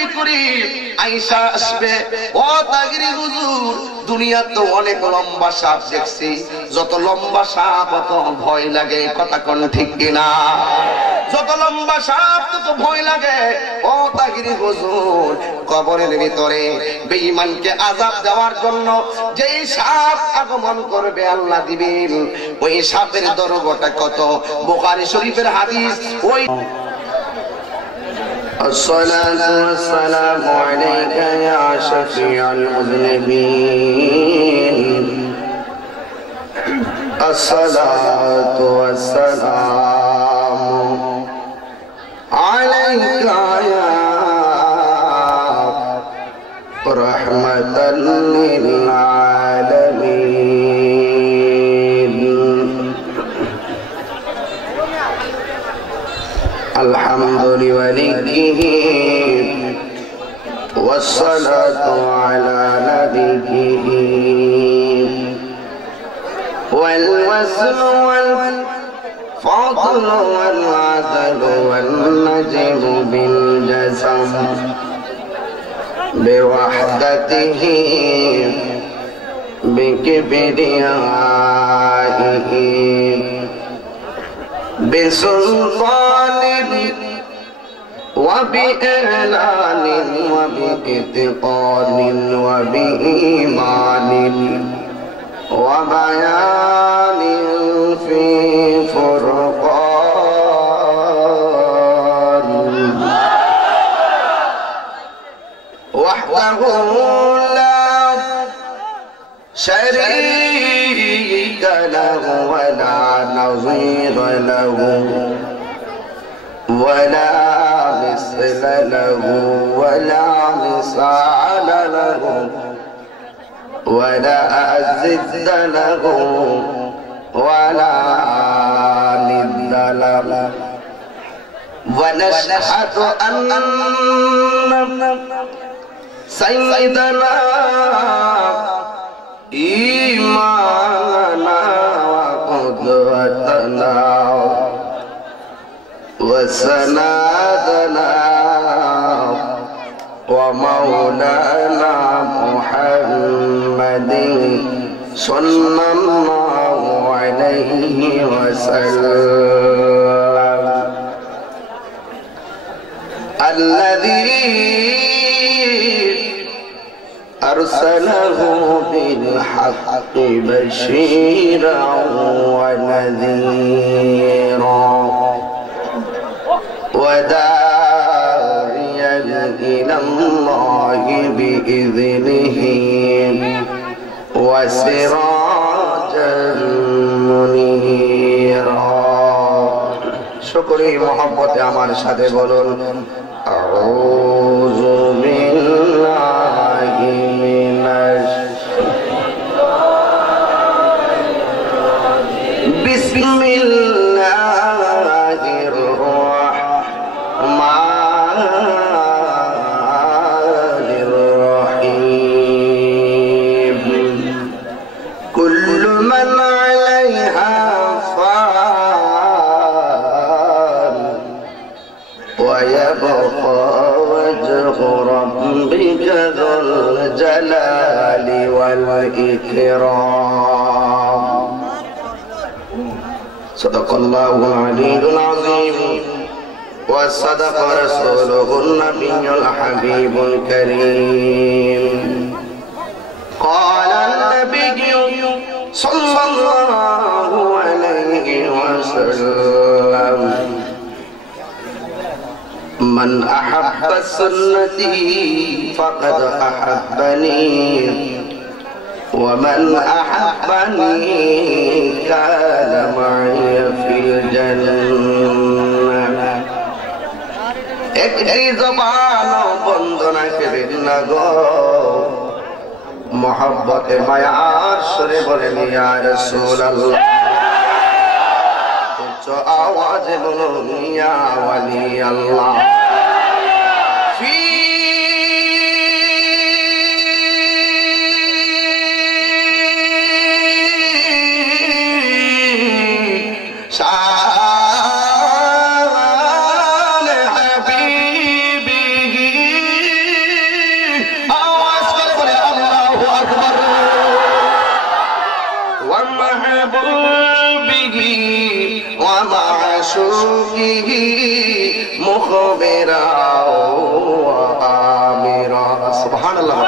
ভিতরে আয়েশা আসবে, ও তাগরি হুজুর দুনিয়া তো অনেক লম্বা সাপ দেখছি, যত লম্বা সাপ তত ভয় লাগে, কথা কোন ঠিক কিনা? যত লম্বা সাপ তত ভয় লাগে। ও তাগরি হুজুর কবরের ভিতরে বেঈমানকে আযাব দেওয়ার জন্য যেই সাপ আগমন করবে আল্লাহ দিবেন, ওই সাপের দরগটা কত? বুখারী শরীফের হাদিস। ওই الصلاة والسلام عليك يا شفيع المذنبين الصلاة والسلام عليك يا رحمة للعالمين الحمد لوليه والصلاة على نبيه والوصل والفضل والعدل والنجم بالجسم بوحدته بكبريائه بسلطان وبإعلان وبإتقان وبإيمان وبيان في فرقان وحده لا شريك له ولا نظير له ولا مثل له ولا مثال له ولا ضد له ولا ند له ونشهد أن سيدنا إمامنا وقدوتنا وسندنا ومولانا محمد صلى الله عليه وسلم الذي أرسله بالحق بشيرا ونذيرا وداعيا إلى الله بإذنه وسراجا منيرا شكري محبت আমার সাথে বলুন أعوذ بالله من بسم الله الرحمن الرحيم كل من عليها فان ويبقى وجه ربك ذو الجلال والإكرام صدق الله العلي العظيم وصدق رسوله النبي الحبيب الكريم قال النبي صلى الله عليه وسلم من أحب سنتي فقد أحبني ومن أحبني كان معي في الجنة একটি জবান বন্ধ না করেন না গো মোহাব্বতে মায়ার সুরে বলেন ইয়া রাসূলুল্লাহ উচ্চ আওয়াজে বলুন ইয়া ওয়ালি আল্লাহ की मुखबिरा आमिरा सुभान अल्लाह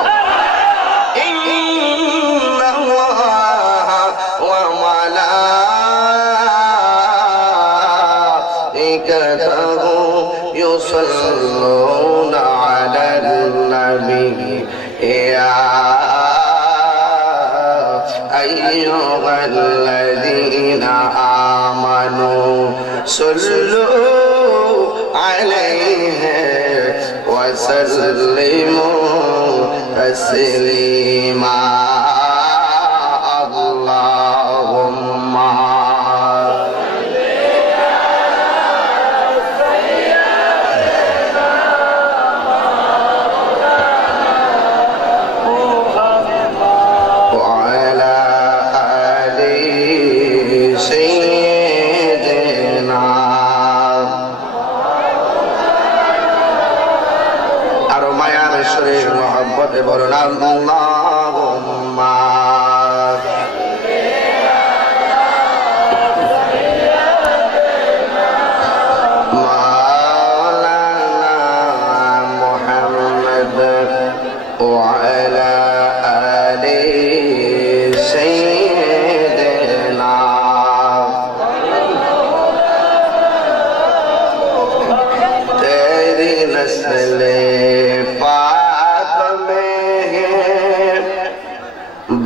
يصلون على النبي يا أيها الذين آمنوا صلوا عليه وسلموا تسليما اللهم বলুন আল্লাহুম্মা মাওলানা মুহাম্মদ ওয়া আলা আলি সাইয়্যিদিনা তেরি নসলে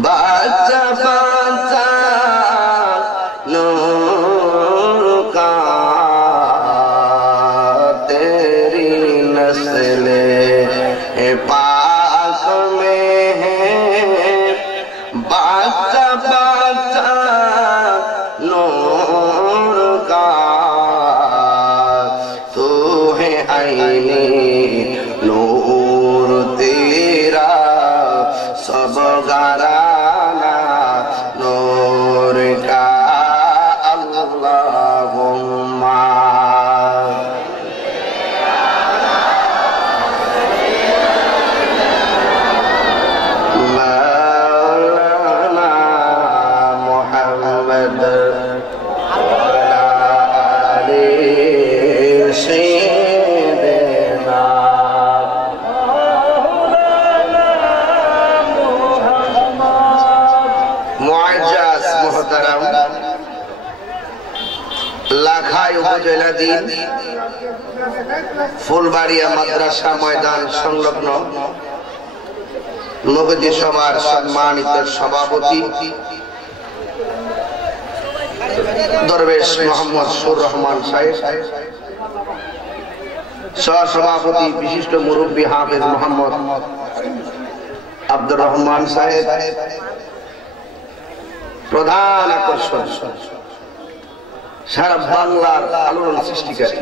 बाचा बाचा नूर का तेरी नस्ले पाक में है बाचा बाचा नूर का तू है आईने नूर तेरा सब गाराना नूर का अल्लाहुम्मा मौलाना मुहम्मद वला आले सैय्यिदना लाखाई उपजिलाधीन फुलबाड़िया माद्रासा मैदान संलग्न मुगदी सभार सम्मानित सभापति दरवेश मोहम्मद सुर रहमान साहेब सह-सभापति विशिष्ट मुरब्बी हाफिज मोहम्मद अब्दुर रहमान साहेब प्रधान आकर्षण सारा बांगलार आलोड़न सृष्टिकारी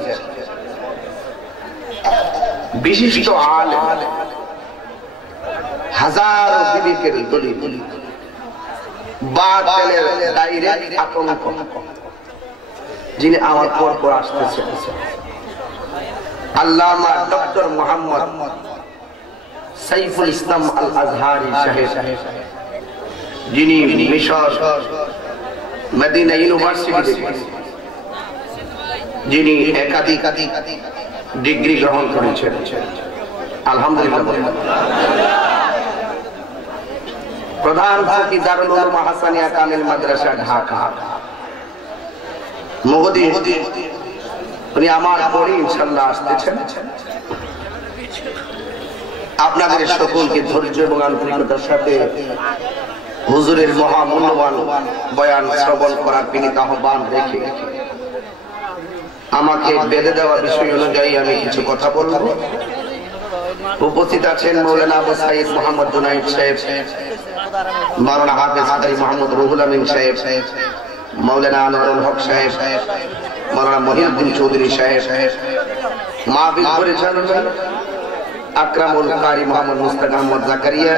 विशिष्ट आलेम हजारों विवेकेर दलिल बातिलेर डायरेक्ट आतंक जिन्हें आवाज पर आसतेছেন আল্লামা ডক্টর মোহাম্মদ সাইফুল ইসলাম আল আজহারি সাহেব যিনি মিশর মদিনা ইউনিভার্সিটি যিনি একাধিক ডিগ্রি গ্রহণ করেছেন আলহামদুলিল্লাহ প্রধান ফকি দারুল উলুম হাসানিয়া কামিল মাদ্রাসা ঢাকা মুগদি উনি আমার পরে ইনশাআল্লাহ আসতেছেন আপনাদের সকলকে ধৈর্য এবং আন্তরিকতার সাথে হুজুরের মহামূল্যবান বয়ান শ্রবণ করার বিনীত আহ্বান রেখে আমাকে বেঁধে দেওয়া বিষয় অনুযায়ী আমি কিছু কথা বলবো। উপস্থিত আছেন মৌলানা আবু সাইদ মোহাম্মদ জুনাইদ সাহেব, মাওলানা হাফেজ কারি মোহাম্মদ রুহুল আমিন সাহেব, মৌলানা আনোয়ারুল হক সাহেব, মৌলানা মহিউদ্দিন চৌধুরী সাহেব, মাহফিল পরিচালক আকরামুল কারি মোহাম্মদ মুস্তাক আহমদ জাকারিয়া,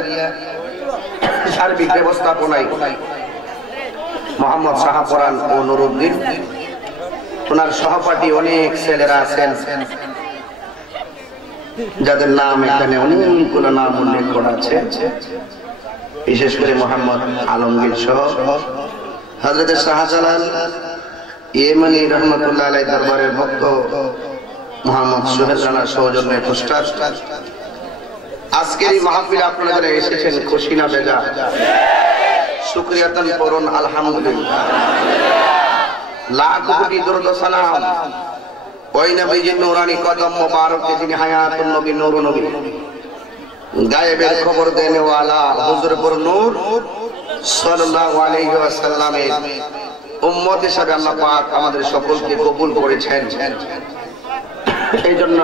সার্বিক ব্যবস্থাপনায় মোহাম্মদ শাহপরান ও নুরুদ্দিন, ওনার সহপাঠী অনেক ছেলেরা আছেন যাদের নাম এখানে অনেকগুলো নাম উল্লেখ করা আছে, বিশেষ করে মোহাম্মদ আলমগীর সহ হযরত শাহজালাল ইয়েমানি রহমতুল্লাহ আলাইহি দরবারের ভক্ত মোহাম্মদ সোহেল রানার সৌজন্যে পুরস্কার। আজকের এই মাহফিলে আপনারা যারা এসেছেন খুশি না বেজা? শুকরিয়াতান করুন আলহামদুলিল্লাহ। লাখ কোটি দরুদ ও সালাম ওই নবীজির নূরানি কদম মোবারকে যিনি হায়াতুন নবী নূর নবী, গায়েবের খবর দেনে ওয়ালা হুজুর পুর নূর সাল্লাল্লাহু আলাইহি ওয়াসাল্লামের উম্মত হিসেবে আল্লাহ পাক আমাদের সকলকে কবুল করেছেন। এই জন্য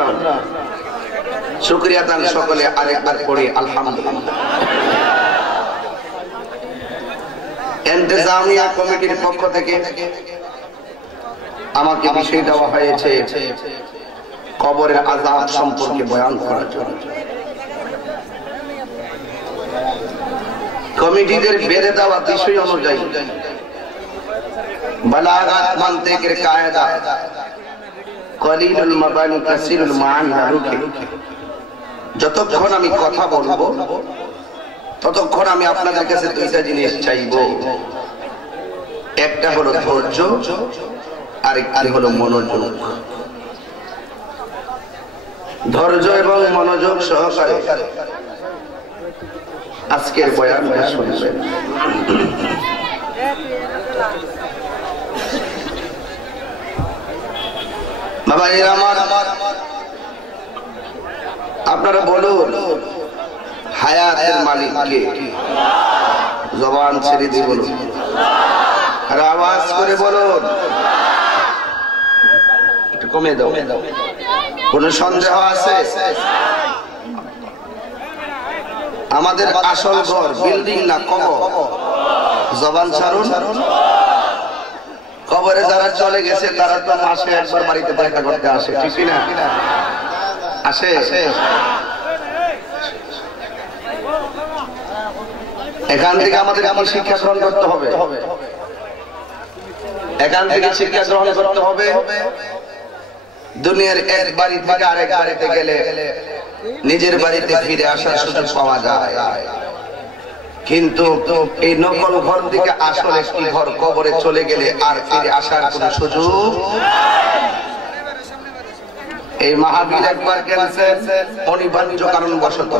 শুকরিয়া দান সকলে আরেকবার পড়ি আলহামদুলিল্লাহ। ইন্তেজামিয়া কমিটির পক্ষ থেকে আমাকে বিষয় দেওয়া হয়েছে কবরের আযাব সম্পর্কে বয়ান করার জন্য। কমিটিদের বেঁধে দেওয়া বিষয় অনুযায়ী বালাগাত মানতিকের কায়দা কলিলুল মাবানি কাসিরুল মাআনি রুখে যতক্ষণ আমি কথা বলবো ততক্ষণ আমি আপনাদের কাছে দুইটা জিনিস চাইবো। একটা হলো ধৈর্য, আরেকটি হলো মনোযোগ। ধৈর্য এবং মনোযোগ সহকারে আজকের বয়ানটা শুনবেন। বাবা আমার আপনারা বলুন হায়াতের মালিক কে? জবান ছেড়ে দিয়ে বলুন, আর আওয়াজ করে বলুন। একটু কমে দাও। কোন সন্দেহ আছে? আমাদের আসল ঘর বিল্ডিং না কবর? জবান ছাড়ুন। কবরে যারা চলে গেছে তারা তো মাসে একবার বাড়িতে দেখা করতে আসে, ঠিক না? আসে। এখান থেকে আমাদের এমন শিক্ষা গ্রহণ করতে হবে, এখান থেকে শিক্ষা গ্রহণ করতে হবে। দুনিয়ার এক বাড়ি থেকে আরেক বাড়িতে গেলে নিজের বাড়িতে ফিরে আসার সুযোগ পাওয়া যায়, কিন্তু এই নকল ঘর থেকে আসল একটি ঘর কবরে চলে গেলে আর ফিরে আসার কোন সুযোগ। এই মাহফিল একবার ক্যান্সেল অনিবার্য কারণ বশত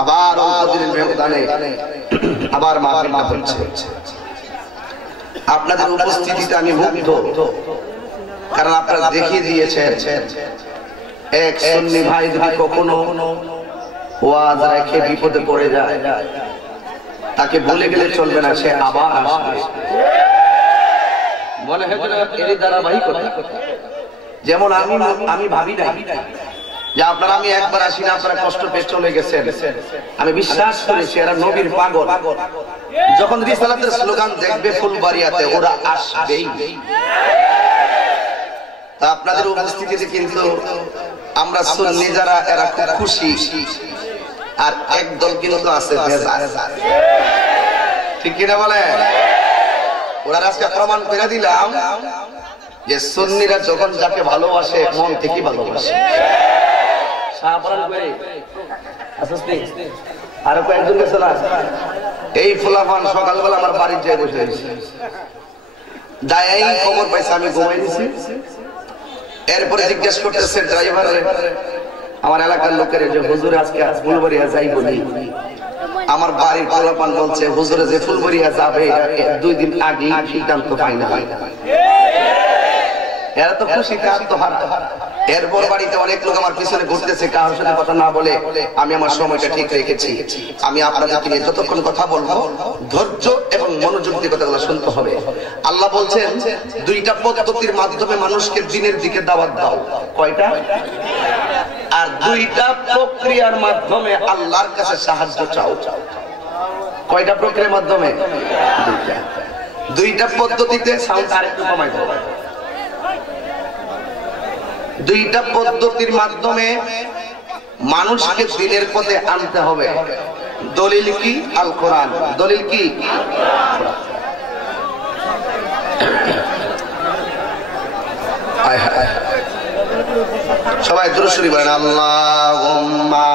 আবার অল্পদিনের ব্যবধানে আবার মাহফিলটা হচ্ছে। আপনাদের উপস্থিতিতে আমি মুগ্ধ, কারণ আপনারা দেখিয়ে দিয়েছেন এক সুন্নি ভাই যদি কখনো ওয়াজ রেখে বিপদে পড়ে যায় তাকে বলে গেলে চলবে না, সে আবার আসবে। মনে হয় এর ধারাবাহিকতা। যেমন আমি ভাবি না যে আপনারা আমি একবার আসি না, আপনারা কষ্ট পেয়ে চলে গেছেন। আমি বিশ্বাস করেছি এরা নবীর পাগল। যখন রিসালাতের স্লোগান দেখবে ফুলবাড়িয়াতে ওরা আসবেই। তা আপনাদের উপস্থিতিতে কিন্তু আমরা সুন্নি যারা এরা খুব খুশি, আর একদল কিন্তু আছে ভেজাল, ঠিক কিনা বলে? ওরা আজকে প্রমাণ করে দিলাম যে সুন্নিরা যখন যাকে ভালোবাসে মন থেকে ভালোবাসে। আরো কয়েকজন গেছে না, এই ফুলাফান সকালবেলা আমার বাড়ির যায় বসে দায় খবর পাইছে আমি ঘুমাই দিছি। এরপরে জিজ্ঞেস করতেছে ড্রাইভার আমার এলাকার লোকের যে হুজুর আজকে ফুলবাড়িয়া যাই বলি, আমার বাড়ির ফুলাফান বলছে হুজুরে যে ফুলবাড়িয়া যাবে 2 দিন আগে সিদ্ধান্ত পাই না। এরা তো খুশিতে আত্মহারা। এরপর বাড়িতে অনেক লোক আমার পিছনে ঘুরতেছে, কারোর সাথে কথা না বলে আমি আমার সময়টা ঠিক রেখেছি। আমি আপনাদেরকে নিয়ে যতক্ষণ কথা বলবো ধৈর্য এবং মনোযোগ দিয়ে কথাগুলো শুনতে হবে। আল্লাহ বলছেন দুইটা পদ্ধতির মাধ্যমে মানুষকে দিনের দিকে দাওয়াত দাও। কয়টা? আর দুইটা প্রক্রিয়ার মাধ্যমে আল্লাহর কাছে সাহায্য চাও। কয়টা প্রক্রিয়ার মাধ্যমে? দুইটা পদ্ধতিতে। সাউন্ড আরেকটু কমাই দাও। দুইটা পদ্ধতির মাধ্যমে মানুষকে দিনের পথে আনতে হবে। দলিল কি? আল কোরআন। দলিল কি? সবাই দুরূদ শরীফ পড়েন। আল্লাহুম্মা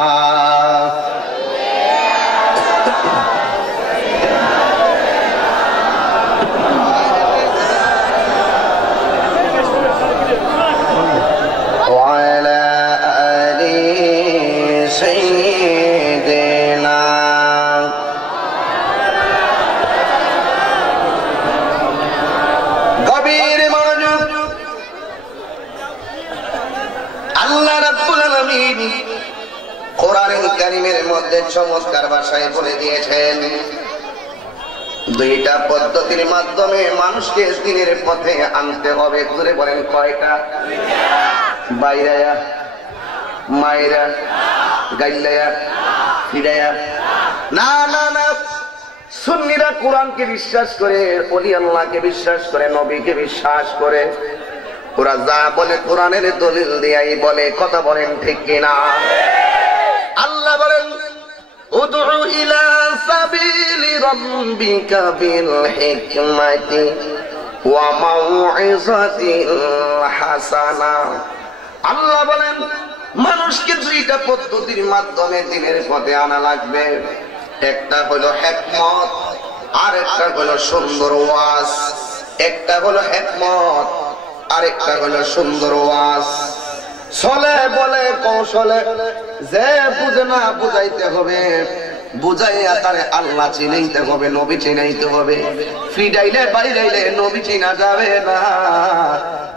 আলামিন কোরআনুল কারীমের মধ্যে চমৎকার ভাষায় বলে দিয়েছেন, দুইটা পদ্ধতির মাধ্যমে মানুষকে দ্বীনের পথে আনতে হবে। ধরে বলেন কয়টা? বাইরায়া, মায়েরা, গাইলায়া, ফিরায়া? না না না, সুন্নিরা কোরআনকে বিশ্বাস করে, ওলি আল্লাহকে বিশ্বাস করে, নবীকে বিশ্বাস করে। ওরা যা বলে কোরআনের দলিল দিয়াই বলে। কথা বলেন ঠিক কিনা? আল্লাহ বলেন, উদউ ইলা সাবিলি রাব্বিকা বিল হিকমাতি ওয়া মাউইযাতিল হাসানা। আল্লাহ বলেন, মানুষকে দুইটা পদ্ধতির মাধ্যমে দ্বীনের পথে আনা লাগবে। একটা হলো হিকমত, আর একটা হলো সুন্দর ওয়াজ। একটা হলো হিকমত, আরেকটা হলো সুন্দর ওয়াজ। চলে বলে কৌশলে যে বুঝে না বুঝাইতে হবে, বুঝাইয়া তারে আল্লাহ চিনাইতে হবে, নবী চিনাইতে হবে। ফিডাইলে বাইরাইলে নবী চিনা যাবে না।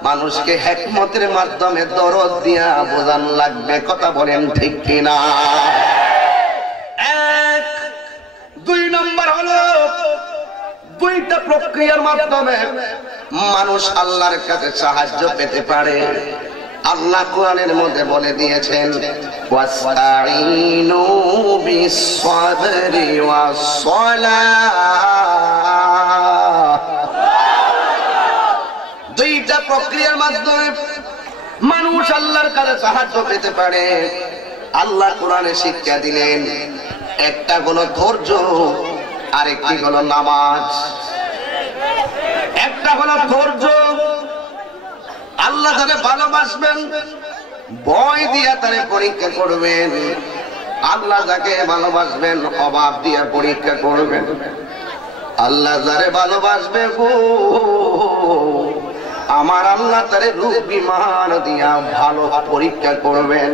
মানুষকে হিকমতের মাধ্যমে দরদ দিয়া বোঝান লাগবে। কথা বলেন ঠিক কিনা? এক, দুই নম্বর হলো দুইটা প্রক্রিয়ার মাধ্যমে মানুষ আল্লাহর কাছে সাহায্য পেতে পারে। আল্লাহ কোরআনের মধ্যে বলে দিয়েছেন, ওয়াস্তাঈনু বিস-সাবরি ওয়াস-সালাহ। দুইটা প্রক্রিয়ার মাধ্যমে মানুষ আল্লাহর কাছে সাহায্য পেতে পারে। আল্লাহ কোরআনে শিক্ষা দিলেন, একটা হলো ধৈর্য, আরেকটি হলো নামাজ। একটা হলো ধৈর্য, আল্লাহ তারে ভালোবাসবেন, ভয় দিয়া তারে পরীক্ষা করবেন। আল্লাহ যাকে ভালোবাসবেন অভাব দিয়া পরীক্ষা করবেন। আল্লাহ যারে ভালোবাসবে গো, আমার আল্লাহ তারে রূপ বিমান দিয়া ভালো পরীক্ষা করবেন।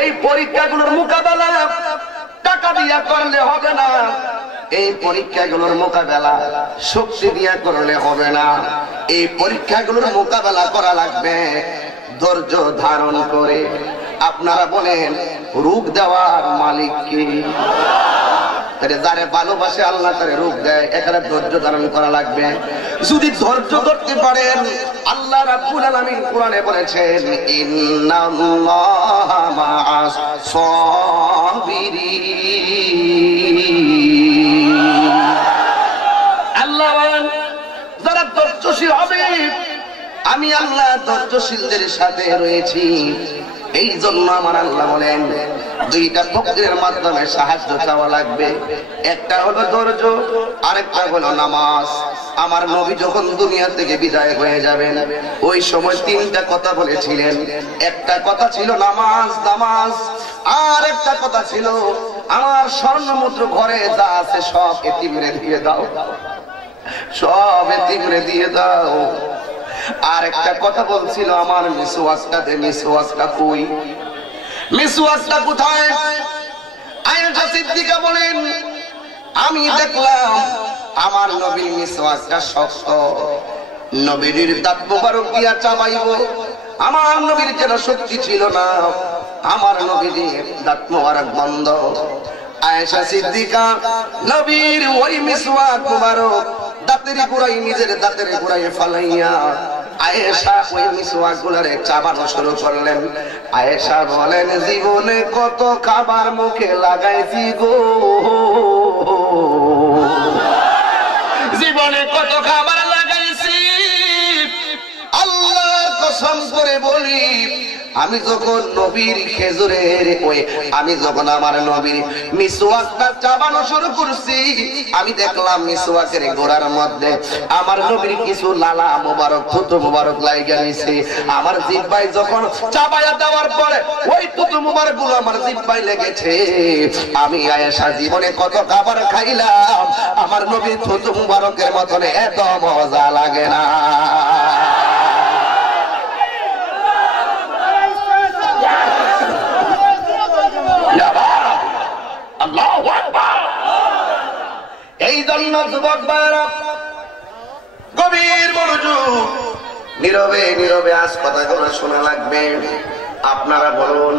এই পরীক্ষাগুলোর মোকাবেলা টাকা দিয়া করলে হবে না। এই পরীক্ষাগুলোর মোকাবেলা শক্তি দিয়া করলে হবে না। এই পরীক্ষাগুলোর মোকাবেলা করা লাগবে ধৈর্য ধারণ করে। আপনারা বলেন, রূপ দেওয়ার মালিক কি? যারে ভালোবাসে আল্লাহ তারে রূপ দেয়। এখানে ধৈর্য ধারণ করা লাগবে। যদি ধৈর্য ধরতে পারেন, আল্লাহ রাব্বুল আলামিন কোরআনে বলেছেন, ইন্নাল্লাহা মা'আস সাবিরিন। আল্লাহ বলেন, যারা ধৈর্যশীল হবে, আমি আল্লাহ ধৈর্যশীলদের সাথে রয়েছি। এই জন্য আমার আল্লাহ বলেন, দুইটা প্রক্রিয়ার মাধ্যমে সাহায্য চাওয়া লাগবে। একটা হলো ধৈর্য, আরেকটা হলো নামাজ। আমার নবী যখন দুনিয়া থেকে বিদায় হয়ে যাবেন, ওই সময় তিনটা কথা বলেছিলেন। একটা কথা ছিল নামাজ, নামাজ। আর একটা কথা ছিল, আমার স্বর্ণমুদ্রা ঘরে যা আছে সব এতিমরে দিয়ে দাও, সব এতিমরে দিয়ে দাও। আর একটা কথা বলছিল, আমার মিসওয়াকটা দে, মিসওয়াকটা কই? মিসওয়াকটা কোথায়? আয়েশা সিদ্দিকা বলেন, আমি দেখলাম আমার নবীর মিসওয়াকটা শক্ত। নবীর দাঁত মোবারক দিয়া চাবাইব, আমার নবীর যেন শক্তি ছিল না। আমার নবীর দাঁত মোবারক বন্ধ। আয়েশা সিদ্দিকা নবীর ওই মিসওয়াক মোবারক দাঁতের গোড়ায়, নিজের দাঁতের গোড়ায় ফালাইয়া আয়েশা ওই মিসওয়াক গুলারে চাবানো শুরু করলেন। আয়েশা বলেন, জীবনে কত খাবার মুখে লাগাইছি গো, জীবনে কত খাবার লাগাইছি। আল্লাহর কসম করে বলি, আমি যখন নবীর খেজুরের আমি যখন আমার নবীর মিসওয়াকটা চাবানো শুরু করছি, আমি দেখলাম মিসওয়াকের গোড়ার মধ্যে আমার নবীর কিছু লালা মোবারক, থুতু মোবারক লাগিয়ে নিছে। আমার জিহ্বায় যখন চাবায়া দেওয়ার পরে ওই থুতু মোবারক গুলো আমার জিহ্বায় লেগেছে। আমি আয়েশা জীবনে কত খাবার খাইলাম, আমার নবীর থুতু মোবারকের মতন এত মজা লাগে না। এই জন্য যুবক ভাইরা গভীর মনোযোগ, নীরবে নীরবে আজ কথাগুলো শোনা লাগবে। আপনারা বলুন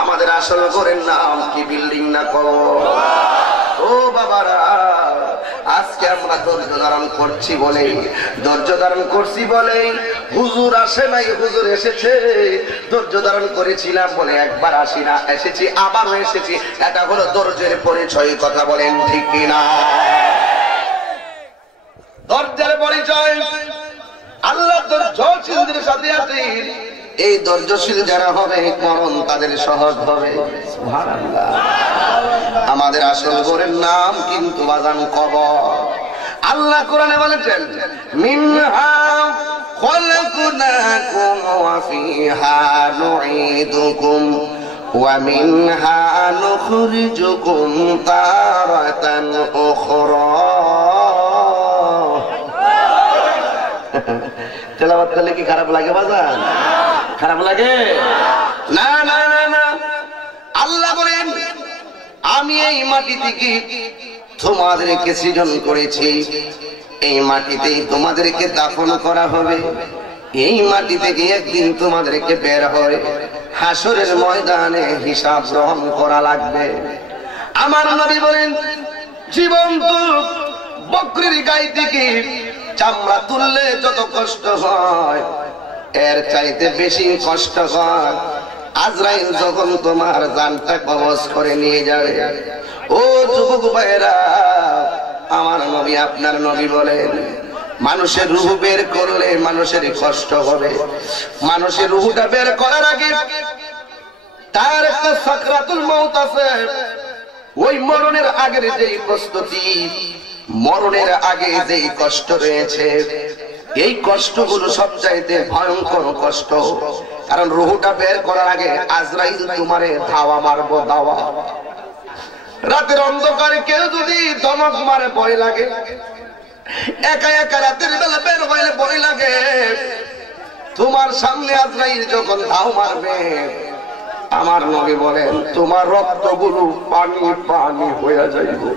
আমাদের আসল ঘরের নাম কি, বিল্ডিং না কবর? ও বাবারা, আজকে আমরা ধৈর্য ধারণ করছি বলে হুজুর আসে নাই, হুজুর এসেছে। ধৈর্য ধারণ করেছিলাম বলে একবার আসি না, এসেছি আবারও এসেছি। এটা হলো ধৈর্যের পরিচয়। কথা বলেন ঠিক কিনা? ধৈর্যের পরিচয়। আল্লাহ ধৈর্যশীলদের সাথে আছে। এই ধৈর্যশীল যারা হবে মরণ তাদের সহজ হবে। সুবহানাল্লাহ। আমাদের আসল ঘরের নাম কিন্তু বাজান কবর। আল্লাহ কোরআনে বলেছেন মিনহা খলাকনাকুম ওয়া ফিহা নুঈদুকুম ওয়া মিনহা নুখরিজুকুম তারাতান উখরা। তেলাওয়াত করলে কি খারাপ লাগে বাজান? খারাপ লাগে না? না না না। আল্লাহ বলেন আমি এই মাটি থেকে তোমাদেরকে সৃজন করেছি, এই মাটিতেই তোমাদেরকে দাফন করা হবে, এই মাটি থেকে একদিন তোমাদেরকে বের হয়ে হাসরের ময়দানে হিসাব গ্রহণ করা লাগবে। আমার নবী বলেন জীবন্ত বকরির গায়ে থেকে চামড়া তুললে যত কষ্ট হয় এর চাইতে বেশি কষ্ট হয় আজরাইল যখন তোমার জানটা কবজ করে নিয়ে যাবে। ও যুবক ভাইরা, আমার নবী আপনার নবী বলেন মানুষের রূহ বের করলে মানুষের কষ্ট হবে। মানুষের রূহটা বের করার আগে তার একটা সাকরাতুল মউত আছে। ওই মরণের আগের যেই প্রস্তুতি, মরণের আগে যেই কষ্ট রয়েছে, এই কষ্টগুলো সবচাইতে ভয়ঙ্কর কষ্ট। কারণ রূহটা বের করার আগে আজরাইল তোমারে ধাওয়া মারবো, দাওয়া। রাতের অন্ধকারে কেউ যদি ধমক মারে ভয় লাগে, একা একা রাতের বেলা বের হইলে ভয় লাগে। তোমার সামনে আজরাইল যখন ধাও মারবে, আমার নবী বলেন তোমার রক্তগুলো পানি পানি হয়ে যাইবে।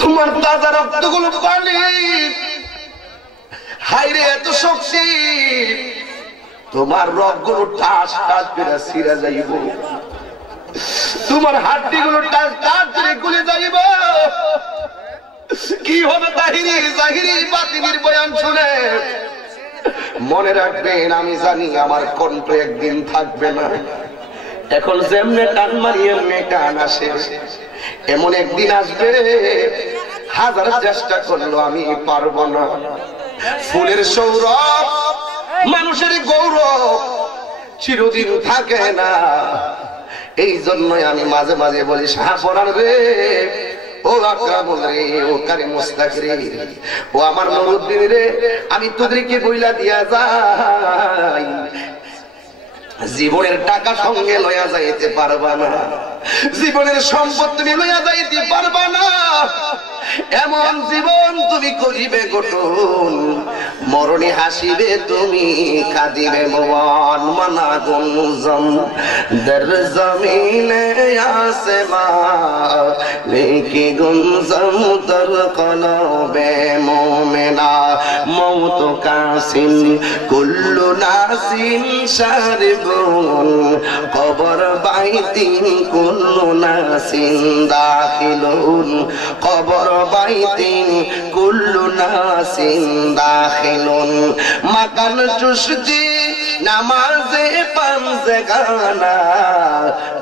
তোমার তাজা রক্তগুলো পানি। হাইরে এত শক্তি, তোমার রক্তগুলো টাস টাস করে ছিঁড়ে যাইব, তোমার হাড্ডিগুলো টাস টাস করে গলে যাইব। কি হবে তাহিরি জাহিরি বাতিনির বয়ান শুনে মনে রাখবেন, আমি জানি আমার কণ্ঠ একদিন থাকবে না। এখন যেমনে টান মারি এমনি টান আসে, এমন একদিন আসবে হাজার চেষ্টা করলো আমি পারবো না। ফুলের সৌরভ মানুষের গৌরব চিরদিন থাকে না। এই জন্যই আমি মাঝে মাঝে বলি শাহপরার রে, ও আকরামুল রে, ও কারি মুস্তাকির রে, ও আমার নুরুদ্দিন রে, আমি তোদেরকে বইলা দিয়া যাই জীবনের টাকা সঙ্গে লয়া যাইতে পারবা না, জীবনের সম্পদ তুমি লয়া যাইতে পারবা না। এমন জীবন তুমি করিবে গঠন, মরণে হাসিবে তুমি কাঁদিবে মন। মানা গুনজম দর জমিনে আসমা লেকি গুনজম দর কলবে মোমেনা। মৌত কাসিন কুল্লু নাসিন শারিবুন কবর বাইতিন কুল্লু নাসিন দাখিলুন। কবর বাইতিন কুল্লু নাসিন দাখিলুন। মাকান চুশজি নামাজে পাঞ্জে গানা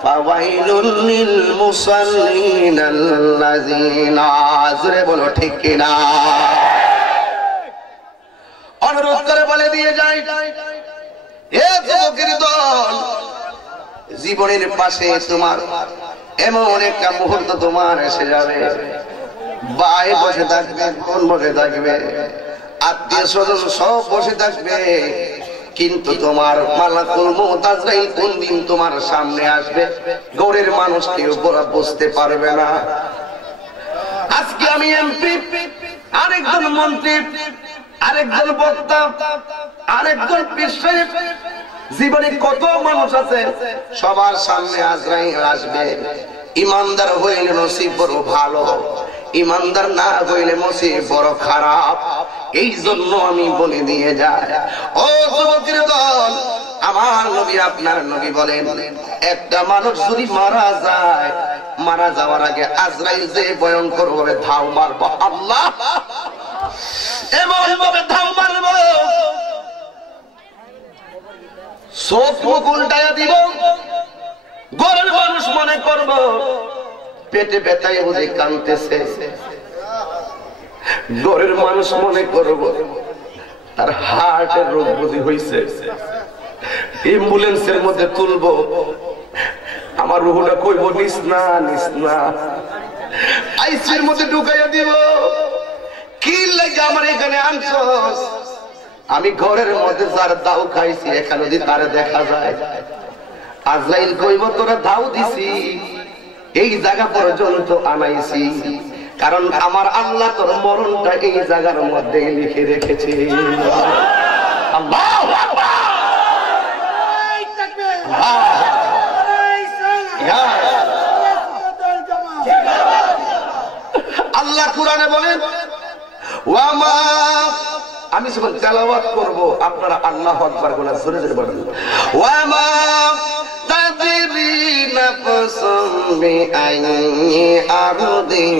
ফাওয়াইলুল লিল মুসাল্লিন আল্লাযিনা। জোরে বলো ঠিক কিনা? অনুরোধ করে বলে দিয়ে যাই, এ যুবকের দল, জীবনের পাশে তোমার এমন একটা মুহূর্ত তোমার এসে যাবে, ভাই বসে থাকবে, বোন বসে থাকবে, আত্মীয় স্বজন সব বসে থাকবে, কিন্তু তোমার মালাকুল মউত আজরাইল কোন দিন তোমার সামনে আসবে গৌরের মানুষ কেউ বুঝতে পারবে না। আজকে আমি এমপি, আরেকজন মন্ত্রী, আরেকজন বক্তা, আরেকজন পীর, জীবনে কত মানুষ আছে, সবার সামনে আজরাইল আসবে। ইমানদার হইলে নসিব বড় ভালো, ইমানদার না হইলে নসিব বড় খারাপ। এই জন্য আমি বলে দিয়ে যাই, ও যুবকের দল, আমার নবী আপনার নবী বলেন, একটা মানুষ যদি মারা যায়, মারা যাওয়ার আগে আজরাইল যে ভয়ঙ্কর ভাবে ধাও মারবো, আল্লাহ এমন ভাবে ধাও মারবো, চোখ মুখ উল্টাইয়া দিব, ঘরের মানুষ মনে করব পেটে ব্যথায় বুঝে কাঁদতেছে, ঘরের মানুষ মনে করব তার হার্টের রোগ বুঝি হয়েছে, অ্যাম্বুলেন্সের মধ্যে তুলবো, আমার রুহটা কইব নিস না নিস না, আইসির মধ্যে ঢুকাইয়া দিব, কি লাগে আমার এখানে আনছস, আমি ঘরের মধ্যে যার দাও খাইছি এখানে যদি তারে দেখা যায়, আজরাইল কইব তোরা দাও দিছি, এই জায়গা পর্যন্ত আনাইছি, কারণ আমার আল্লাহ তোর মরণটা এই জায়গার মধ্যে লিখে রেখেছে। আল্লাহু আকবার, আল্লাহ কুরআনে বলেন, ওয়ামা, আমি যখন তেলাওয়াত করব আপনারা আল্লাহু আকবার বলে জোরে জোরে বলুন, ওয়ামা তাদরি নাফসুম বিআইয়ি আরদিন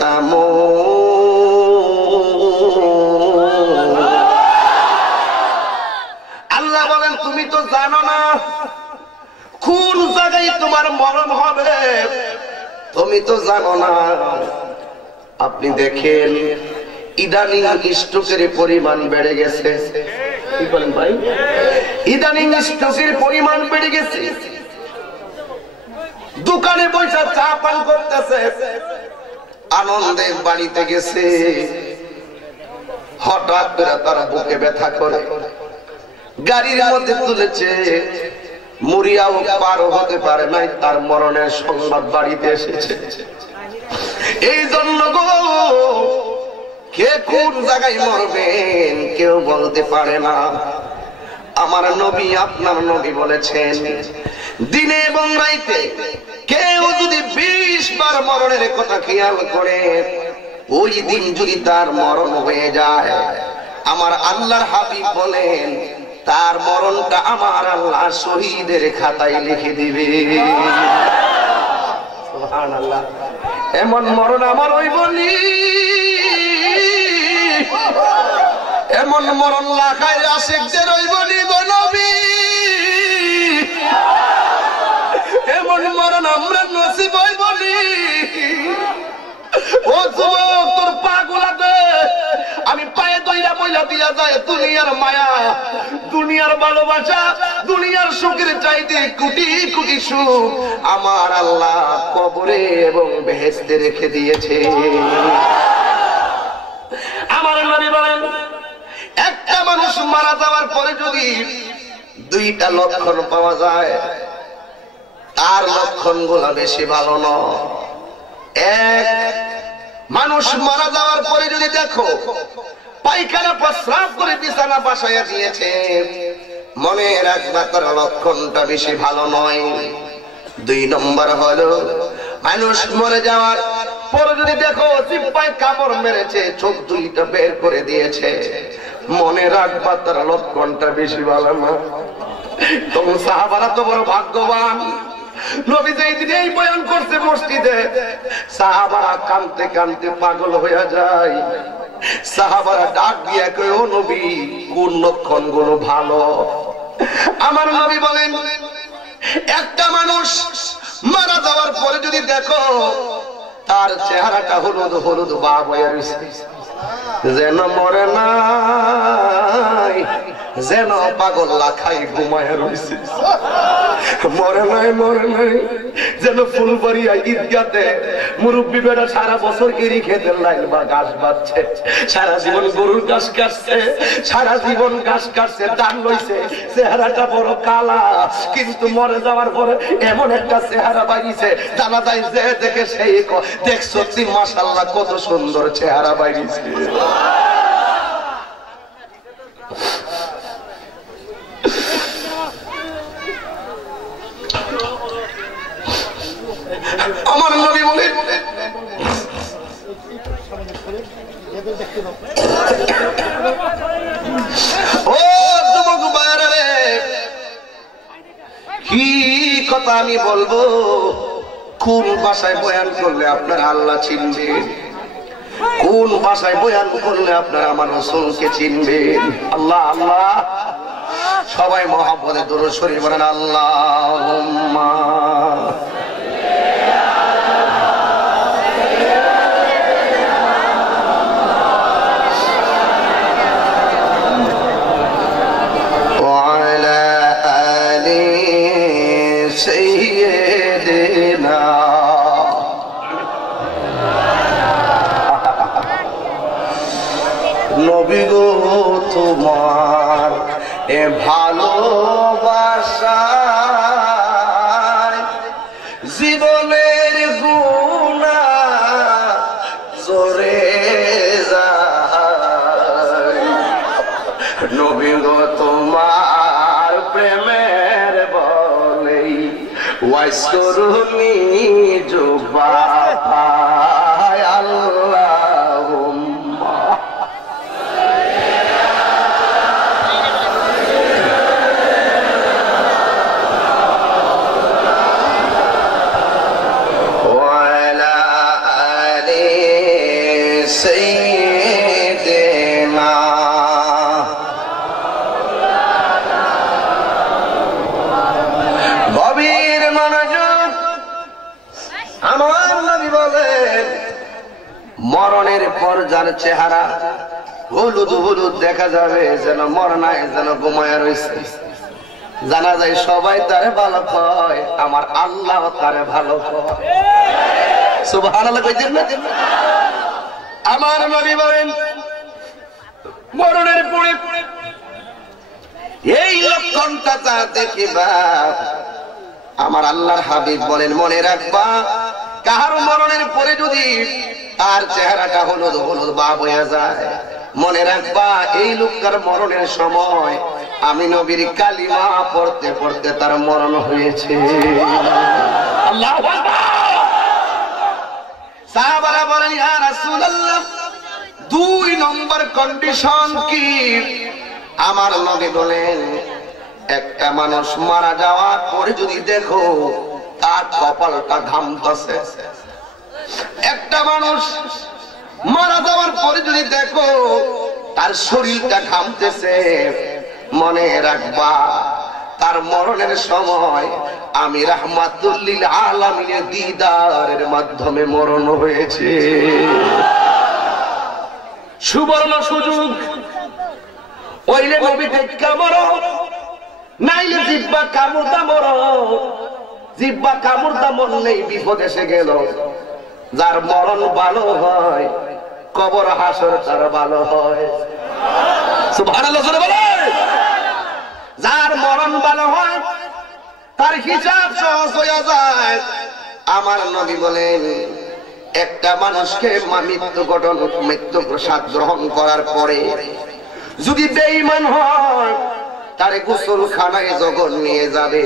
তামুত। আল্লাহ বলেন তুমি তো জানো না কোন জায়গায় তোমার মরণ হবে, তুমি তো জানো না। আপনি দেখেন ইদানিং স্ট্রোকের পরিমাণ বেড়ে গেছে, কি বলেন ভাই, ইদানিং স্ট্রোকের পরিমাণ বেড়ে গেছে, দোকানে বসে চা পান করতেছে, আনন্দে বাড়িতে গেছে, হঠাৎ করে তার বুকে ব্যথা করে, গাড়ির মধ্যে তুলেছে, মরিয়াও পার হতে পারে নাই, তার মরণের সংবাদ বাড়িতে এসেছে। এই জন্য গো, কে কোন জায়গায় মরবেন কেউ বলতে পারে না। আমার নবী আপনার নবী বলেছেন, দিনে এবং রাইতে কেউ যদি 20 বার মরণের কথা খেয়াল করে, ওই দিন যদি তার মরণ হয়ে যায়, আমার আল্লাহর হাবিব বলেন তার মরণটা আমার আল্লাহ শহীদের খাতায় লিখে দিবে। সুবহানাল্লাহ, এমন মরণ আমার হইবনি, এমন মরণ লাখায় আশিকদের হইবনি গো নবী, এমন মরণ আমরা নসিব হইবনি। ও যুবক, তোর পা গুলাতে আমি পায়ে দইরা বইলা দিয়া যায় দুনিয়ার মায়া, দুনিয়ার ভালোবাসা, দুনিয়ার সুখের চাইতে কোটি কোটি সুখ আমার আল্লাহ কবরে এবং বেহেশতে রেখে দিয়েছে। আমার নবী বলেন, একটা মানুষ মারা যাওয়ার পরে যদি 2টা লক্ষণ পাওয়া যায়, তার লক্ষণ গুলা বেশি ভালো নয়। এক, মানুষ মারা যাওয়ার পরে যদি দেখো পায়খানা প্রস্রাব করে বিছানা বাসায় দিয়েছে, মনে রাখবা তার লক্ষণটা বেশি ভালো নয়। 2 নম্বর হলো মানুষ মরে যাওয়ার পরে যদি দেখো জিহ্বায় কামড় মেরেছে, চোখ 2টা বের করে দিয়েছে, মনে রাখবা তার লক্ষণটা বেশি ভালো না। তখন সাহাবারা তো বড় ভাগ্যবান, নবী যেই দিন এই বয়ান করছে মসজিদে, সাহাবারা কাঁদতে কাঁদতে পাগল হয়ে যায়। সাহাবারা ডাক দিয়ে কয়, ও নবী কোন লক্ষণ গুলো ভালো? আমার নবী বলেন, একটা মানুষ মারা যাওয়ার পরে যদি দেখো তার চেহারাটা হলুদ হলুদ ভাব হয়ে রয়েছে, যেন মরে নাই, যেন পাগল লাখাই ঘুমায় রয়েছে, মরে নাই মরে নাই, যেন ফুলবাড়িয়া ঈদগাতে মুরব্বী বেড়া সারা বছর এরি খেতে লাইল বা ঘাস বাঁধছে, সারা জীবন গরুর ঘাস কাটছে, সারা জীবন ঘাস কাটছে, দান লইছে, চেহারাটা বড় কালা, কিন্তু মরে যাওয়ার পরে এমন একটা চেহারা বাইছে, জানা যায় যে দেখে সেই দেখ সত্যি মাশাআল্লাহ কত সুন্দর চেহারা বাইছে। আমার নবী বলেন, কথা আমি বলবো, কোন ভাষায় বয়ান করলে আপনার আল্লাহ চিনবেন, কোন ভাষায় বয়ান করলে আপনার আমার রাসূলকে চিনবেন। আল্লাহ আল্লাহ, সবাই মহব্বতে দরুদ শরীফ পড়েন। আল্লাহুম্মা নবী গো তোমার এ ভালোবাসায় জীবনের গুনাহ জরে যায়। নবী গো তোমার প্রেমের বলেই ওয়াইস করুনি জুবা মরণের পর যার চেহারা হলুদ হলুদ দেখা যাবে, যেন মরনায় যেন ঘুমায় রয়েছে, জানা যায় সবাই তারে ভালো পায়, আমার আল্লাহ তারে ভালো পায়। সুবহানাল্লাহ কইতেন না? আমার নবী বলেন মরণের পরে এই লক্ষণটা যা দেখিবা, আমার আল্লাহর হাবিব বলেন মনে রাখবা, কাহার মরণের পরে যদি তার চেহারাটা হলুদ হলুদ ভাব হয়ে যায়, মনে রাখবা এই লোকটার মরণের সময় আমি নবীর কালিমা পড়তে পড়তে তার মরণ হয়েছে। আল্লাহু আকবার। সাহাবারা বলেন ইয়া রাসূলুল্লাহ, 2 নম্বর কন্ডিশন কি? আমার নবী বলেন একটা মানুষ মারা যাওয়ার পরে যদি দেখো তার কপালটা ঘামতেছে, একটা মানুষ মারা যাওয়ার পরে যদি দেখো তার শরীরটা ঘামতেছে, মনে রাখবা তার মরণের সময় আমি রাহমাতুল লিল আলামিনের দিদারের মাধ্যমে মরণ হয়েছে। সুবর্ণ সুযোগ, ওইলে নবী দেখা মরো, নাইলে জিব্বা কামড়দা মরো। জিব্বা কামড়দা মরলেই বিপদ এসে গেল। যার মরণ ভালো হয় কবর হাসর তার ভালো হয়। সুবহানাল্লাহ বলে। যার মরণ ভালো হয় তার হিসাব সহজ হয়ে যায়। আমার নবী বলেন একটা মানুষকে মৃত্যু প্রসাদ গ্রহণ করার পরে যদি বেঈমান হয় তারে গোসলখানায় যখন নিয়ে যাবে,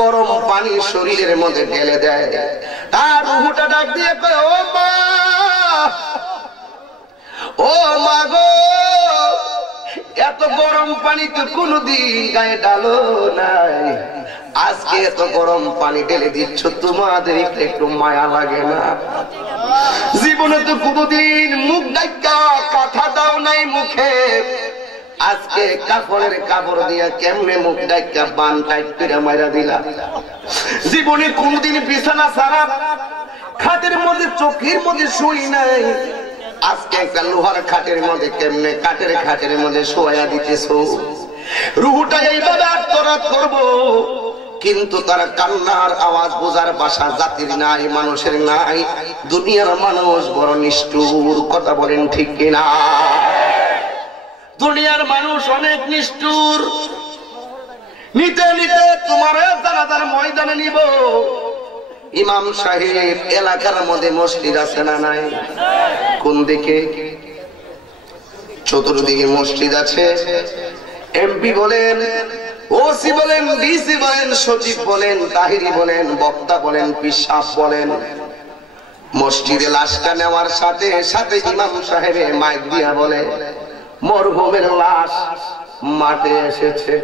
গরম পানি শরীরের মধ্যে ঢেলে দেয়, তার রূহটা ডাক দিয়ে কয় ও মা, ও মা গো, এত গরম পানি তো কোনদিন গায়ে ডালো নাই, আজকে এত গরম পানি ঢেলে দিচ্ছ, তোমাদের একটু মায়া লাগে না? জীবনে তো কোনদিন মুখ ডাক্কা কথা দাও নাই মুখে, আজকে কাপড়ের কাপড় দিয়া কেমনে মুখ ডাক্কা বান টাইট করে মাইরা দিলা। জীবনে কোনদিন বিছানা ছাড়া খাটের মধ্যে চোখের মধ্যে শুই নাই, আজকে একটা লোহার খাটের মধ্যে কেমনে কাঠের খাটের মধ্যে শোয়া দিতেছো। রুহটা এইভাবে আত্মরাত করবো, কিন্তু তার কান্নার আওয়াজ বোঝার ভাষা জাতির নাই, মানুষের নাই। দুনিয়ার মানুষ বড় নিষ্ঠুর, কথা বলেন ঠিক কিনা? দুনিয়ার মানুষ অনেক নিষ্ঠুর। নিতে নিতে তোমার জানাজার ময়দানে নিব। ইমাম সাহেব এলাকার মধ্যে মসজিদ আছে না নাই? কোন দিকে? চতুর্দিকে মসজিদ আছে। এমপি বলেন, ওসি বলেন, ডিসি বলেন, সচিব বলেন, তাহিরি বলেন, বক্তা বলেন, পিসাব বলেন, মসজিদে লাশটা নেওয়ার সাথে সাথে ইমাম সাহেব মাইক দিয়া বলে মরহুমের লাশ মাঠে এসেছে।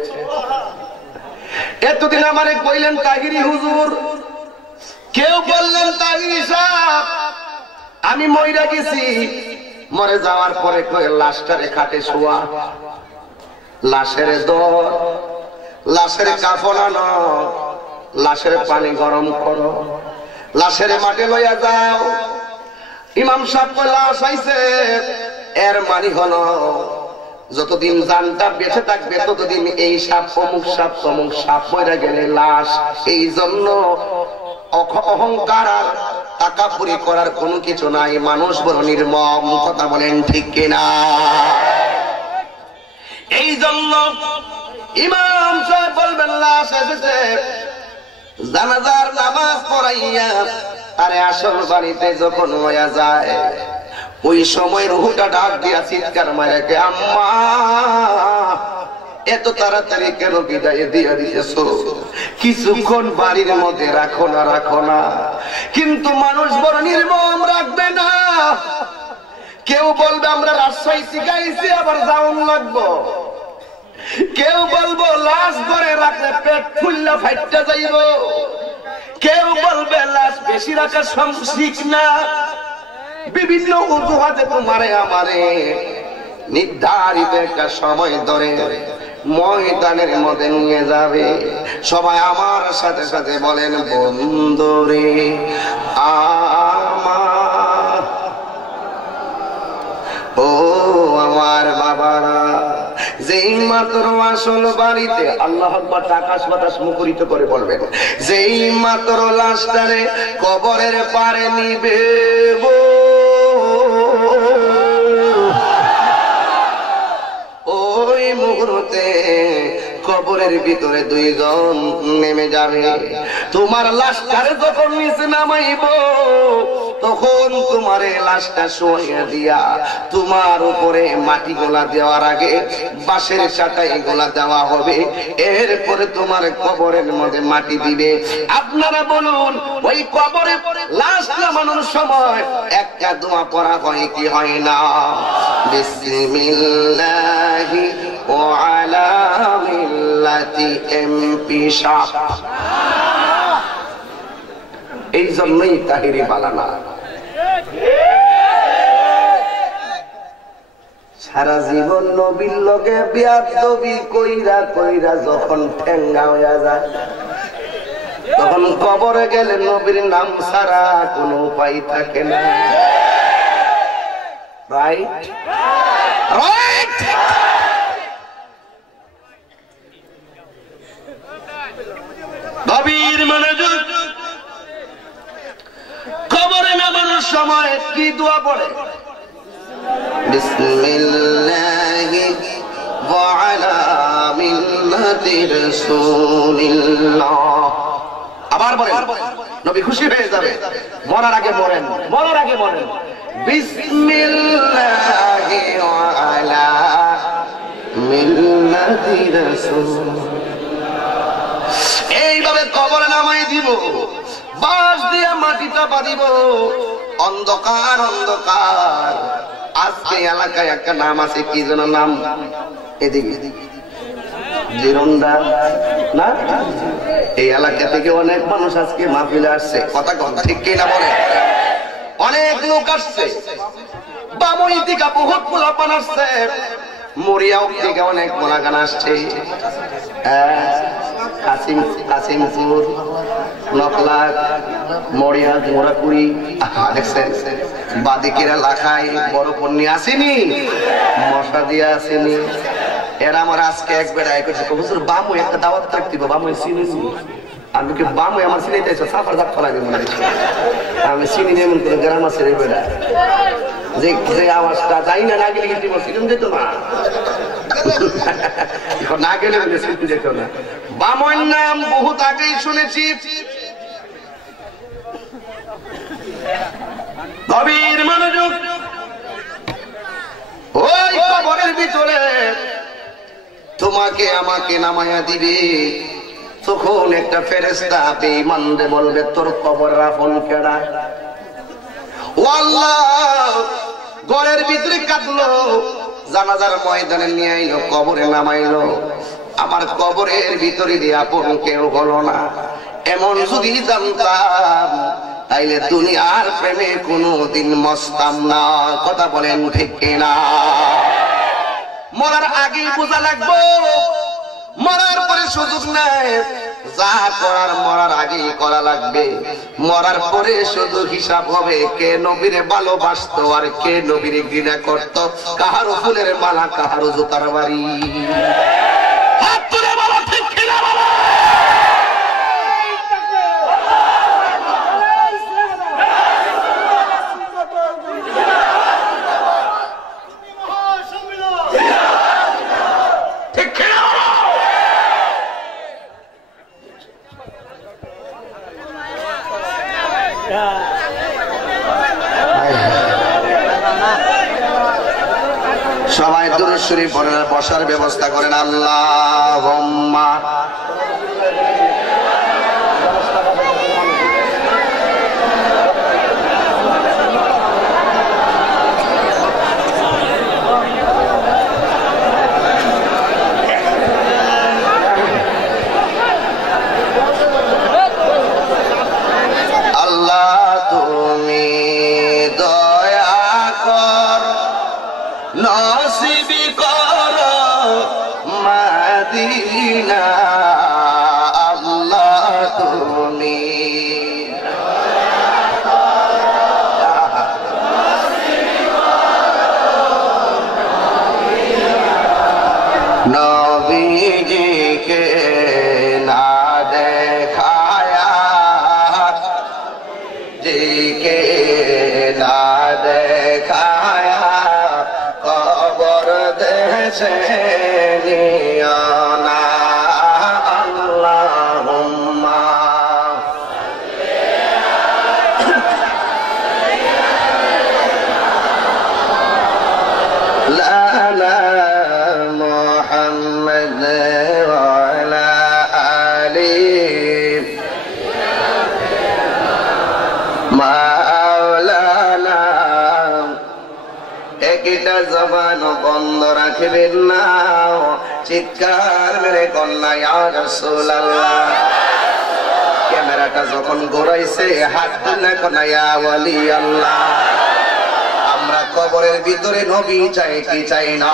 এতদিন আমারে কইলেন তাহিরি হুজুর, কেউ বললেন তাহিরি সাহেব আমি মইরা গেছি। মরে যাওয়ার পরে কই লাশটারে খাটে শোয়া, লাশের দর, লাশের কাফন আনো, লাশের পানি গরম করো, লাশের মাঠে লইয়া যাও। ইমাম সাহেব লাশ আইছে, এর মানে হলো যতদিন জানটা বেঁচে থাকবে ততদিন এই সাপ অমুক সাপ অমুক সাপ মরে গেলে লাশ। এই জন্য অহংকার আর তাকাপুরি করার কোনো কিছু নাই, মানুষ বড় নির্মম। কথা বলেন ঠিক কিনা? এই জন্য ইমাম সাহেব বলবেন লাশ এসেছে, জানাজার নামাজ পড়াইয়া আরে আসল বাড়িতে যখন হইয়া যায় ওই সময় রুহুটা ডাক দিয়া চিৎকার মারে কে আম্মা এত তাড়াতাড়ি কেন বিদায় দিয়ে দিয়েছো, কিছুক্ষণ বাড়ির মধ্যে রাখো না রাখো না। কিন্তু মানুষ বড় নির্মম, রাখবে না। কেউ বলবে আমরা রাজশাহী শিখাইছি আবার যাওন লাগবো, কেউ বলবো লাশ ঘরে রাখলে পেট ফুল্লা ফাইটটা যাইব, কেউ বলবে লাশ বেশি রাখা ঠিক না। বিভিন্ন অজুহাতে তোমারে আমারে নির্ধারিত একটা সময় ধরে ময়দানের মধ্যে নিয়ে যাবে। সবাই আমার সাথে সাথে বলেন বন্ধুরে আমার, ও আমার বাবারা, যেই মাত্র আসল বাড়িতে আল্লাহ আকবার আকাশ বাতাস মুখরিত করে বলবেন, যেই মাত্র লাশটারে কবরের পারে নিবে ওই মুহূর্তে কবরের ভিতরে দুইজন নেমে যাবে। তোমার লাশটারে যখন নিচে নামাইব তখন তোমার লাশটা শোয়া দিয়া তোমার উপরে মাটি গোলা দেওয়ার আগে বাঁশের চাটাই গোলা দেওয়া হবে, এরপরে তোমার কবরের মধ্যে মাটি দিবে। আপনারা বলুন ওই কবরে লাশ নামানোর সময় একটা দোয়া পড়া হয় কি হয় না? বিসমিল্লাহি ওয়া আলা মিল্লাতি এমপি শাহ। এই জন্যই তাহিরি বালানা। সারা জীবন নবীর লগে বিয়াদবি কইরা কইরা যখন ঠেঙ্গা হইয়া যায় তখন কবরে গেলে নবীর নাম ছাড়া কোনো উপায় থাকে না। Right right. নবীর মনোযোগ। কবরে নামানোর সময় কি দোয়া পড়ে? বিসমিল্লাহি ওয়া আলা মিল্লাতি রাসূলিল্লাহ। আবার বলেন, নবী খুশি হয়ে যাবে। মরার আগে মরেন, মরার আগে মরেন। বিসমিল্লাহি ওয়া আলা মিল্লাতি রাসূলিল্লাহ। এইভাবে কবরে নামাই দিব, বাঁশ দিয়ে মাটি চাপা দিব, অন্ধকার অন্ধকার। আজকে এলাকায় একটা নাম আছে, কি যেন নাম, এদিকে জিরন্ডা না? এই এলাকা থেকে অনেক মানুষ আজকে মাহফিলে আসছে। কথা কন ঠিক কিনা বলে? অনেক লোক আসছে, বামুই থেকে বহুত পোলাপান আসছে, মরিয়াও থেকে অনেক পোলাগান আসছে, কাসিমপুর, নকলাক, মরিয়া, মোরাকুড়ি, দেখছেন বাদিকেরা লাখাই বড় পণ্যি আসেনি, মশা দিয়ে আসেনি। এরা আমার আজকে একবার আয় করছে, হুজুর বামু একটা দাওয়াত থাক দিব, বামু চিনি আমি কি বামু আমার চিনিতেছো? সাফার দাগ ফলাই দিব, আমি চিনি এমন করে গ্রাম আছে রে বেড়া, যে যে আওয়াজটা যাই না না গেলে কিন্তু সিনেম যেত না, না গেলে সিনেম যেত না। বামুর নাম বহুত আগেই শুনেছি। গভীর মনোযোগ। ওই কবরের ভিতরে তোমাকে আমাকে নামায়া দিবে, তখন একটা ফেরেশতা বেঈমানরে বলবে তোর কবর রাফন কেডা? ও আল্লাহ, ঘরের ভিতরে কাঁদলো, জানাজার ময়দানে নিয়ে আইলো, কবরে নামাইলো, আমার কবরের ভিতরে দিয়ে আপন কেউ হলো না। এমন যদি জানতাম তাইলে দুনিয়ার প্রেমে কোনোদিন মস্তাম না। কথা বলেন ঠিক কিনা? মরার আগেই বোঝা লাগবো, মরার পরে সুযোগ নাই। যা করার মরার আগেই করা লাগবে। মরার পরে শুধু হিসাব হবে কে নবীরে ভালোবাসতো আর কে নবীরে ঘৃণা করত, কাহারো ফুলের মালা কাহারো জুতার বাড়ি। হাত তুলে বলো ঠিক কিনা বলো। সবাই দুরূদ শরীফ পড়েন, বসার ব্যবস্থা করেন। আল্লাহুম্মা নসিবি কর মদিনা। আল্লাহ তুমি নবীজিকে না দেখায়া, জিকে না দেখায়া কবর দেশে নিও না। আল্লাহুম্মা লানা মুহাম্মদ ওয়া আলা আলি মাওলানা। একটা জবান বন্ধ রাখবেন না, চিৎকার মেরে কন্যা ইয়া রাসূলুল্লাহ। ক্যামেরাটা যখন ঘোরাইছে হাত তুলে কন্যা ইয়া ওয়ালি আল্লাহ। আমরা কবরের ভিতরে নবী চাই কি চাই না?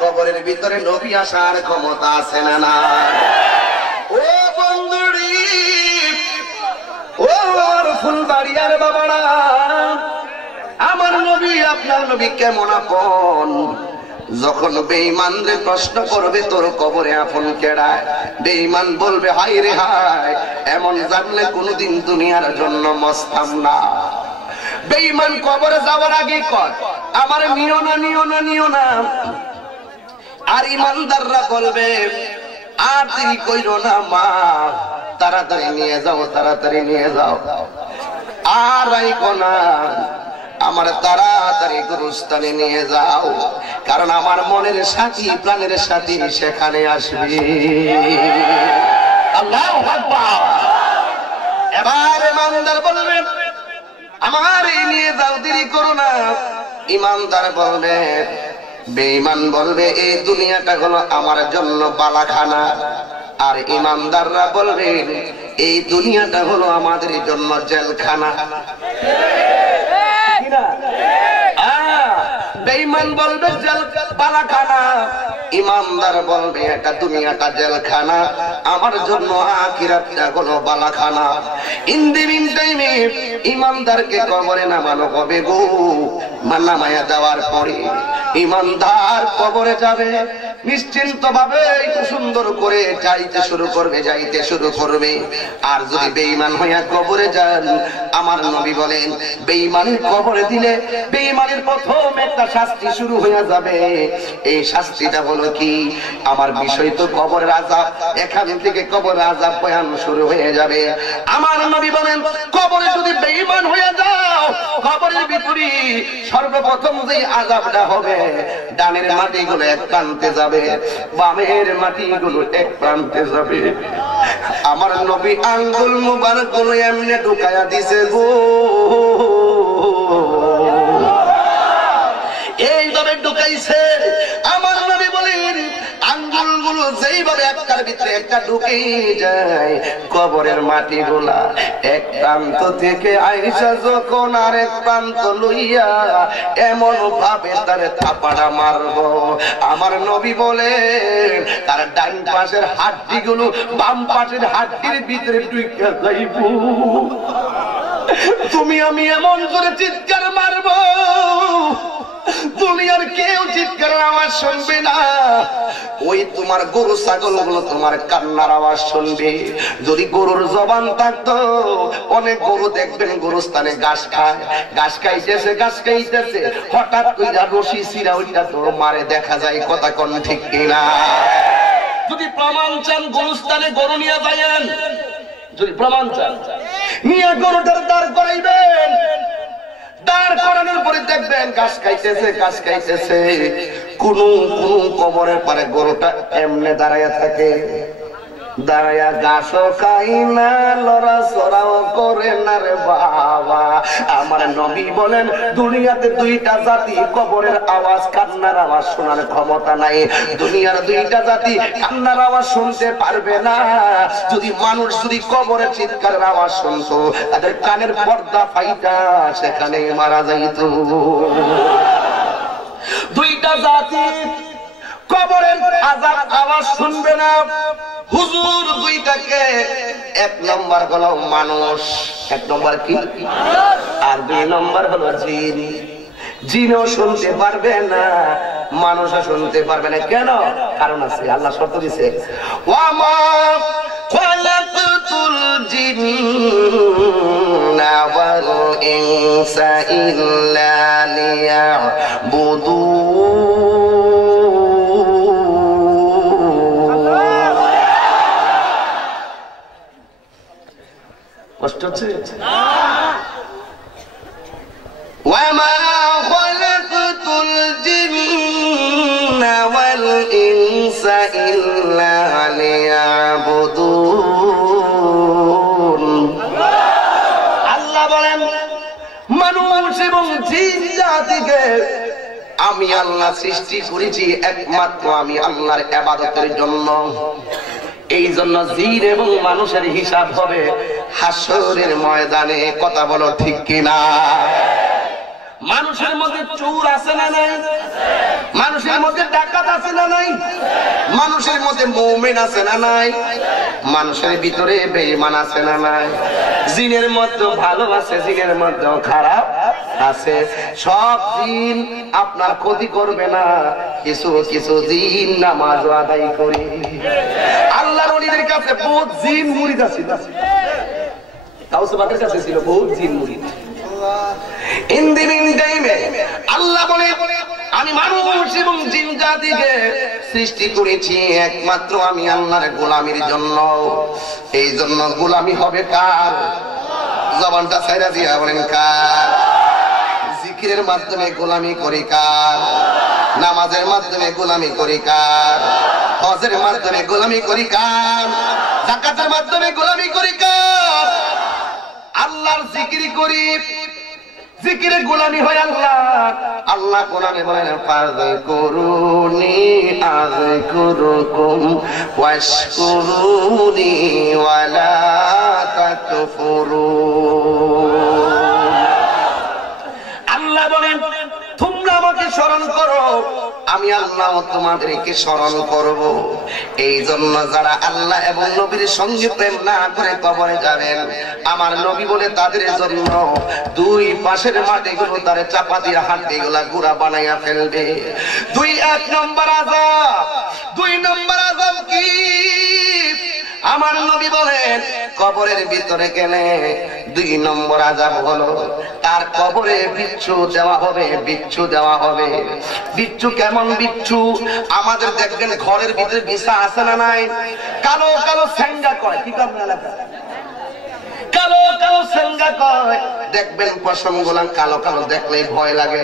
কবরের ভিতরে নবী আসার ক্ষমতা আছে না না? ও বন্ধুরি, ও ফুলবাড়িয়ার বাবারা, আমার নবী আপনার নবী কেমন আপন? যখন বেঈমানরে প্রশ্ন করবে তোর কবরে আপন কেডায়, বেঈমান বলবে হায় রে হায়, এমন জানলে কোনদিন দুনিয়ার জন্য মস্তাম না। বেঈমান কবরে যাওয়ার আগে কর আমার নিও না নিও না নিও না। আর ইমানদাররা বলবে আর দেরি কইরো না মা, তাড়াতাড়ি নিয়ে যাও তাড়াতাড়ি নিয়ে যাও। আর রাইকো না, আমার তাড়াতাড়ি গুরুস্থানে নিয়ে যাও, কারণ আমার মনের সাথী প্রাণের সাথী সেখানে আসবে। আল্লাহু আকবার। এবার ইমানদার বলবে আমার নিয়ে যাও, দেরি করো না। ইমানদার বলবে, বেঈমান বলবে এই দুনিয়াটা হলো আমার জন্য বালাখানা। আর ইমানদাররা বলবেন এই দুনিয়াটা হলো আমাদের জন্য জেলখানা। বেঈমান বলবে জেল বালাখানা, ইমানদার বলবে এটা দুনিয়াটা জেলখানা, আমার জন্য আখিরাতটা হলো বালাখানা। ইন দি মিন টাইমে ইমানদারকে কবরে নামানো হবে গো। নামায়া দেওয়ার পরে ইমানদার কবরে যাবে নিশ্চিন্ত ভাবে, সুন্দর করে যাইতে শুরু করবে যাইতে শুরু করবে। আর যদি বেঈমান হইয়া কবরে যান, আমার নবী বলেন বেঈমানের কবরে দিলে বেঈমানের প্রথম একটা শাস্তি শুরু হয়ে যাবে। এই শাস্তিটা হলো কি? আমার বিষয় তো কবরের আযাব, এখান থেকে কবরের আযাব বয়ান শুরু হয়ে যাবে। আমার নবী বলেন কবরে যদি বেঈমান হয়ে যাও, কবরের ভিতরে সর্বপ্রথম যে আযাবটা হবে, ডানের মাটিগুলো এক প্রান্তে যাবে, বামের মাটিগুলো এক প্রান্তে যাবে। আমার নবী আঙ্গুল মুবারক গুলো এমনি ঢুকায়া দিছে গো, এইভাবে ঢুকাইছে। আমার নবী বলেন আঙ্গুলগুলো যেইভাবে একটার ভিতরে একটা ঢুকে যায়, কবরের মাটিগুলা এক প্রান্ত থেকে আইসা যখন আরেক প্রান্ত লইয়া এমন ভাবে তারে থাপাড়া মারবো, আমার নবী বলে তার ডান পাশের হাড্ডিগুলো বাম পাশের হাড্ডির ভিতরে ঢুকে যাইব। তুমি আমি এমন করে চিৎকার মারবো, দুনিয়ার কেউ চিৎকারের আওয়াজ শুনবে না। ওই তোমার গরু ছাগল গুলো তোমার কান্নার আওয়াজ শুনবে। যদি গরুর জবান থাকতো, অনেক গরু দেখবেন গরুস্থানে ঘাস খায়, ঘাস খাইতেছে হঠাৎ কইরা রশি ছিঁড়া ওইটা তোর মারে দেখা যায়। কথা কোন ঠিক কিনা? যদি প্রমাণ চান গরুস্থানে গরু নিয়ে যাইয়েন, যদি প্রমাণ চান নিয়ে গরুটার দাঁড় করাইবেন, দাঁড় করানোর পরে দেখবেন ঘাস খাইতেছে। কোন কবরের পারে গরুটা এমনে দাঁড়াইয়া থাকে, দাঁড়াইয়া ঘাসও খাই না, লড়াচড়াও করে না রে বাবা। আমার নবী বলেন দুনিয়াতে দুইটা জাতি কবরের আওয়াজ কান্নার আওয়াজ শোনার ক্ষমতা নাই। দুনিয়ার দুইটা জাতি কান্নার আওয়াজ শুনতে পারবে না। যদি মানুষ যদি কবরের চিৎকারের আওয়াজ শুনতো, তাদের কানের পর্দা ফাইটা সেখানে মারা যাইত। দুইটা জাতি কবরের আযাব আওয়াজ শুনবে না। হুজুর দুইটাকে, এক নম্বর হলো মানুষ, এক নম্বর কি, আর দুই নম্বর হলো জিন। জিনও শুনতে পারবে না, মানুষও শুনতে পারবে না। কেন? কারণ আছে, আল্লাহ শর্ত দিয়েছে, ওয়ামা খালাকতুল জিন্না ওয়াল ইনসা ইল্লা লিয়াবুদুন। কষ্ট হচ্ছে? ওয়ামা খালাকতুল জিন্না ওয়াল ইনসা ইল্লা লিয়াবুদুন। আল্লাহ বলেন মানুষ এবং জিন জাতিকে আমি আল্লাহ সৃষ্টি করেছি একমাত্র আমি আল্লাহর ইবাদতের জন্য। এই জন্য জিন এবং মানুষের হিসাব হবে হাসরের ময়দানে। কথা বলো ঠিক কিনা? মানুষের মধ্যে চোর আছে না নাই? মানুষের মধ্যে ডাকাত আছে না নাই? মানুষের মধ্যে মুমিন আছে না নাই? মানুষের ভিতরে বেঈমান আছে না নাই? জিনের মধ্যে ভালো আছে, জিনের মধ্যে খারাপ আছে। সব জিন আপনার ক্ষতি করবে না। কিছু কিছু জিন নামাজ আদায় করে। আল্লাহর ওলিদের কাছে বহুত জিন মুরিদ আছে। কাউসাবাদের কাছে ছিল বহুত জিন মুরিদ। আল্লাহ বলে আমি মানুষ এবং জিন জাতিকে সৃষ্টি করেছি একমাত্র আমি আল্লাহর গোলামির জন্য। এই জন্য গোলামি হবে কার? জবানটা ছাইরা দিয়া বলেন কার? জিকিরের মাধ্যমে গোলামি করি কার? নামাজের মাধ্যমে গোলামি করি কার? হজের মাধ্যমে গোলামি করি কার? যাকাতের মাধ্যমে গোলামি করি কার? আল্লাহর জিকির করি, জিকিরে গোলামি হয় আল্লাহ। আল্লাহ কোরআনে বলেন ফাযকুরুনি আযকুরুকুম ওয়াশকুরুনি ওয়ালা তাকফুরুন। আল্লাহ বলেন তোমরা আমাকে স্মরণ করো, আমি আল্লাহ তোমাদেরকে স্মরণ করব। এই জন্য যারা আল্লাহ এবং নবীর সঙ্গে প্রেম না করে কবরে যাবেন, আমার নবী বলে তাদের জন্য দুই পাশের মাটিগুলো তার চাপা দিয়ে হাড্ডিগুলা গুড়া বানাইয়া ফেলবে। এক নম্বর আযাব। দুই নম্বর আযাব কি? আমার নবী বলেন কবরের ভিতরে গেলে দুই নম্বর আযাব হলো তার কবরে বিচ্ছু দেওয়া হবে। বিচ্ছু দেওয়া হবে। বিচ্ছু কেমন বিচ্ছু? আমাদের দেখবেন ঘরের ভিতরে বিছা আছে না নাই? কালো কালো সেঙ্গা কয়, কি কাম না লাগে? কালো কালো সেঙ্গা কয়। দেখবেন পশম গুলা কালো কালো, দেখলেই ভয় লাগে।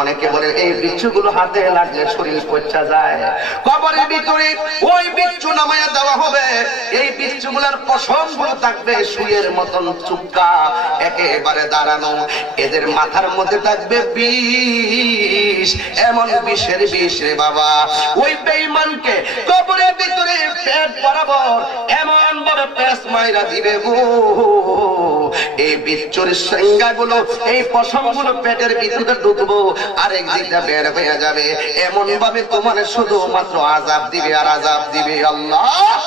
অনেকে বলে এই বিচ্ছু গুলো হাতে লাগলে শরীর পচা যায়। কবরের ভিতরে ওই বিচ্ছু নামায়া দেওয়া হবে। এই বিচ্ছুগুলার পশমগুলো থাকবে সুইয়ের মতন চুপকা, একেবারে দাঁড়ানো। এদের মাথার মধ্যে থাকবে বিষ, এমন বিষের বিষ রে বাবা। ওই বেঈমানকে কবরের ভিতরে পেট বরাবর এমন ভাবে পেস মাইরা দিবে গো, এই বিচ্ছুর সিংহাগুলো, এই পশমগুলো পেটের ভিতরে ঢুকবো, আরেক দিকটা বের হয়ে যাবে। এমন ভাবে তোমার শুধুমাত্র আযাব দিবে আর আযাব দিবে। আল্লাহ,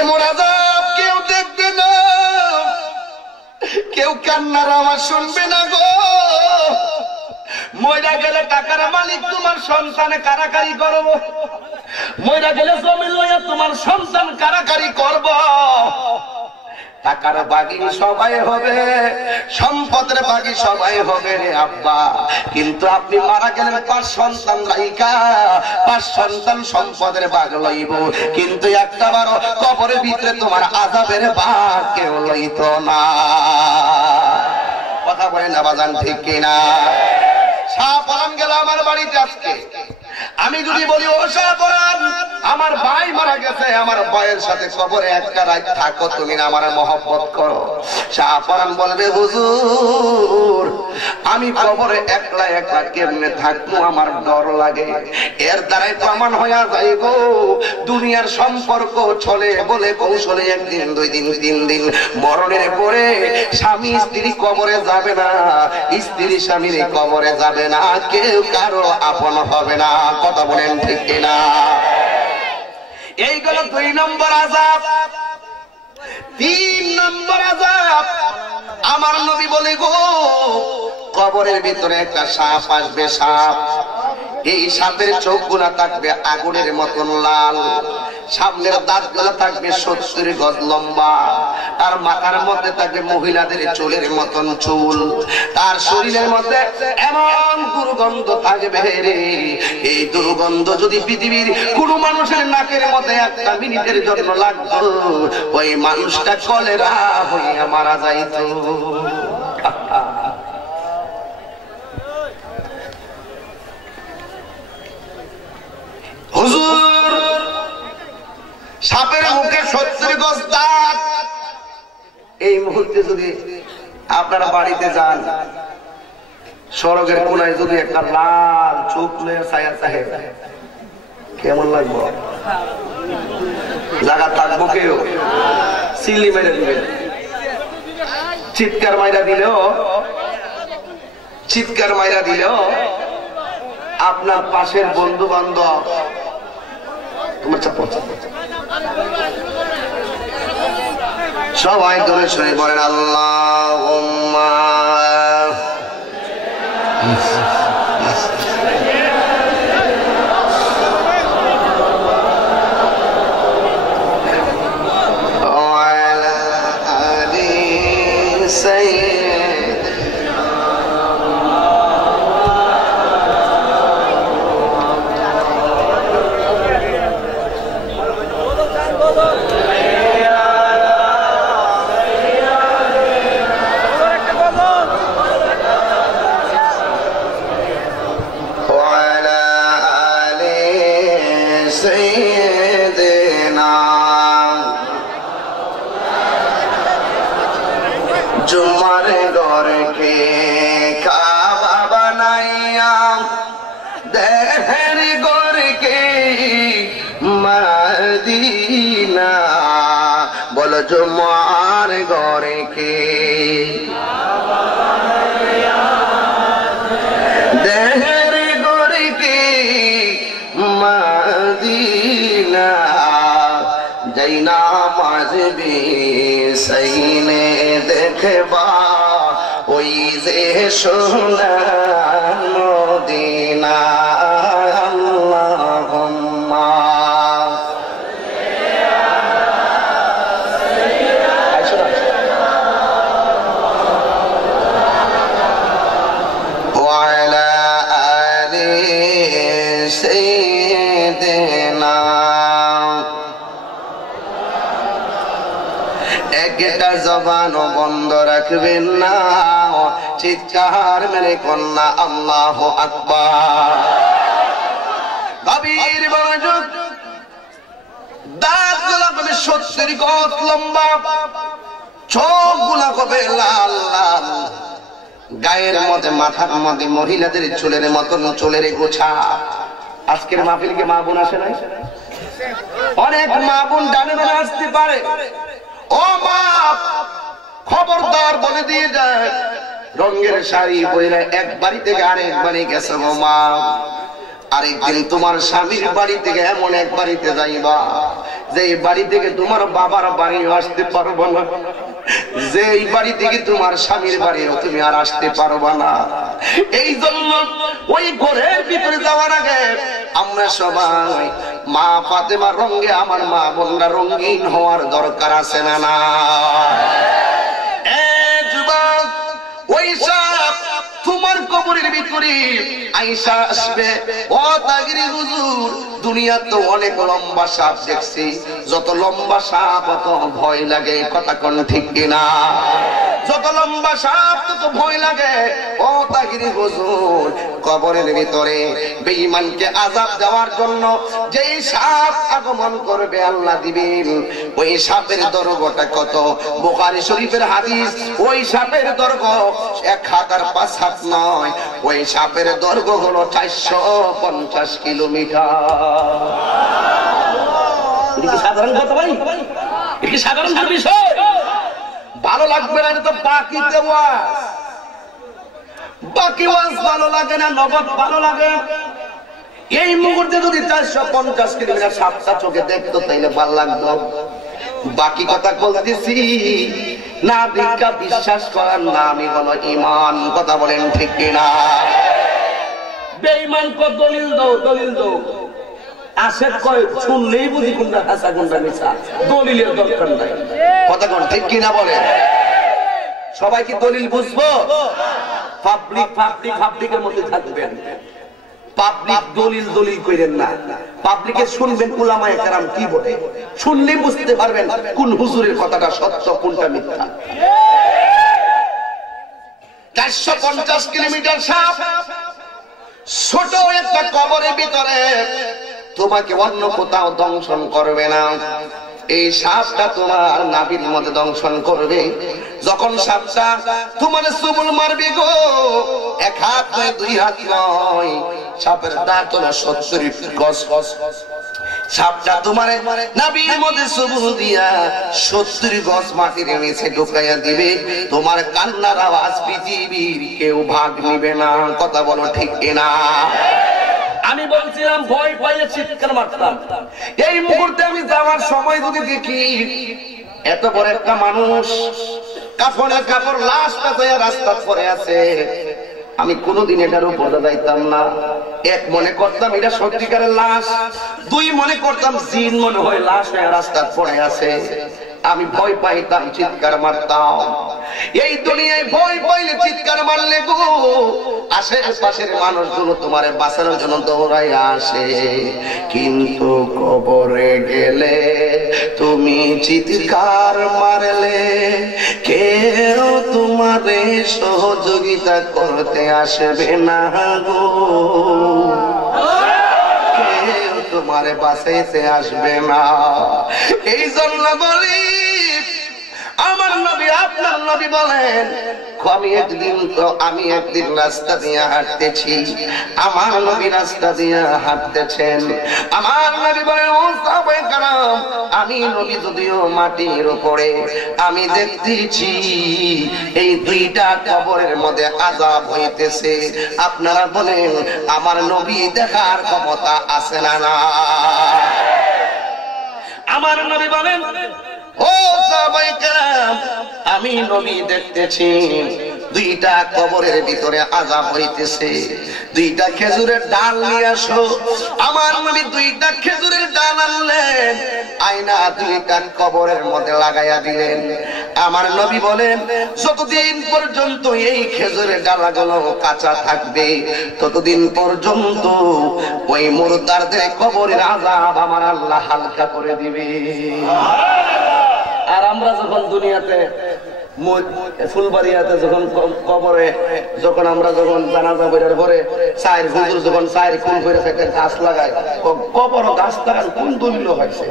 এমন আযাব কেউ দেখবে না, কেউ কান্নার আওয়াজ শুনবে না গো। মইরা গেলে টাকার মালিক তোমার সন্তানে কারাকারি করব, মইরা গেলে জমি লইয়া তোমার সন্তান কারাকারি করব। টাকার বাগি সবাই হবে, সম্পদের বাগি সবাই হবে রে আব্বা, কিন্তু আপনি মারা গেলেন 5 সন্তান রাইকা, 5 সন্তান সম্পদের ভাগ লইব, কিন্তু একটা বারো কবরের ভিতরে তোমার আযাবের ভাগ কেউ লইত না। কথা বলেন না বাজান, ঠিক কিনা? শাহপরান গেল আমার বাড়িতে আজকে, আমি যদি বলি ও শাহপরান আমার ভাই মারা গেছে, আমার ভাইয়ের সাথে কবরে একটা রাত থাকো, তুমি না আমার মহব্বত করো, শাহপরান বলবে হুজুর আমি কবরে একলা একলা কেমনে থাকবো, আমার ডর লাগে। এর দ্বারাই প্রমাণ হইয়া যায় গো, দুনিয়ার সম্পর্ক চলে বলে কৌশলে 1 দিন 2 দিন 3 দিন, মরণের পরে স্বামী স্ত্রী কবরে যাবে না, স্ত্রী স্বামীর কবরে যাবে না, কেউ কারো আপন হবে না। কথা বলেন ঠিক কিনা? এইগুলো 2 নম্বর আযাব। 3 নম্বর আযাব আমার নবী বলে গো, কবরের ভিতরে একটা সাপ আসবে, সাপ। এই সাপের চোখগুলা থাকবে আগুনের মতন লাল, সামনের দাঁতগুলা থাকবে 70 গজ লম্বা, আর মাথার মধ্যে থাকবে মহিলাদের চুলের মতন চুল, তার শরীরের মধ্যে এমন দুর্গন্ধ থাকবে রে, এই দুর্গন্ধ যদি পৃথিবীর কোন মানুষের নাকের মধ্যে 1 মিনিটের জন্য লাগতো, ওই মানুষটা কলেরা হইয়া মারা যাইত। হুজুর সাপের মুখে 70 গজ দাঁত। এই মুহূর্তে যদি আপনারা বাড়িতে যান, সড়কের কোনায় যদি একটা লাল চোখ নিয়ে ছায়া চাহে, কেমন লাগবো? লাগা থাকবো কেউ? সিলি মেরে দিবে, চিৎকার মাইরা দিলেও আপনার পাশের বন্ধু বান্ধব সবাই দূরে সরে বলেন আল্লাহুম্মা ওয়ালা আলি সাইয়্যিদ। জুমার ঘরকে কাবা বানাইয়া, দেহের ঘরকে মদিনা, বলো জুমার ঘরকে, দেহের ঘরকে মদিনা, যাই নামাজ বিছাইনে দেখবা ওই যে সোনার মদিনা। আল্লাহুম্মা ওয়ালা আলি সাইয়্যিদিনা। একটা জবানও বন্ধ রাখবেন না, চিৎকার মেরে কন্যা আল্লাহু আকবার। অধীর মনোযোগ। দাঁত গুলা হবে 70 গজ লম্বা, চোখ গুলা হবে লাল লাল, গায়ের মধ্যে মাথার মধ্যে মহিলাদের চুলের মতন চুলের গোছা। আজকের মাহফিলকে মা বোন আসে নাই? অনেক মা বোন ডানে ডানে আসতে পারে। ও মা, খবরদার বলে দিয়ে যায়, রঙের শাড়ি পরে এক বাড়ি থেকে আরেক বাড়ি গেছে গো মা, আরেকদিন তোমার স্বামীর বাড়ি থেকে এমন এক বাড়িতে যাইবা যে বাড়ি থেকে তোমার বাবার বাড়ি আসতে পারবো না, যে এই বাড়ি থেকে তোমার স্বামীর বাড়িও তুমি আর আসতে পারবা না। এই জন্য ওই ঘরের ভিতরে যাওয়ার আগে আমরা সবাই মা ফাতেমার রঙে আমার মা বোনরা রঙিন হওয়ার দরকার আছে না? না যুবক, ওই সব তোমার কবরের ভিতরে আয়েশা আসবে। ও তাগিরি হুজুর, দুনিয়া তো অনেক লম্বা সাপ দেখছি, যত লম্বা সাপ তত ভয় লাগে, কথা কোন ঠিক কিনা? যত লম্বা সাপ তত ভয় লাগে। ও তাগিরি হুজুর, কবরের ভিতরে বেঈমানকে আযাব দেওয়ার জন্য যেই সাপ আগমন করবে আল্লাহ দিবেন, ওই সাপের দৈর্ঘ্যটা কত? বুখারী শরীফের হাদিস, ওই সাপের দৈর্ঘ্য 1005 হাত নয়, ওই সাপের দৈর্ঘ্য হলো 450 কিলোমিটার। এটা কি সাধারণ কথা ভাই? এটা কি সাধারণ বিষয়? ভালো লাগবে না তো বাকিতে ওয়াজ, বাকি ওয়াজ ভালো লাগে না, নগদ ভালো লাগে। এই মুহূর্তে যদি 450 কিলোমিটার সাপটা চোখে দেখতো তাইলে ভালো লাগতো। বাকি কথা বলতেছি না, ভিক্ষা বিশ্বাস করার নামই হলো ঈমান, কথা বলেন ঠিক কিনা? বেঈমান কো দলিল দাও, দলিল দাও, আসে কয় শুনলেই বুঝি কোনটা হাসা কোনটা মিছা, দলিলের দরকার নাই, কথা কোন ঠিক কিনা বলেন? সবাই কি দলিল বুঝবো? পাবলিকের মধ্যে থাকবেন, পাবলিক দলিল দলিল কইরেন না, পাবলিকে শুনবেন উলামায়ে কেরাম কি বলে, শুনলেই বুঝতে পারবেন কোন হুজুরের কথাটা সত্য কোনটা মিথ্যা। 450 কিলোমিটার সাপ, ছোট একটা কবরের ভিতরে, তোমাকে অন্য কোথাও দংশন করবে না। এই সাপটা তোমার নাভির মধ্যে দংশন করবে। যখন সাপটা তোমার চুবুল মারবে গো, 1 হাত নয় 2 হাত নয়, সাপের দাঁত হলো 70 গজ। সাপটা তোমার নাভির মধ্যে চুবুল দিয়া 70 গজ মাটির নিচে ঢুকাইয়া দিবে। তোমার কান্নার আওয়াজ পৃথিবীর কেউ ভাগ নিবে না, কথা বলো ঠিক কিনা? আমি বলছিলাম ভয় পাইলে চিৎকার মারতাম। এই মুহূর্তে আমি যাওয়ার সময় যদি দেখি এত বড় একটা মানুষ কাফনে কাপড় লাশ পেঁচাইয়া রাস্তা পড়ে আছে, আমি কোনোদিন এটার উপর যাইতাম না। 1 মনে করতাম এটা সত্যিকারের লাশ, 2 মনে করতাম জিন মনে হয় লাশ হয়ে রাস্তা পড়ে আছে। আমি ভয় পাইতাম, চিৎকার মারতাম। এই দুনিয়ায় ভয় পাইলে চিৎকার মারলে গো আশেপাশের মানুষগুলো তোমারে বাঁচানোর জন্য দৌড়াই আসে, কিন্তু কবরে গেলে তুমি চিৎকার মারলে কেউ তোমারে সহযোগিতা করতে আসবে না গো, কেউ তোমারে বাঁচাইতে আসবে না। এই জন্য বলি আমার নবী আপনার নবী বলেন, আমি একদিন রাস্তা দিয়ে হাঁটতেছি, আমার নবী রাস্তা দিয়ে হাঁটতেছেন, আমার নবী বলেন ও সাহাবায়ে কেরাম, আমি নবী যদিও মাটির উপরে, আমি দেখতেছি এই 2টা কবরের মধ্যে আযাব হইতেছে। আপনারা বলেন আমার নবী দেখার ক্ষমতা আছে না? না। আমার নবী বলেন ও সাহাবায়ে কেরাম, আমি নবী দেখতেছি 2টা কবরের ভিতরে আযাব হইতেছে, 2টা খেজুরের ডাল নিয়ে আসো। আমার নবী 2টা খেজুরের ডাল আনলেন, আয়না 2টা কবরের মধ্যে লাগাইয়া দিলেন। আমার নবী বলেন যতদিন পর্যন্ত এই খেজুরের ডালাগুলো কাঁচা থাকবে ততদিন পর্যন্ত ওই মুরতারদের কবরের আযাব আমার আল্লাহ হালকা করে দিবে। আর আমরা যখন দুনিয়াতে ফুলবাড়িয়াতে যখন কবরে যখন আমরা যখন জানাজা বেরার পরে চায়ের হুজুর যখন চায়ের খুন করে একটা গাছ লাগায় কবর গাছ লাগান কোন দলিল হয়েছে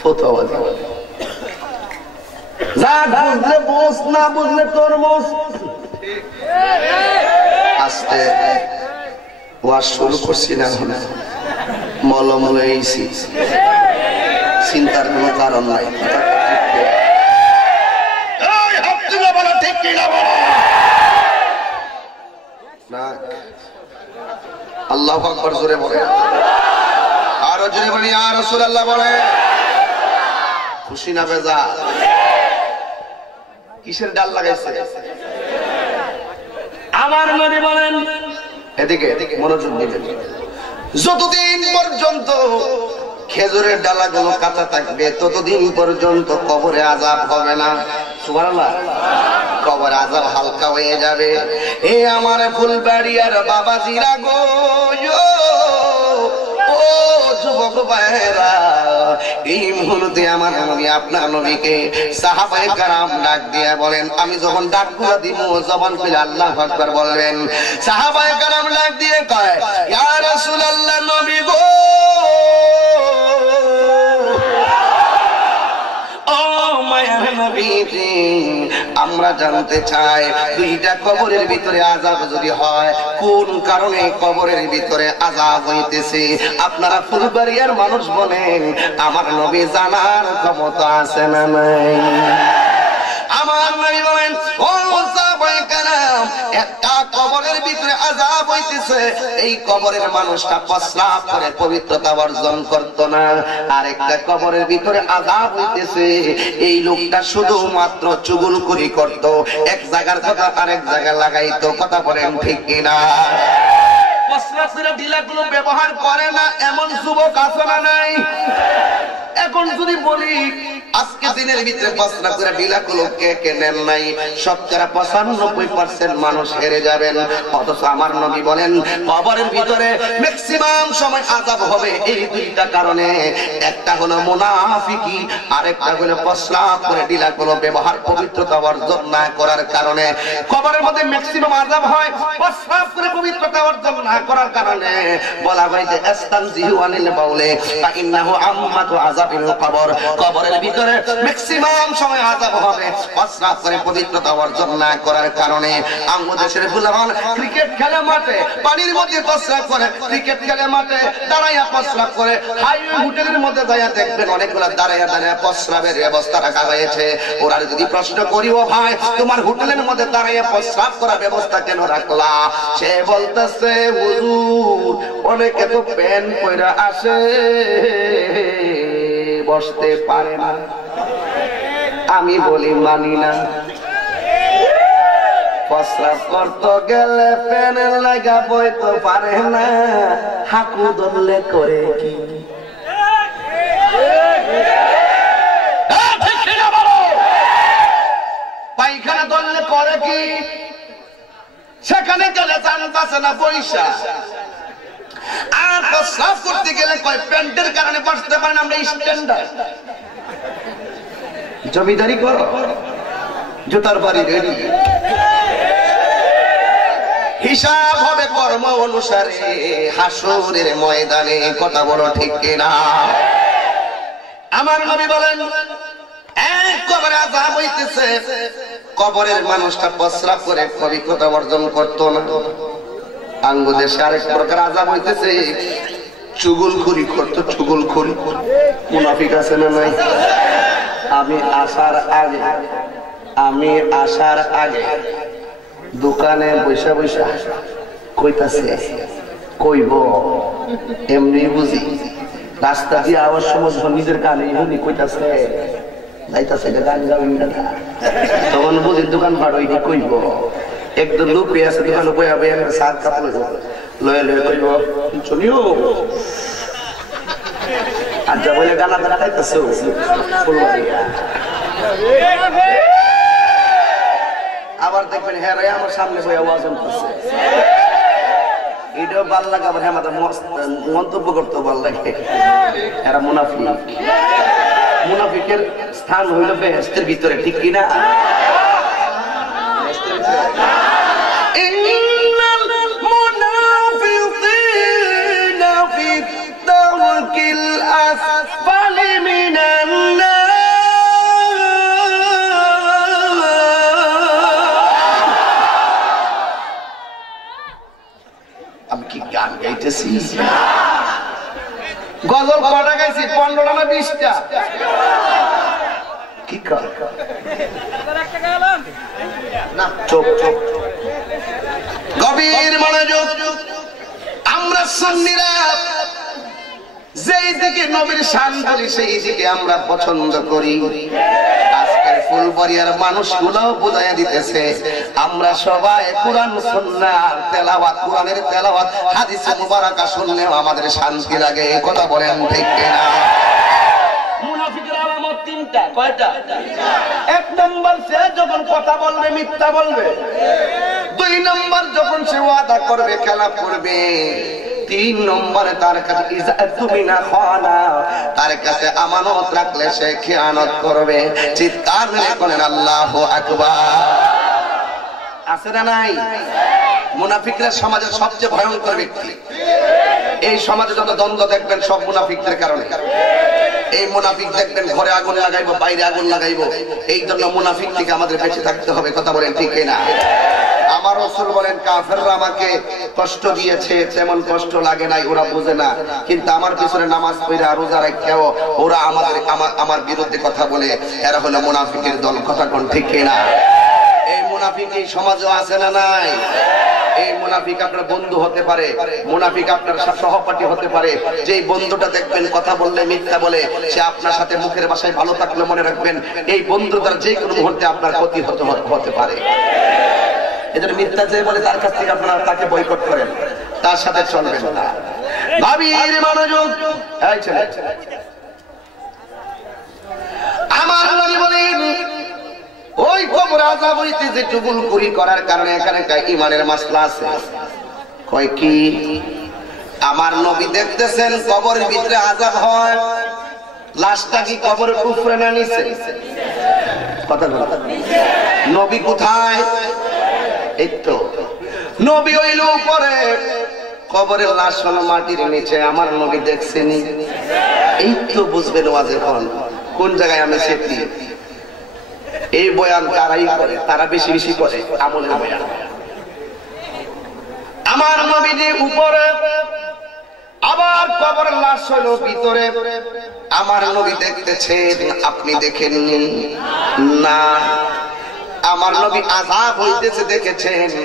ফতোয়া যা বুঝলে বোঝ না বুঝলে তোর মোজ আস্তে ওয়াজ শুরু করছি না মলম লইছি চিন্তার কোনো কারণ নাই আল্লাহু আকবার জোরে বলে আরো জোরে বলি ইয়া রাসূলুল্লাহ বলে খুশি না বেজা কিসের ডাল লাগাইছে আমার নবী বলেন এদিকে মনোযোগ দিবেন যতদিন পর্যন্ত খেজুরের ডালাগুলো কাঁচা থাকবে ততদিন পর্যন্ত কবরে আযাব হবে না সুবহানাল্লাহ কবরে আযাব হালকা হয়ে যাবে এ আমার ফুলবাড়িয়ার বাবাজিরা গো ও যুবক ভাইরা এই মুহূর্তে আমার নবী আপনার নবীকে সাহাবায়ে কেরাম ডাক দিয়ে বলেন আমি যখন ডাকগুলো দিব জবান খুলে আল্লাহু আকবার বলবেন সাহাবায়ে কেরাম ডাক দিয়ে কয় ইয়া রাসূলুল্লাহ নবী গো আমরা জানতে চাই দুইটা কবরের ভিতরে আযাব যদি হয় কোন কারণে কবরের ভিতরে আযাব হইতেছে আপনারা ফুলবাড়িয়ার মানুষ বলেন আমার নবী জানার ক্ষমতা আছে না নাই আমার নবী বলেন ও সাহাবায়ে কেরাম একটা কবরের ভিতরে আযাব হইতেছে এই কবরের মানুষটা প্রস্রাব করে পবিত্রতা অর্জন করত না আরেকটা কবরের ভিতরে আযাব হইতেছে এই লোকটা শুধুমাত্র চুগলখড়ি করত এক জায়গার কথা আরেক জায়গায় লাগাইতো কথা বলেন ঠিক কিনা প্রস্রাব করে ঢিলাগুলো ব্যবহার করে না এমন যুবক আছে না নাই এখন যদি বলি আজকে দিনের ভিতরে প্রস্রাব করে ঢিলাগুলো কে কে নেন নাই শতকরা 95% মানুষ হেরে যাবেন অথচ আমার নবী বলেন কবরের ভিতরে ম্যাক্সিমাম সময় আযাব হবে এই দুইটা কারণে একটা হলো মুনাফিকি আরেকটা হলো প্রস্রাব করে ঢিলাগুলো ব্যবহার পবিত্রতা অর্জন না করার কারণে কবরের মধ্যে ম্যাক্সিমাম আযাব হয় প্রস্রাব করে পবিত্রতা অর্জন না করার কারণে বলা হয় যে আস্তানজিহু আনিল বাউলে তা ইন্নাহু আম্মাতু আযাবিল কবর কবরের ভিতরে ম্যাক্সিমাম সময় আযাব হবে প্রস্রাব করে পবিত্রতা অর্জন না করার কারণে আমাদের দেশের ফুলামান ক্রিকেট খেলে মাঠে পানির মধ্যে প্রস্রাব করে ক্রিকেট খেলে মাঠে দাঁড়াইয়া প্রস্রাব করে হাইওয়ে হোটেলের মধ্যে যাইয়া দেখবেন অনেকগুলো দাঁড়াইয়া দাঁড়াইয়া প্রস্রাবের ব্যবস্থা রাখা হয়েছে ওরা যদি প্রশ্ন করি ও ভাই তোমার হোটেলের মধ্যে দাঁড়াইয়া প্রস্রাব করার ব্যবস্থা কেন রাখলা সে বলতেছে হুজুর অনেকে তো প্যান পয়রা আসে বসতে পারে না আমি বলি মানি না প্রস্রাব করতে গেলে প্যান লাগা বইতে পারে না হাঁকু ধরলে করে কি পায়খানা ধরলে করে কি সেখানে গেলে জানতাছে না পয়সা আর প্রস্রাব করতে গেলে কয় প্যান্টের কারণে বসতে পারে না আমরা স্ট্যান্ডার্ড জমিদারি করো জুতার বাড়ি রেডি হিসাব হবে কর্ম অনুসারে হাসরের ময়দানে কথা বলো ঠিক কিনা আমার নবী বলেন এক কবরে আযাব হইতেছে কবরের মানুষটা প্রস্রাব করে পবিত্রতা অর্জন করতো না আঙ্গু দেশে আরেক প্রকার আযাব হইতেছে চুগলখড়ি করতো চুগলখড়ি মুনাফিক আছে না নাই আমি আসার আগে দোকানে বৈশা বৈশা কইতাছে কইব এমনি বুঝি রাস্তা দিয়ে আওয়াজ সময় নিজের কানে শুনি কইতাছে যাইতাছে গান গাবি না তখন বুঝি দোকান ভাড় হইনি কইব একদম লোক আছে দোকানে বইয়া বইয়া সাত কাপ লয়ে লয়ে কইব চলিও আর যা বলে গানা গানা খাইতেছে আবার দেখবেন হ্যাঁ আমার সামনে বইয়া ওয়াজন করছে এটাও ভাল লাগে আবার হ্যাঁ আমাদের মন্তব্য করতেও ভাল লাগে এরা মুনাফিক মুনাফিকের স্থান হইল বেহেশতের ভিতরে, ঠিক কিনা? ইন্নাল মুনাফিকিনা ফি দারকিল আসফালি মিনান নার। আমি কি গান গাইতেছি? গজল কটা গাইছি? 15টা না 20টা? কি না, চোখ চোখ গভীর মনোযোগ। আমরা সুন্নিরা যেই দিকে নবীর শান বলি সেই দিকে আমরা পছন্দ করি। আজকের ফুলবাড়িয়ার মানুষগুলো বুঝাইয়া দিতেছে আমরা সবাই কোরআন সুন্নাহ তেলাওয়াত, কোরআনের তেলাওয়াত হাদিস মুবারাকা শুনলেও আমাদের শান্তি লাগে। কথা বলেন ঠিক কিনা? মুনাফিকের আলামত তিনটা। কয়টা? এক নম্বর, সে যখন কথা বলবে মিথ্যা বলবে। দুই নম্বর, যখন সে ওয়াদা করবে খেলাপ করবে। তিন নম্বরে তার কাছে তার কাছে আমানত রাখলে সে খেয়ানত করবে। চিৎকার মেরে বলেন আল্লাহু আকবার। আছে না নাই? মুনাফিকরা সমাজের সবচেয়ে ভয়ঙ্কর ব্যক্তি। এই সমাজে যত দ্বন্দ্ব দেখবেন সব মুনাফিকদের কারণে। এই মুনাফিক দেখবেন ঘরে আগুন লাগাইবো, বাইরে আগুন লাগাইবো। এই জন্য মুনাফিক থেকে আমাদের বেঁচে থাকতে হবে। কথা বলেন ঠিক না? আমার রাসূল বলেন কাফেররা আমাকে কষ্ট দিয়েছে, তেমন কষ্ট লাগে নাই, ওরা বোঝে না। কিন্তু আমার পিছনে নামাজ পড়া রোজা রাখাও ওরা আমার বিরুদ্ধে কথা বলে, এরা হলো মুনাফিকের দল। কথা কোন ঠিক না? এই মুনাফিক এই সমাজে আছে না নাই? এই মুনাফিক আপনার বন্ধু হতে পারে, মুনাফিক আপনার সহপাঠী হতে পারে। যেই বন্ধুটা দেখবেন কথা বললে মিথ্যা বলে, সে আপনার সাথে মুখের ভাষায় ভালো থাকলে মনে রাখবেন এই বন্ধু তার যে কোনো মুহূর্তে আপনার ক্ষতি হতে পারে। এদের মিথ্যা যে বলে তার কাছ থেকে আপনারা তাকে বয়কট করেন, তার সাথে চলবেন না। গভীর মনোযোগ। এই ছেলে, আমার নবী বলেন ওই কবর আযাব হইতে যে চুগলখড়ি করার কারণে এখানে একটা ঈমানের মাসলা আছে। কয় কি? আমার নবী দেখতেছেন কবরের ভিতরে আযাব হয়, লাশটা কি কবরের উপরে না নিচে? কথা বল। নবী কোথায়? এই তো নবী হইল উপরে, কবরের লাশ হলো মাটির নিচে। আমার নবী দেখছেন। এই তো বুঝবেন ওয়াজে কোন জায়গায় আমি সেটি। এই বয়ান তারাই করে, তারা বেশি বেশি করে আমলের বয়ান। আমার নবী যে উপরে, আবার কবরের লাশ হলো ভিতরে। আমার নবী দেখতেছেন, আপনি দেখেননি না? আমার নবী আযাব হইতেছে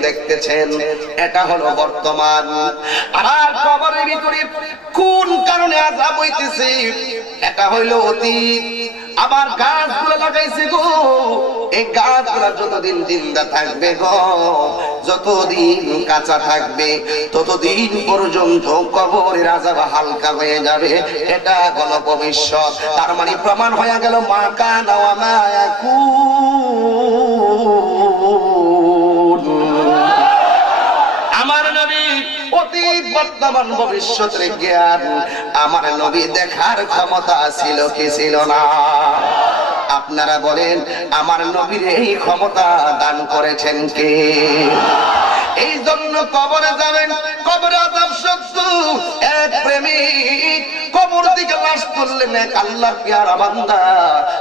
দেখতেছেন। এটা হলো বর্তমান। আর কবরের ভিতরে কোন কারণে আযাব হইতেছে এটা হইলো অতীত। আবার গাছগুলো লাগাইছে গো, এই গাছগুলো যতদিন জিন্দা থাকবে গো, যতদিন কাঁচা থাকবে ততদিন পর্যন্ত কবরের আযাব হালকা হয়ে যাবে। এটা হলো ভবিষ্যৎ। তার মানে প্রমাণ হয়ে গেল মা কানা ওয়া মা ইয়াকুন। আমার নবী অতীত বর্তমান ভবিষ্যতের জ্ঞান আমার নবী দেখার ক্ষমতা ছিল কি ছিল না? আপনারা বলেন আমার নবীর এই ক্ষমতা দান করেছেন কে? এই জন্য কবরে যাবেন, কবরে আযাব সত্য। এক প্রেমিক কবর দিকে লাশ তুললেন, এক আল্লাহর পেয়ারা বান্দা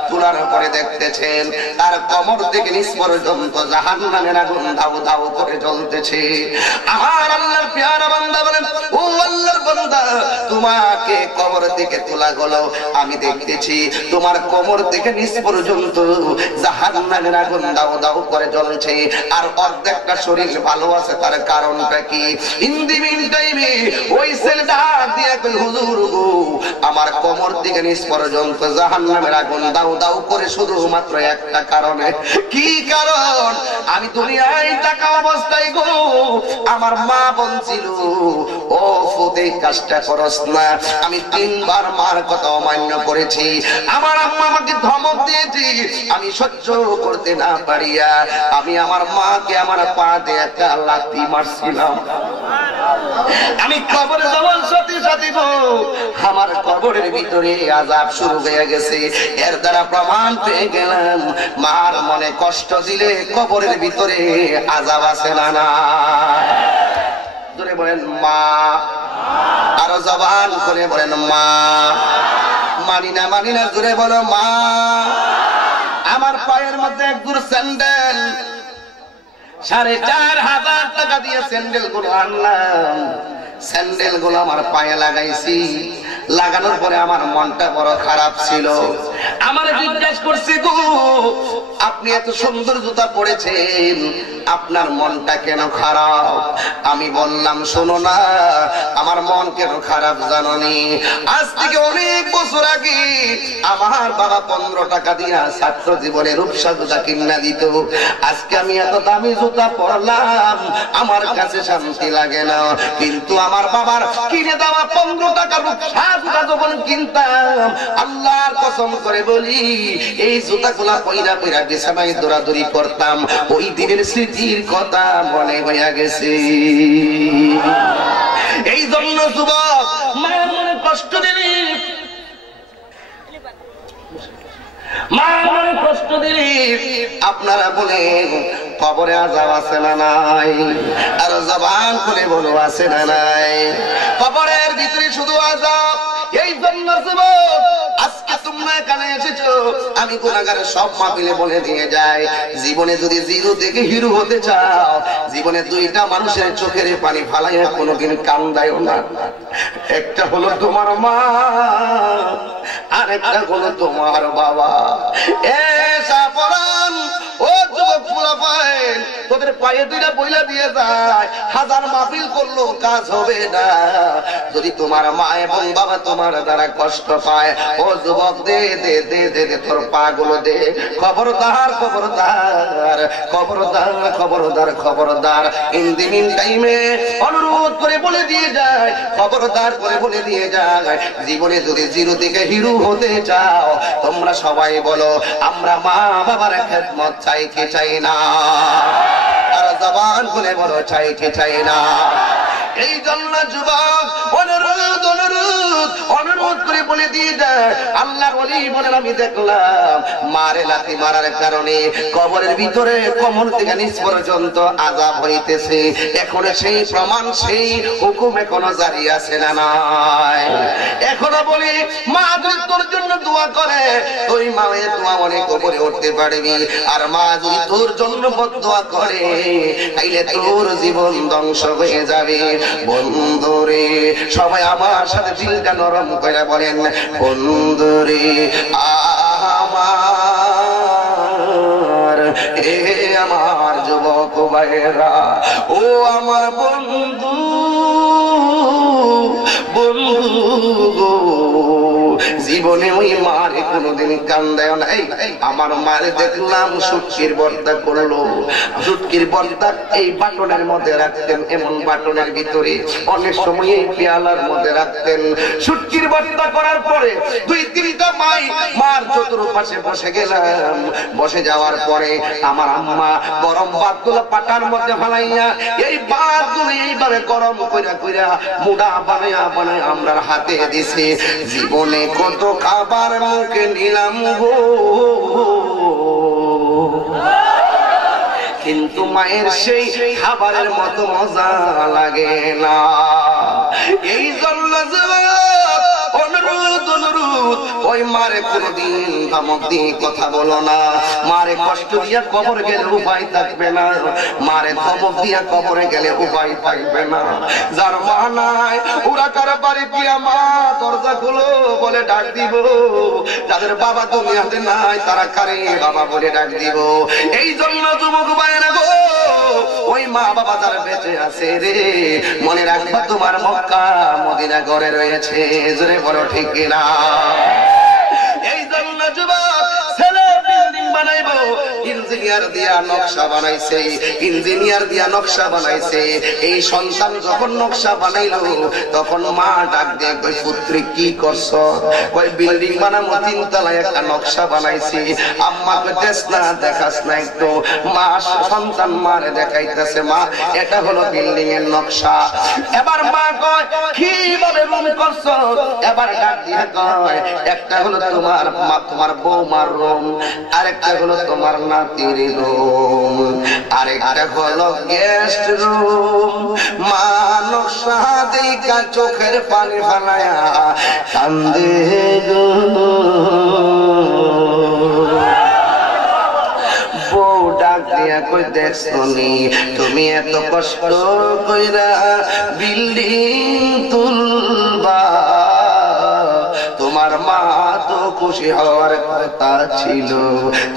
তোলার পরে দেখতেছেন তার কবর থেকে নিচ পর্যন্ত জাহান্নামের আগুন দাউ দাউ করে জ্বলতেছে। আমার আল্লাহর পেয়ারা বান্দা বলেন, ও আল্লাহর বান্দা, তোমাকে কবর থেকে তোলা গেল, আমি দেখতেছি তোমার কবর থেকে নিচ পর্যন্ত জাহান্নামের আগুন দাউ দাউ করে জ্বলছে, আর অর্ধেকটা শরীর ভালো আছে। তার কারণটা কি? হিন্দি মিন টাইমে ওই ছেলেটা দিয়ে কই, হুজুর গো, আমার কোমর থেকে নিচ পর্যন্ত জাহান্নামের আগুন দাউ দাউ করে শুধুমাত্র একটা কারণে। কি কারণ? আমি দুনিয়ায় টাকা অবস্থায় গো আমার মা বলছিল, ও ফুদে কাজটা করস না। আমি 3 বার মার কথা অমান্য করেছি। আমার আম্মা আমাকে ধমক দিয়েছি, আমি সহ্য করতে না পারিয়া আমি আমার মাকে আমার পা দিয়ে একটা লাথি মারছিলাম। আমি কবরে যাওয়ার সাথে সাথে আমার কবরের ভিতরে আযাব শুরু হয়ে গেছে। এর দ্বারা প্রমাণ পেয়ে গেলাম মার মনে কষ্ট দিলে কবরের ভিতরে আযাব আছে না না। জোরে বলেন মা, আরো জবান করে বলেন মা। মানি না জোরে বলো মা। আমার পায়ের মধ্যে এক জোড় স্যান্ডেল 4,500 টাকা দিয়ে স্যান্ডেল গুলো আনলাম। স্যান্ডেল গুলো আমার পায়ে লাগাইছি। লাগানোর পরে আমার মনটা বড় খারাপ ছিল। আমার জিজ্ঞেস করছি গো, আপনি এত সুন্দর জুতা পরেছেন, আপনার মনটা কেন খারাপ? আমি বললাম শোনো না, আমার মন কেন খারাপ জানোনি? আজ থেকে অনেক বছর আগে আমার বাবা 15 টাকা দিয়া ছাত্র জীবনে রূপসা জুতা কিনা দিত। আজকে আমি এত দামি জুতা পরলাম, আমার কাছে শান্তি লাগে না। কিন্তু আমার বাবার কিনে দেওয়া 15 টাকা রূপসা জুতা যখন কিনতাম, আল্লাহর কসম করে বলি এই জুতাগুলা পয়রা পয়রা বিছানায় দৌড়াদৌড়ি করতাম। ওই দিনের স্মৃতির কথা মনে হইয়া গেছে। এই জন্য যুবক মায়ের মনে কষ্ট দিলি, মায়ের কষ্ট দিলি। আপনারা বলেন কবরে আযাব আছে না নাই? আর জবান করে বলো আছে না নাই? কবরের ভিতরে শুধু আযাব। এই জন্য যুবক আজকে তোমরা এখানে এসেছো, আমি গুনাহগারের সব মাহফিলে বলে দিয়ে যাই, জীবনে যদি জিরো থেকে হিরো হতে চাও, জীবনে দুইটা মানুষের চোখের পানি ফালাইয়া কোনোদিন কান্দায়ও না। একটা হলো তোমার মা, আর একটা হলো তোমার বাবা। এসা পরান ও যুবক ফুলাফাইন, তোদের পায়ে দুইটা বইলা দিয়ে যায়, হাজার মাহফিল করলো কাজ হবে না যদি তোমার মা এবং বাবা তোমার দ্বারা কষ্ট পায়। ও যুবক দে দে দে দে দে তোর পা গুলো দে। খবরদার খবরদার খবরদার খবরদার খবরদার, ইন দি মিন টাইমে অনুরোধ করে বলে দিয়ে যায়, খবরদার করে বলে দিয়ে যায়, জীবনে যদি জিরো থেকে হিরো হতে চাও, তোমরা সবাই বলো আমরা মা বাবার খেদমত চাই কি চাই না? আর জবান খুলে বলো চাই কি চাই না? এই জন্য যুবক অনুরোধ অনুরোধ অনুরোধ করে বলে দিয়ে যায়, আল্লাহর ওলি বলেন আমি দেখলাম মারে লাথি মারার কারণে কবরের ভিতরে কোমর থেকে নিচ পর্যন্ত আযাব হইতেছে। এখন সেই প্রমাণ সেই হুকুম এখনো জারি আছে না নাই? এখনো বলি মা যদি তোর জন্য দোয়া করে, ওই মায়ের দোয়া অনেক উপরে উঠতে পারবি। আর মা যদি তোর জন্য বদদোয়া করে, তাইলে তোর জীবন ধ্বংস হয়ে যাবে। বন্ধুরে সবাই আমার সাথে দিলটা নরম করে বলেন, বন্ধুরে আমার, এ আমার যুবক ভাইয়েরা, ও আমার বন্ধু বন্ধু, জীবনে ওই মারে কোনোদিন কান্দায় না। আমার মারে দেখলাম শুটকির ভর্তা করলো, শুটকির ভর্তা এই বাটনের মধ্যে রাখতেন, এমন বাটনের ভিতরে অনেক সময় এই পেয়ালার মধ্যে রাখতেন। শুটকির ভর্তা করার পরে 2-3টা মার চতুর্পাশে বসে গেলাম। বসে যাওয়ার পরে আমার আম্মা গরম ভাতগুলো পাটার মধ্যে ফেলাইয়া এই ভাতগুলো এইভাবে গরম কইরা কইরা মুড়া বানাইয়া বানাইয়া আমরার হাতে দিছে। জীবনে কত খাবার মুখে নিলাম গো, কিন্তু মায়ের সেই খাবারের মতো মজা লাগে না। এই জন্য অনুরোধ অনুরোধ, ওই মারে কোনদিন ধমক দিয়ে কথা বলো না। মারে কষ্ট দিয়া কবর গেলে উপায় থাকবে না, মারে ধমক দিয়া কবরে গেলে উপায় থাকবে না। যার মা নাই ওরা কার বাড়ি দিয়া মা দরজা খুলো বলে ডাক দিব, যাদের বাবা দুনিয়াতে নাই তারা কারে বাবা বলে ডাক দিব। এই জন্য যুবক ভাইরা গো, ওই মা বাবা যারা বেঁচে আছে রে, মনে রাখবা তোমার মক্কা মদিনা ঘরে রয়েছে। জোরে বড় ঠিক কিনা? এই জন্য যুবক ছেলে বিল্ডিং বানাইবো, ইঞ্জিনিয়ার দিয়া নকশা বানাইছে, ইঞ্জিনিয়ার দিয়া নকশা বানাইছে। এই সন্তান যখন নকশা বানাইলো তখন মা ডাক দিয়ে কই পুত্র কি করছ? কই বিল্ডিং বানাবো, তিনতলায় একটা নকশা বানাইছি। আম্মা কই দেখ না, দেখাস না একটু। মা সন্তান মারে দেখাইতেছে, মা এটা হলো বিল্ডিং এর নকশা। এবার মা কয় কিভাবে রুম করছ? এবার ডাক দিয়ে কয় একটা হলো তোমার বৌমার রুম, আরেকটা হলো তোমার নাতির রুম, আরেকটা হলো গেস্ট রুম। মা নকশা দেখা চোখের পানি ফালায়া কান্দে গো। বউ ডাক দিয়া কই দেখছনি তুমি এত কষ্ট কইরা বিল্ডিং তুলবা, তোমার মা তো খুশি হওয়ার কথা ছিল,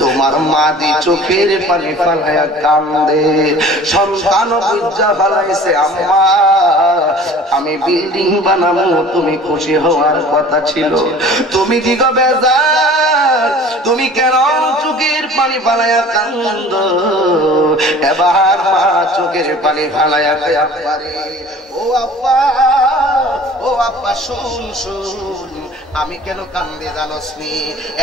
তোমার মা দি চোখের পানি ফালায়া কান্দে। সন্তান বুঝা ফেলাইছে আম্মা আমি বিল্ডিং বানাবো, তুমি খুশি হওয়ার কথা ছিল, তুমি দিগ বেজার, তুমি কেন চোখের পানি ফালায়া কান্দ? এবার মা চোখের পানি ফালায়া পারে ও আব্বা, ও আব্বা শুন শুন, আমি কেন কান্দে জানোস নি?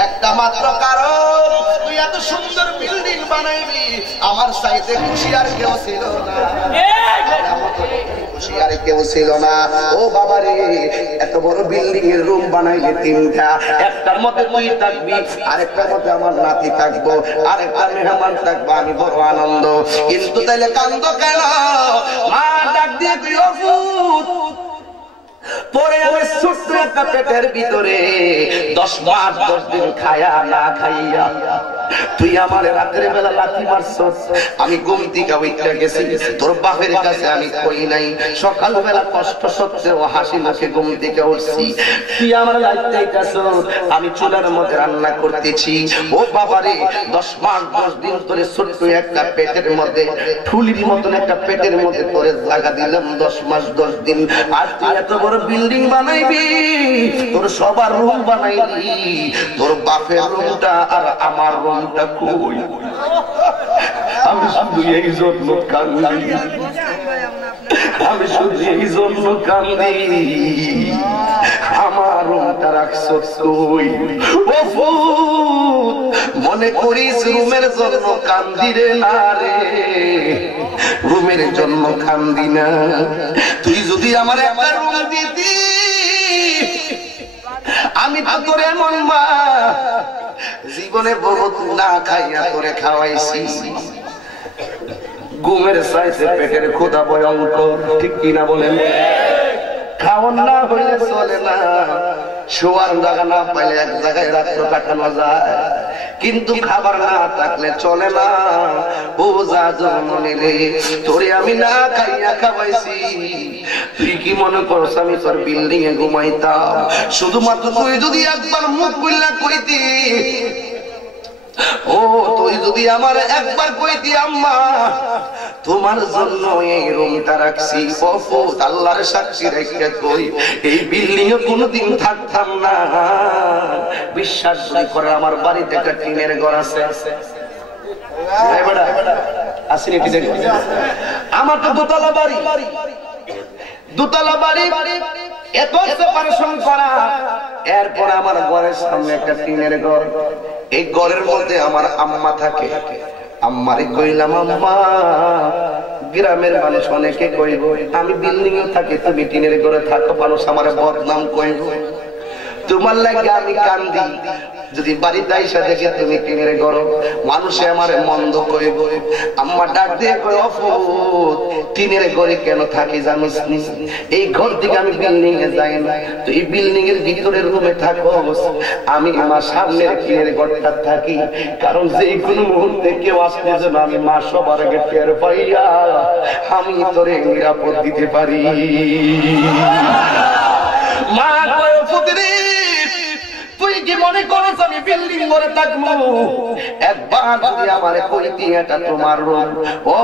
একটা মাত্র কারণ, তুই এত সুন্দর বিল্ডিং বানাইবি, আমার চাইতে খুশি আর কেউ ছিল না, খুশি আর কেউ ছিল না। ও বাবা রে, এত বড় বিল্ডিং এর রুম বানাইলে তিনটা, একটার মধ্যে তুই থাকবি, আরেকটার মধ্যে আমার নাতি থাকবো, আরেকটা মেহমান থাকবো, আমি বড় আনন্দ। কিন্তু তাইলে কান্দ কেন? মা ডাক দিয়ে তুই অভূত পরে আমি ছোট্ট একটা পেটের ভিতরে 10 মাস 10 দিন খায়া না খাইয়া তুই আমার রাতের বেলা লাথি মারছস, আমি ঘুম থেকে উঠে গেছি, তোর বাপের কাছে আমি কই নাই, সকাল বেলা কষ্ট সত্ত্বেও হাসি মুখে ঘুম থেকে উঠছি, তুই আমার লাইটাইতাছস, আমি চুলার মধ্যে রান্না করতেছি। ও বাবারে 10 মাস 10 দিন তোরে ছোট্ট একটা পেটের মধ্যে, ঠুলির মতন একটা পেটের মধ্যে তোরে জায়গা দিলাম 10 মাস 10 দিন, আর তুই এত বড় বিল্ডিং বানাইবি, তোর সবার রুম বানাইবি, তোর বাপের রুমটা আর আমার রুমটা কই? আমি শুধু এই জন্য কান্দি, আমি শুধু এই জন্য কান্দি, আমার রুমটা রাখছস তুই। মনে করিস রুমের জন্য কান্দি রে? না রে, রুমের জন্য কান্দি না। তুই যদি আমার একটা রুম দিতি, আমি তো তোর এমন মা জীবনে বহুত না খাইয়া তোরে খাওয়াইছি, ঘুমের চাইতে পেটের ক্ষুধা ভয়ঙ্কর, ঠিক কিনা বলেন? খাওয়ান না হইলে চলে না, শোয়ার জায়গা না পাইলে এক জায়গায় রাত্র কাটানো যায়, কিন্তু খাবার না থাকলে চলে না। ও যা জননী রে, তোরে আমি না খাইয়া খাওয়াইছি, তুই কি মনে করছ আমি তোর বিল্ডিং এ ঘুমাইতাম? শুধুমাত্র তুই যদি একবার মুখ খুললা কইতি, ও তুই যদি আমার একবার কইতি আম্মা তোমার জন্য এই রুমটা রাখছি, বহুত আল্লাহর সাক্ষী রেখে কই এই বিল্ডিং এ কোনোদিন থাকতাম না। বিশ্বাস করে আমার বাড়িতে একটা টিনের ঘর আছে, আমার তো দোতলা বাড়ি, দোতলা বাড়ি এত সেপারেশন করা, এরপর আমার ঘরের সামনে একটা টিনের ঘর, এই ঘরের মধ্যে আমার আম্মা থাকে। আম্মারে কইলাম আম্মা, গ্রামের মানুষ অনেকে কইব আমি বিল্ডিং এ থাকি, তুমি টিনের ঘরে থাকো, মানুষ আমার বদনাম কইব, তোমার লাগে আমি কান্দি, যদি বাড়িতে আইসা দেখে তুমি টিনের ঘর, মানুষে আমার মন্দ কইব। আম্মা ডাক দিয়ে কই অফুত টিনের ঘরে কেন থাকি জানিস নি? এই ঘর থেকে আমি বিল্ডিং এ যাই না, তুই বিল্ডিং এর ভিতরের রুমে থাকো, আমি আমার সামনের টিনের ঘরটা থাকি, কারণ যে কোনো মুহূর্তে কেউ আসলে যেন আমি মা সবার আগে টের পাইয়া আমি তোরে নিরাপদ দিতে পারি। মা কই পুত্রী, তুই কি মনে করছ আমি বিল্ডিং করে থাকবো? একবার যদি আমার কইতি এটা তোমার রুম, ও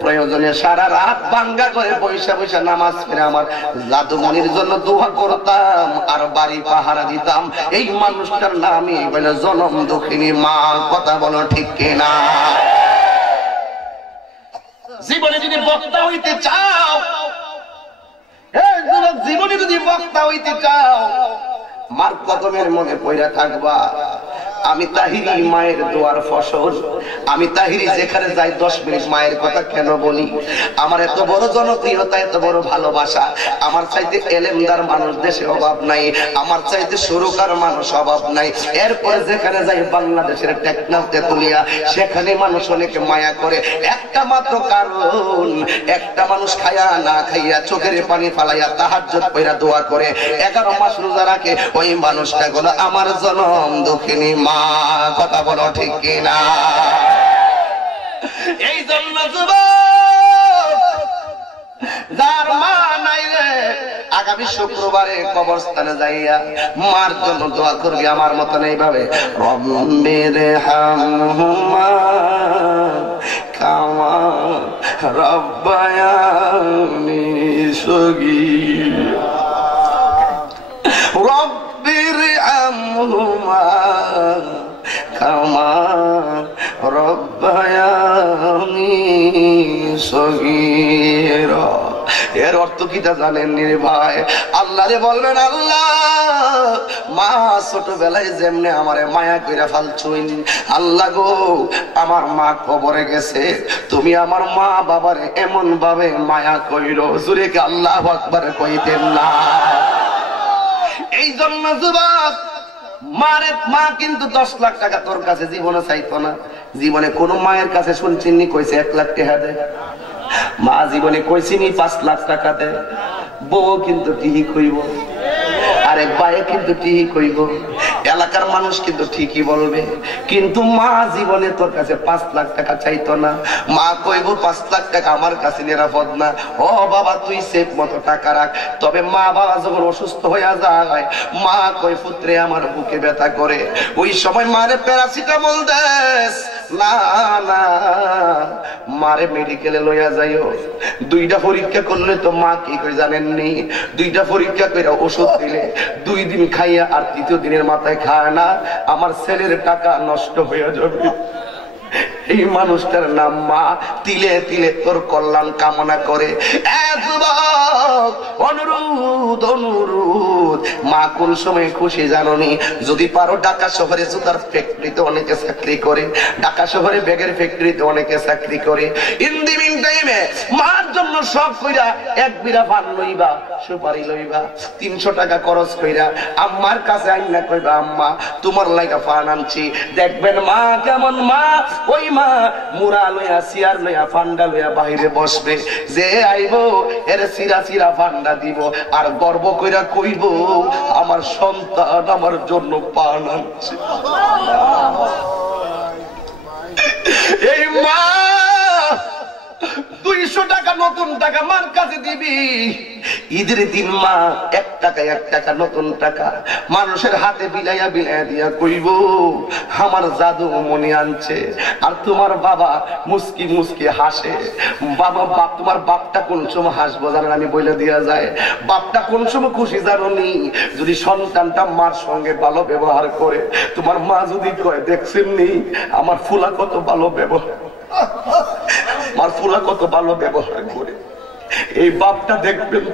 প্রয়োজনে সারা রাত ভাঙ্গা করে পয়সা পয়সা নামাজ পড়ে আমার দাদুমণির জন্য দোয়া করতাম, আর বাড়ি পাহারা দিতাম, এই মানুষটার নামই বলে জনম দুঃখিনী মা। কথা বলো ঠিক কিনা? জীবনে যদি বক্তা হইতে চাও, জীবনে যদি বক্তা হইতে চাও, মার কদমের মনে পয়রা থাকবা। আমি তাহিরি মায়ের দোয়ার ফসল। আমি তাহিরি যেখানে যাই 10 মিনিট মায়ের কথা কেন বলি? আমার এত বড় জনপ্রিয়তা, এত বড় ভালোবাসা। আমার চাইতে এলেমদার মানুষ দেশে অভাব নাই, আমার চাইতে সুরকার মানুষ অভাব নাই। এরপরে যেখানে যাই বাংলাদেশের টেকনাফ তেতুলিয়া, সেখানে মানুষ অনেকে মায়া করে। একটা মাত্র কারণ, একটা মানুষ খায়া না খাইয়া চোখের পানি ফালাইয়া তাহাজ্জুদ পড়া দোয়া করে 11 মাস রোজা রাখে, ওই মানুষটা হলো আমার জনম দুঃখিনী মা। কথা বলো ঠিক কিনা? এই জন্য যুবক, যার মা নাই রে, আগামী শুক্রবারে কবরস্থানে যাইয়া মার জন্য দোয়া করবি আমার মতন এইভাবে, রব্বির হামহুমা কামা রব্বায়ানি সগীরা, রব্বির হামহুমা কামা রব্বায়ানি সগীরা। এর অর্থ কিটা জানেন রে ভাই? আল্লাহরে বলবেন, আল্লাহ মা ছোটবেলায় যেমনে আমারে মায়া কইরা ফালছুইন, আল্লাহ গো আমার মা কবরে গেছে, তুমি আমার মা বাবারে এমন ভাবে মায়া কইরো, জুরে কি আল্লাহু আকবার কইতেন না? এই জন্য যুবক, মা কিন্তু 10 লাখ টাকা তোর কাছে জীবনে চাইতো না। জীবনে কোন মায়ের কাছে শুনছিনি কইছে 1 লাখ টাকা দে? মা জীবনে কইছিনি 5 লাখ টাকা দে? বউ কিন্তু ঠিকই কইব, আরেক ভাই কিন্তু ঠিকই কইব, এলাকার মানুষ কিন্তু ঠিকই বলবে, কিন্তু মা জীবনে তোর কাছে 5 লাখ টাকা চাইতো না। মা কইব 5 লাখ টাকা আমার কাছে নিরাপদ না। ও বাবা, তুই সেফ মতো টাকা রাখ। তবে মা বাবা যখন অসুস্থ হয়ে যায়, মা কই পুত্রে আমার বুকে ব্যথা করে, ওই সময় মারে প্যারাসিটামল দেস না, না মারে মেডিকেলে লইয়া যাইও। 2টা পরীক্ষা করলে তো মা কি কই জানেননি? 2টা পরীক্ষা করে ওষুধ দিলে 2 দিন খাইয়া আর 3য় দিনের মাথায় খায় না, আমার ছেলের টাকা নষ্ট হয়ে যাবে। এই মানুষটার নাম মা। তিলে তিলে তোর কল্যাণ কামনা করে। অনুরোধ অনুরোধ, মা কোন সময় খুশি জানোনি? যদি পারো ঢাকা শহরে জুতার ফ্যাক্টরিতে অনেকে চাকরি করে, ঢাকা শহরে ব্যাগের ফ্যাক্টরিতে অনেকে চাকরি করে। ইন দি মিন টাইমে মার জন্য সব কইরা 1 বিড়া পান লইবা, সুপারি লইবা, 300 টাকা খরচ কইরা আম্মার কাছে আইনা কইবা, আম্মা তোমার লাগা পান আনছি। দেখবেন মা কেমন মা, ওই মা মুড়া লইয়া চেয়ার লইয়া ফান্ডা লইয়া বাইরে বসবে, যে আইব এর চিরা চিরা ফান্ডা দিব, আর গর্ব কইরা কইব আমার সন্তান আমার জন্য পান আনছে। এই মা 200 টাকা নতুন টাকা মার কাছে দিবি, ঈদের দিন মা 1 টাকা 1 টাকা নতুন টাকা মানুষের হাতে বিলাইয়া বিলাইয়া দিয়া কইব আমার জাদু মনি আনছে। আর তোমার বাবা মুস্কি মুস্কি হাসে। বাবা বাপ, তোমার বাপটা কোন সময় হাসবো জানেন? আমি বলে দিয়া যায়, বাপটা কোন সময় খুশি জানোনি? যদি সন্তানটা মার সঙ্গে ভালো ব্যবহার করে। তোমার মা যদি কয়, দেখছেন নি আমার ফুলা কত ভালো ব্যবহার, আমার ফুলা কত ভালো ব্যবহার করে, এই বাপটা দেখবেন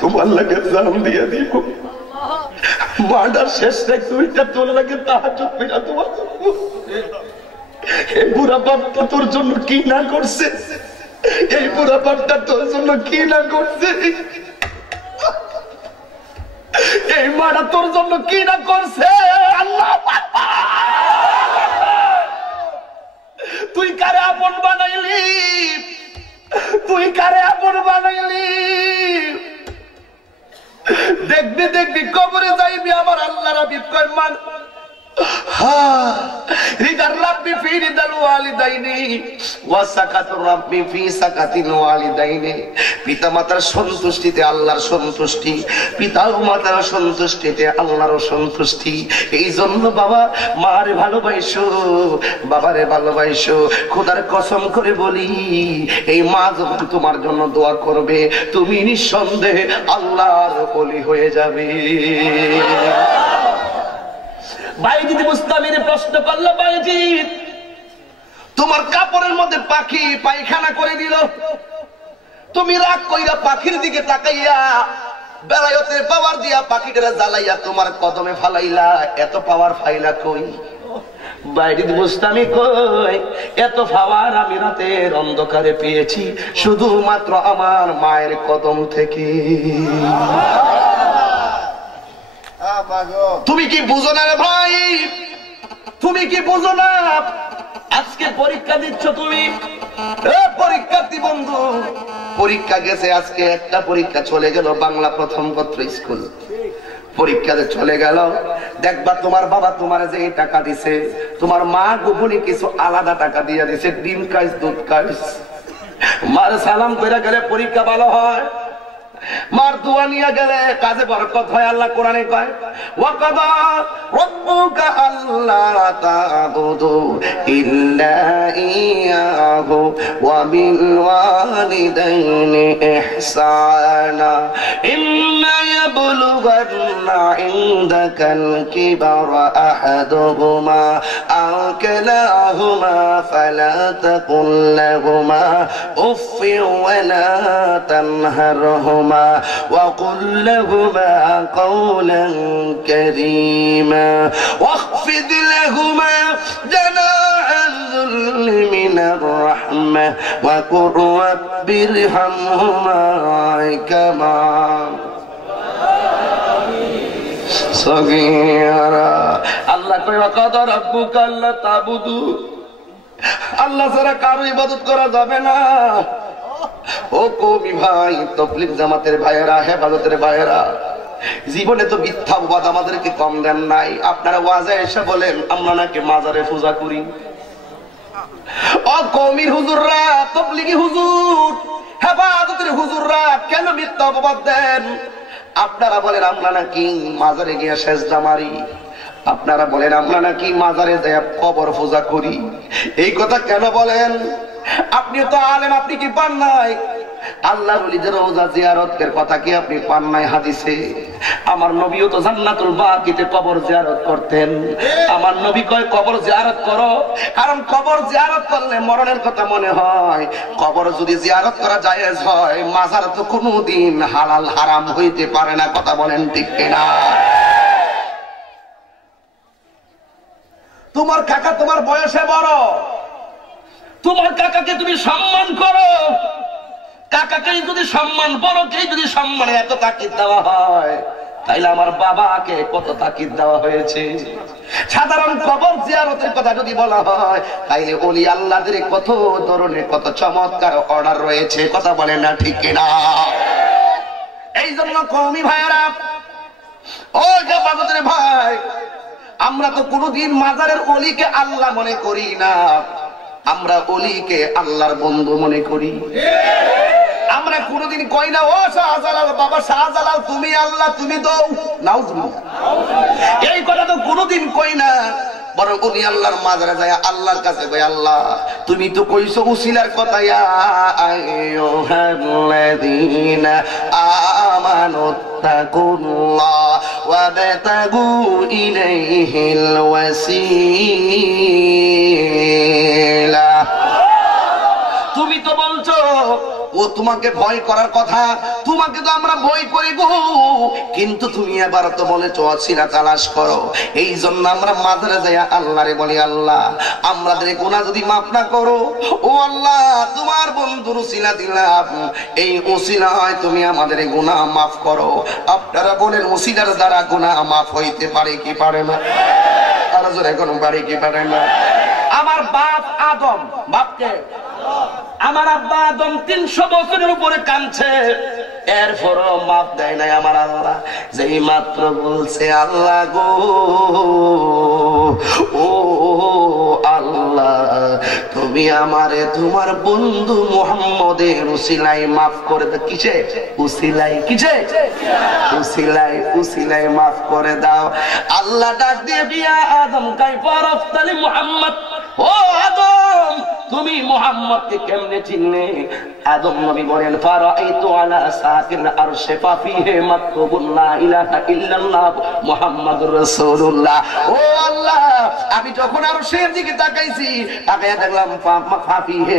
তোমার লাগে জান দিয়া দিব। মাটার শেষ রাখতে ওইটা তোর লাগে তাহাজ্জুদ পড়া তোমার। এই বুড়া বাপটা তোর জন্য কি না করছে, এই বুড়া বাপটা তোর জন্য কি না করছে, এই মাটা তোর জন্য কি না করছে। আল্লাহ তুই কারে আপন বানাইলি, তুই কারে আপন বানাইলি। দেখবি দেখবি কবরে যাইবি, আমার আল্লাহর হাবিব কয় মান রিদার রাব্বি ফি রিদাল ওয়ালিদাইনি ওয়া সাকাতুর রাব্বি ফি সাকাতিল ওয়ালিদাইনি। পিতামাতার সন্তুষ্টিতে আল্লাহর সন্তুষ্টি, পিতা ও মাতার সন্তুষ্টিতে আল্লাহর সন্তুষ্টি। এই জন্য বাবা মারে ভালোবাসো, বাবারে ভালোবাসো। খোদার কসম করে বলি, এই মা যখন তোমার জন্য দোয়া করবে, তুমি নিঃসন্দেহে আল্লাহর ওলি হয়ে যাবে। বাইজিদ মুস্তামির প্রশ্ন করলো, বাইজিদ তোমার কাপড়ের মধ্যে পাখি পায়খানা করে দিল, তুমি রাগ কইরা পাখির দিকে তাকাইয়া বেলায়তের পাওয়ার দিয়া পাখিটারে জ্বালাইয়া তোমার কদমে ফালাইলা, এত পাওয়ার ফাইলা কই? বাইজিদ মুস্তামি কই, এত পাওয়ার আমি রাতের অন্ধকারে পেয়েছি শুধুমাত্র আমার মায়ের কদম থেকে। তুমি কি বুঝো না রে ভাই? তুমি কি বুঝো না? আজকে পরীক্ষা দিচ্ছ তুমি, পরীক্ষার্থী বন্ধু, পরীক্ষা গেছে আজকে, একটা পরীক্ষা চলে গেল, বাংলা প্রথম পত্র স্কুল পরীক্ষাতে চলে গেল। দেখবা তোমার বাবা তোমার যে টাকা দিছে, তোমার মা গোপনে কিছু আলাদা টাকা দিয়ে দিছে, ডিম খাইস দুধ খাইস। মার সালাম করে গেলে পরীক্ষা ভালো হয়, মার দোয়া নিয়ে গেলে কাজে বরকত হয়। আল্লাহ কোরআনে কয়, ওয়াকাদা রাব্বুকা আল্লা তা'বুদু ইল্লা ইয়্যাহু ওয়া বিল ওয়ালিদাইনি ইহসানা ইম্মা ইয়াবলুগান্না ইনদাকাল কিবারা আহাদুহুমা আও কিলাহুমা ফালা তাকুল লাহুমা উফফিন ওয়া লা তানহারহুমা وقل لهما قولا كريما واخفض لهما جناح الذل من الرحمة وقل رب ارحمهما كما صغيرا। আল্লাহ কয় ওয়াকাদা রাব্বুকা আল্লা তা'বুদু, আল্লাহ ছাড়া কারো ইবাদত করা যাবে না। ও কওমি ভাই, তাবলীগ জামাতের ভাইয়েরা, হেফাজতের ভাইয়েরা, জীবনে তো মিথ্যাবাদ আমাদেরকে কম দেন নাই। আপনারা ওয়াজে এসে বলেন আমরা নাকি মাজারে পূজা করি। ও কওমির হুজুররা, তাবলীগী হুজুর, হেফাজতের হুজুররা কেন মিথ্যাবাদ দেন? আপনারা বলেন আমরা নাকি মাজারে গিয়ে সেজদা মারি, আপনারা বলেন আমরা নাকি মাজারে যায় কবর পূজা করি। এই কথা কেন বলেন? আপনি তো আলেম, আপনি কি পান নাই? আল্লাহর ওলিদের রওজা জিয়ারতের কথা কি আপনি পান নাই হাদিসে? আমার নবীও তো জান্নাতুল বাকিতে কবর জিয়ারত করতেন। আমার নবী কয় কবর জিয়ারত করো, কারণ কবর জিয়ারত করলে মরণের কথা মনে হয়। কবর যদি জিয়ারত করা জায়েজ হয়, মাজার তো কোনোদিন হালাল হারাম হইতে পারে না। কথা বলেন ঠিক কিনা? তোমার কাকা তোমার বয়সে বড়, তোমার কাকাকে তুমি সম্মান করো। কাকাকে যদি সম্মান, বড়কে যদি সম্মানে এত তাকিদ দেওয়া হয়, তাইলে আমার বাবাকে কত তাকিদ দেওয়া হয়েছে। সাধারণ কবর জিয়ারতের কথা যদি বলা হয়, তাইলে ওলি আল্লাহদের কত ধরনের কত চমৎকার অর্ডার রয়েছে। কথা বলেন না ঠিক কিনা? এই জন্য কওমি ভাইয়েরা, ও হেফাজতের ভাই, আমরা তো কোনোদিন মাজারের ওলিকে আল্লাহ মনে করি না, আমরা ওলিকে আল্লাহর বন্ধু মনে করি। আমরা কোনোদিন কই না ও শাহজালাল, বাবা শাহজালাল তুমি আল্লাহ, তুমি দাও, নাউজুবিল্লাহ, এই কথা তো কোনোদিন কই না। বরং উনি আল্লাহর মাজারে যায় আল্লাহর কাছে কই আল্লাহ তুমি তো কইছো উসিলার কথা, ইয়া আইয়ুহাল্লাযীনা আমানু তাকুল্লাহ ওয়াবতাগু ইলাইহিল ওয়াসিলা। তুমি তো বলছো ও তোমাকে ভয় করার কথা, তোমাকে তো আমরা ভয় করি গো, কিন্তু তুমি এবার তো বলেছো ওয়াসিলা তালাশ করো। এই জন্য আমরা মাজারে যাই আল্লাহরে বলি আল্লাহ আমাদের গুনাহ যদি মাফ না করো, ও আল্লাহ তোমার বন্ধুর উসিলা দিলাম, এই উসিলায় তুমি আমাদের গুনাহ মাফ করো। আপনারা বলেন উসিলার দ্বারা গুনাহ মাফ হইতে পারে কি পারে না? তারা জোরে কোন পারে কি পারে না? আমার বাপ আদম, বাপকে আমার আব্বা আদম 300 বছরের উপরে কাঁদছে, এরপরও মাপ দেয় নাই আমার আল্লাহ। যেই মাত্র বলছে আল্লাহ গো ও আল্লাহ তুমি আমারে তোমার বন্ধু মুহাম্মদের উসিলায় মাফ করে দাও। কিসে উসিলায়? কিসে উসিলায়? উসিলায় মাফ করে দাও। আল্লাহ ডাক দিয়ে বিয়া আদম কাইফা আরাফতালি মুহাম্মদ, ও আদম তুমি মুহাম্মদকে কেমনে চিনলে? আদম নবী বলেন ফারাআইতু আলা সাকিল আরশি ফাফিহি মাকতুবুন লা ইলাহা ইল্লাল্লাহ মুহাম্মাদুর রাসূলুল্লাহ। ও আল্লাহ আমি যখন আরশের দিকে তাকাইছি, তাকায়া দেখলাম ফাফিহি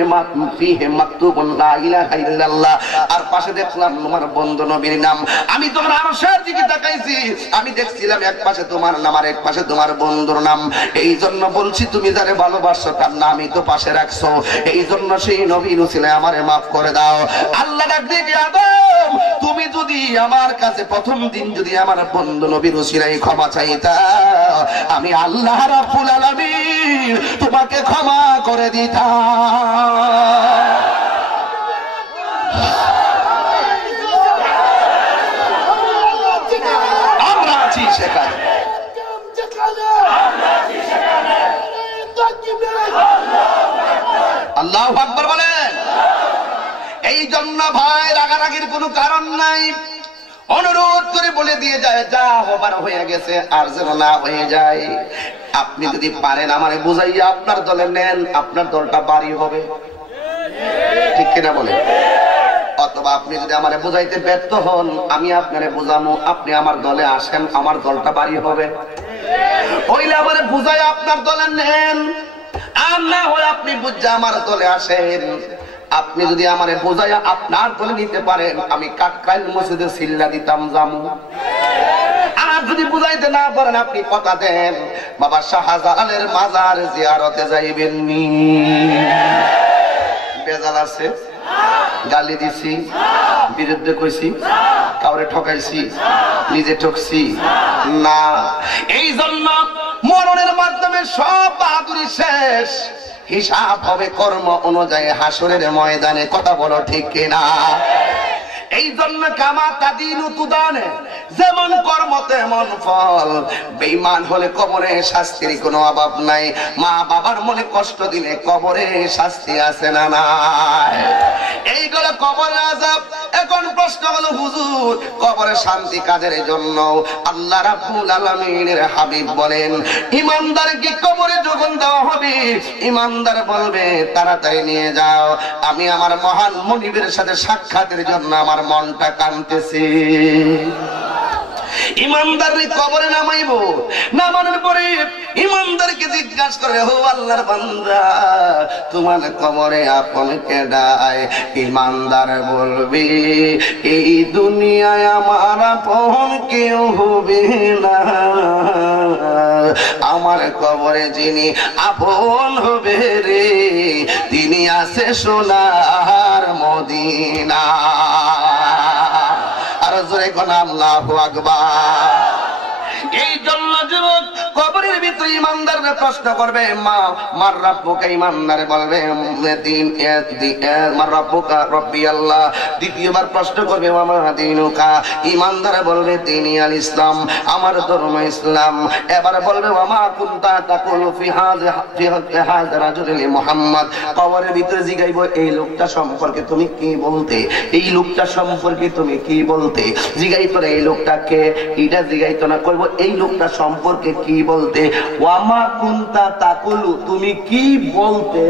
মাকতুবুন লা ইলাহা ইল্লাল্লাহ, আর পাশে দেখলাম তোমার বন্ধু নবীর নাম। আমি যখন আরশের দিকে তাকাইছি, আমি দেখছিলাম এক পাশে তোমার নাম আর এক পাশে তোমার বন্ধুর নাম। এই জন্য বলছি তুমি যারে ভালোবাসো তার নামই তো পাশে রাখছো, এই জন্য সেই নবীর উসিলায় আমারে মাফ করে দাও। আল্লাহ ডাক দিয়ে আদম তুমি যদি আমার কাছে প্রথম দিন যদি আমার বন্ধু নবীর উসিলায় ক্ষমা চাইতা, আমি আল্লাহ রাব্বুল আলামিন তোমাকে ক্ষমা করে দিতাম। আমরা আছি সেখানে, আল্লাহু আকবার বলেন। এই জন্য ভাই রাগারাগির কোনো কারণ নাই, অনুরোধ করে বলে দিয়ে যায় যা হবার হয়ে গেছে আর যেন না হয়ে যায়। আপনি যদি পারেন আমারে বুঝাইয়া আপনার দলে নেন, আপনার দলটা বাড়ি হবে, ঠিক কিনা বলে? অথবা আপনি যদি আমারে বুঝাইতে ব্যর্থ হন, আমি আপনারে বুঝামো, আপনি আমার দলে আসেন, আমার দলটা বাড়ি হবে। হইলে আমারে বুঝাই আপনার দলে নেন, আর না হয় আপনি বুঝা আমার দলে আসেন। আপনি যদি আমারে বোঝাইয়া আপনার দলে নিতে পারেন, আমি কাকরাইল মসজিদে সিল্লা দিতাম জামু। আর যদি বুঝাইতে না পারেন, আপনি কথা দেন বাবা শাহজালালের মাজার জিয়ারতে যাইবেন নি। বেজাল আছে? গালি দিছি, বিরুদ্ধে কইছি, কাউরে ঠকাইছি, নিজে ঠকছি না। এই জন্য মরণের মাধ্যমে সব বাহাদুরি শেষ, হিসাব হবে কর্ম অনুযায়ী হাসরের ময়দানে। কথা বলো ঠিক কিনা? এই জন্য কামা তাদিনু তুদানে, যেমন কর্ম তেমন ফল। বেঈমান হলে কবরে শাস্তির কোনো অভাব নাই। মা বাবার মনে কষ্ট দিলে কবরে শাস্তি আছে না নাই? এইগুলো কবরের আযাব। এখন প্রশ্ন হলো হুজুর কবরে শান্তি কাদের জন্য? আল্লাহ রাব্বুল আলামিনের হাবিব বলেন ইমানদার কি কবরে যখন দেওয়া হবে, ইমানদার বলবে তাড়াতাড়ি নিয়ে যাও, আমি আমার মহান মুনিবের সাথে সাক্ষাতের জন্য আমার মনটা কাঁদতেছে। ইমানদারকে কবরে নামাইব, নামানোর পরে ইমানদারকে জিজ্ঞাসা করে হো আল্লাহর বান্দা তোমার কবরে আপন কেডায়? ইমানদার বলবে এই দুনিয়ায় আমার আপন কেউ হবে না, আমার কবরে যিনি আপন হবে রে তিনি আছে সোনার মদিনা। আর জোরে কোন আল্লাহু আকবার। এই জন্য যুবক কবরের ভিতরে ইমানদাররা প্রশ্ন করবে মা মার রাব্বুকা, ইমানদার বলবে দিন মার রাব্বুকা রব্বি আল্লাহ। দ্বিতীয়বার প্রশ্ন করবে মা দিনুকা, ইমানদার বলবে দিনি আল ইসলাম, আমার ধর্ম ইসলাম। এবার বলবে মা কুনতা তাকুলু ফি হাযা রাজুলি মুহাম্মদ, কবরের ভিতরে জিগাইব এই লোকটা সম্পর্কে তুমি কি বলতে, এই লোকটা সম্পর্কে তুমি কি বলতে। জিগাইতো না এই লোকটা কে, এটা জিগাইতো না, কইব এই লোকটা সম্পর্কে কি বলতে। ওয়ামা কুনতা তাকুলু, তুমি কি বলতে।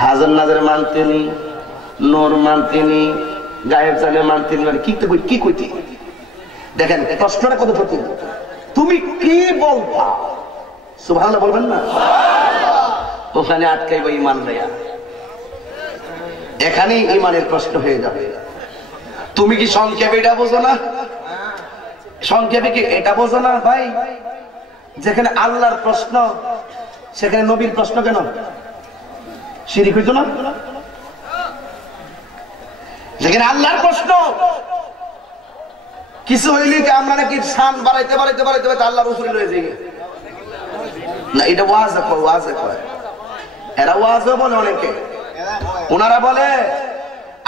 হাজার নাজার মানতেনি, নূর মানতেনি, গায়েব জানে মানতেনি, মানে কি কইতি। দেখেন প্রশ্নটা কত প্রতি, তুমি কি বলতা। সুবহানাল্লাহ বলবেন না? ওখানে আটকাইব ইমান দেয়া, এখানেই ইমানের প্রশ্ন হয়ে যাবে। তুমি কি সংক্ষেপে এটা বোঝো না? সংক্ষেপে কি এটা বোঝো না ভাই? যেখানে আল্লাহর প্রশ্ন সেখানে নবীর প্রশ্ন কেন? শিরিক হইতো না? যেখানে আল্লাহর প্রশ্ন কিছু হইলে কি আমরা নাকি শান বাড়াইতে বাড়াইতে বাড়াইতে বাড়াইতে আল্লাহর উপরে লয়ে যাই না? এটা ওয়াজ কয়, এরা ওয়াজও বলে অনেকে। ওনারা বলে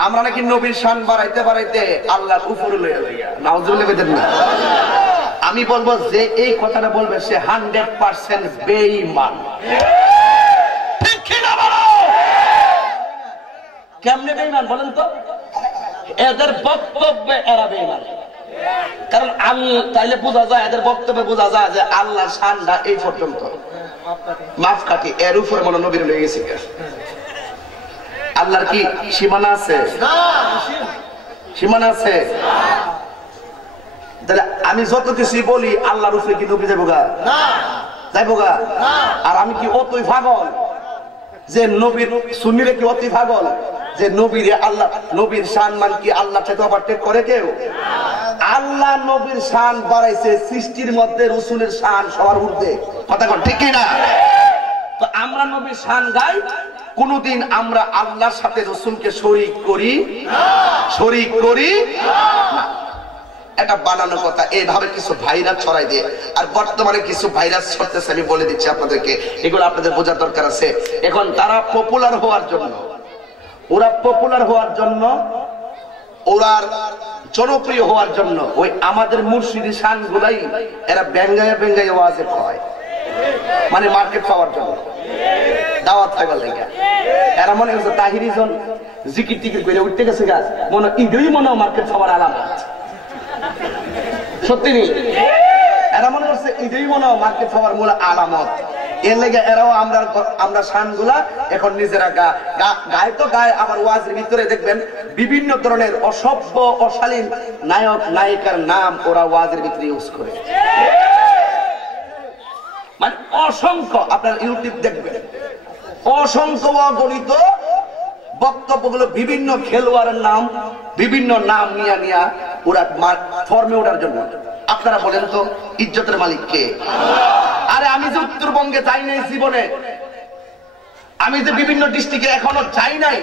আমরা নাকি নবীর শান বাড়াইতে বাড়াইতে আল্লাহর উপরে লইয়া লইয়া নাউজুবিল্লাহ কইতেন না। আমি বলবো যে এই কথাটা বলবে সে 100% বেঈমান। ঠিক কি না বলো? কেমনে বেঈমান বলেন তো? এদের বক্তব্যে এরা বেঈমান। কারণ আল্লাহ তাইলে বোঝা যায়, এদের বক্তব্যে বোঝা যায় যে আল্লাহর শানটা এই পর্যন্ত, মাপকাঠি এর উপরে মনে নবীর লয়ে গেছে। আল্লাহর কি সীমানা আছে? সীমানা আছে? তাহলে আমি যত কিছু বলি আল্লাহর উপরে কি নবী যাবো গা? যাইবো গা? আর আমি কি অতই পাগল যে নবীর সুন্নিরে কি অতি পাগল যে নবীরে আল্লাহ নবীর সম্মান কি আল্লাহ সাথে ওভারটেক করে কেউ? আল্লাহ নবীর শান বাড়াইছে, সৃষ্টির মধ্যে রাসূলের শান সবার ঊর্ধ্বে। কথা কোন ঠিক কি না? তো আমরা নবীর শান গাই, কোনদিন আমরা আল্লাহর সাথে রাসূলকে শরীক করি না, শরীক করি না। এটা বানানো কথা। এইভাবে কিছু ভাইরাস ছড়াই দিয়ে, আর বর্তমানে কিছু ভাইরাস ছড়তেছে, আমি বলে দিচ্ছি আপনাদেরকে, এগুলো আপনাদের বোঝার দরকার আছে। এখন তারা পপুলার হওয়ার জন্য, ওরা পপুলার হওয়ার জন্য, ওরা জনপ্রিয় হওয়ার জন্য ওই আমাদের মুর্শিদি শান গুলাই এরা ব্যঙ্গায় ব্যঙ্গায় ওয়াজে কয়, মানে মার্কেট পাওয়ার জন্য, দাওয়াত পাইবার লাগে। এরা মনে হচ্ছে তাহিরি জন জিকির টিকির করে উঠতে গেছে গাছ, মনে ইডই মনে মার্কেট পাওয়ার আলামত। সত্যি নেই, এরা মনে করছে ইডই মনে মার্কেট পাওয়ার মূল আলামত। এর লেগে এরাও আমরা শানগুলা এখন নিজেরা গায়ে তো গায়ে, আবার ওয়াজের ভিতরে দেখবেন বিভিন্ন ধরনের অসভ্য অশালীন নায়ক নায়িকার নাম ওরা ওয়াজের ভিতরে ইউজ করে। মানে অসংখ্য, আপনার ইউটিউব দেখবেন অসংখ্য অগণিত বক্তব্যগুলো বিভিন্ন খেলোয়াড়ের নাম, বিভিন্ন নাম নিয়া নিয়া ওরা ফর্মে ওঠার জন্য। আপনারা বলেন তো ইজ্জতের মালিক কে? আরে আমি যে উত্তরবঙ্গে যাই নাই জীবনে, আমি যে বিভিন্ন ডিস্ট্রিক্টে এখনো যাই নাই,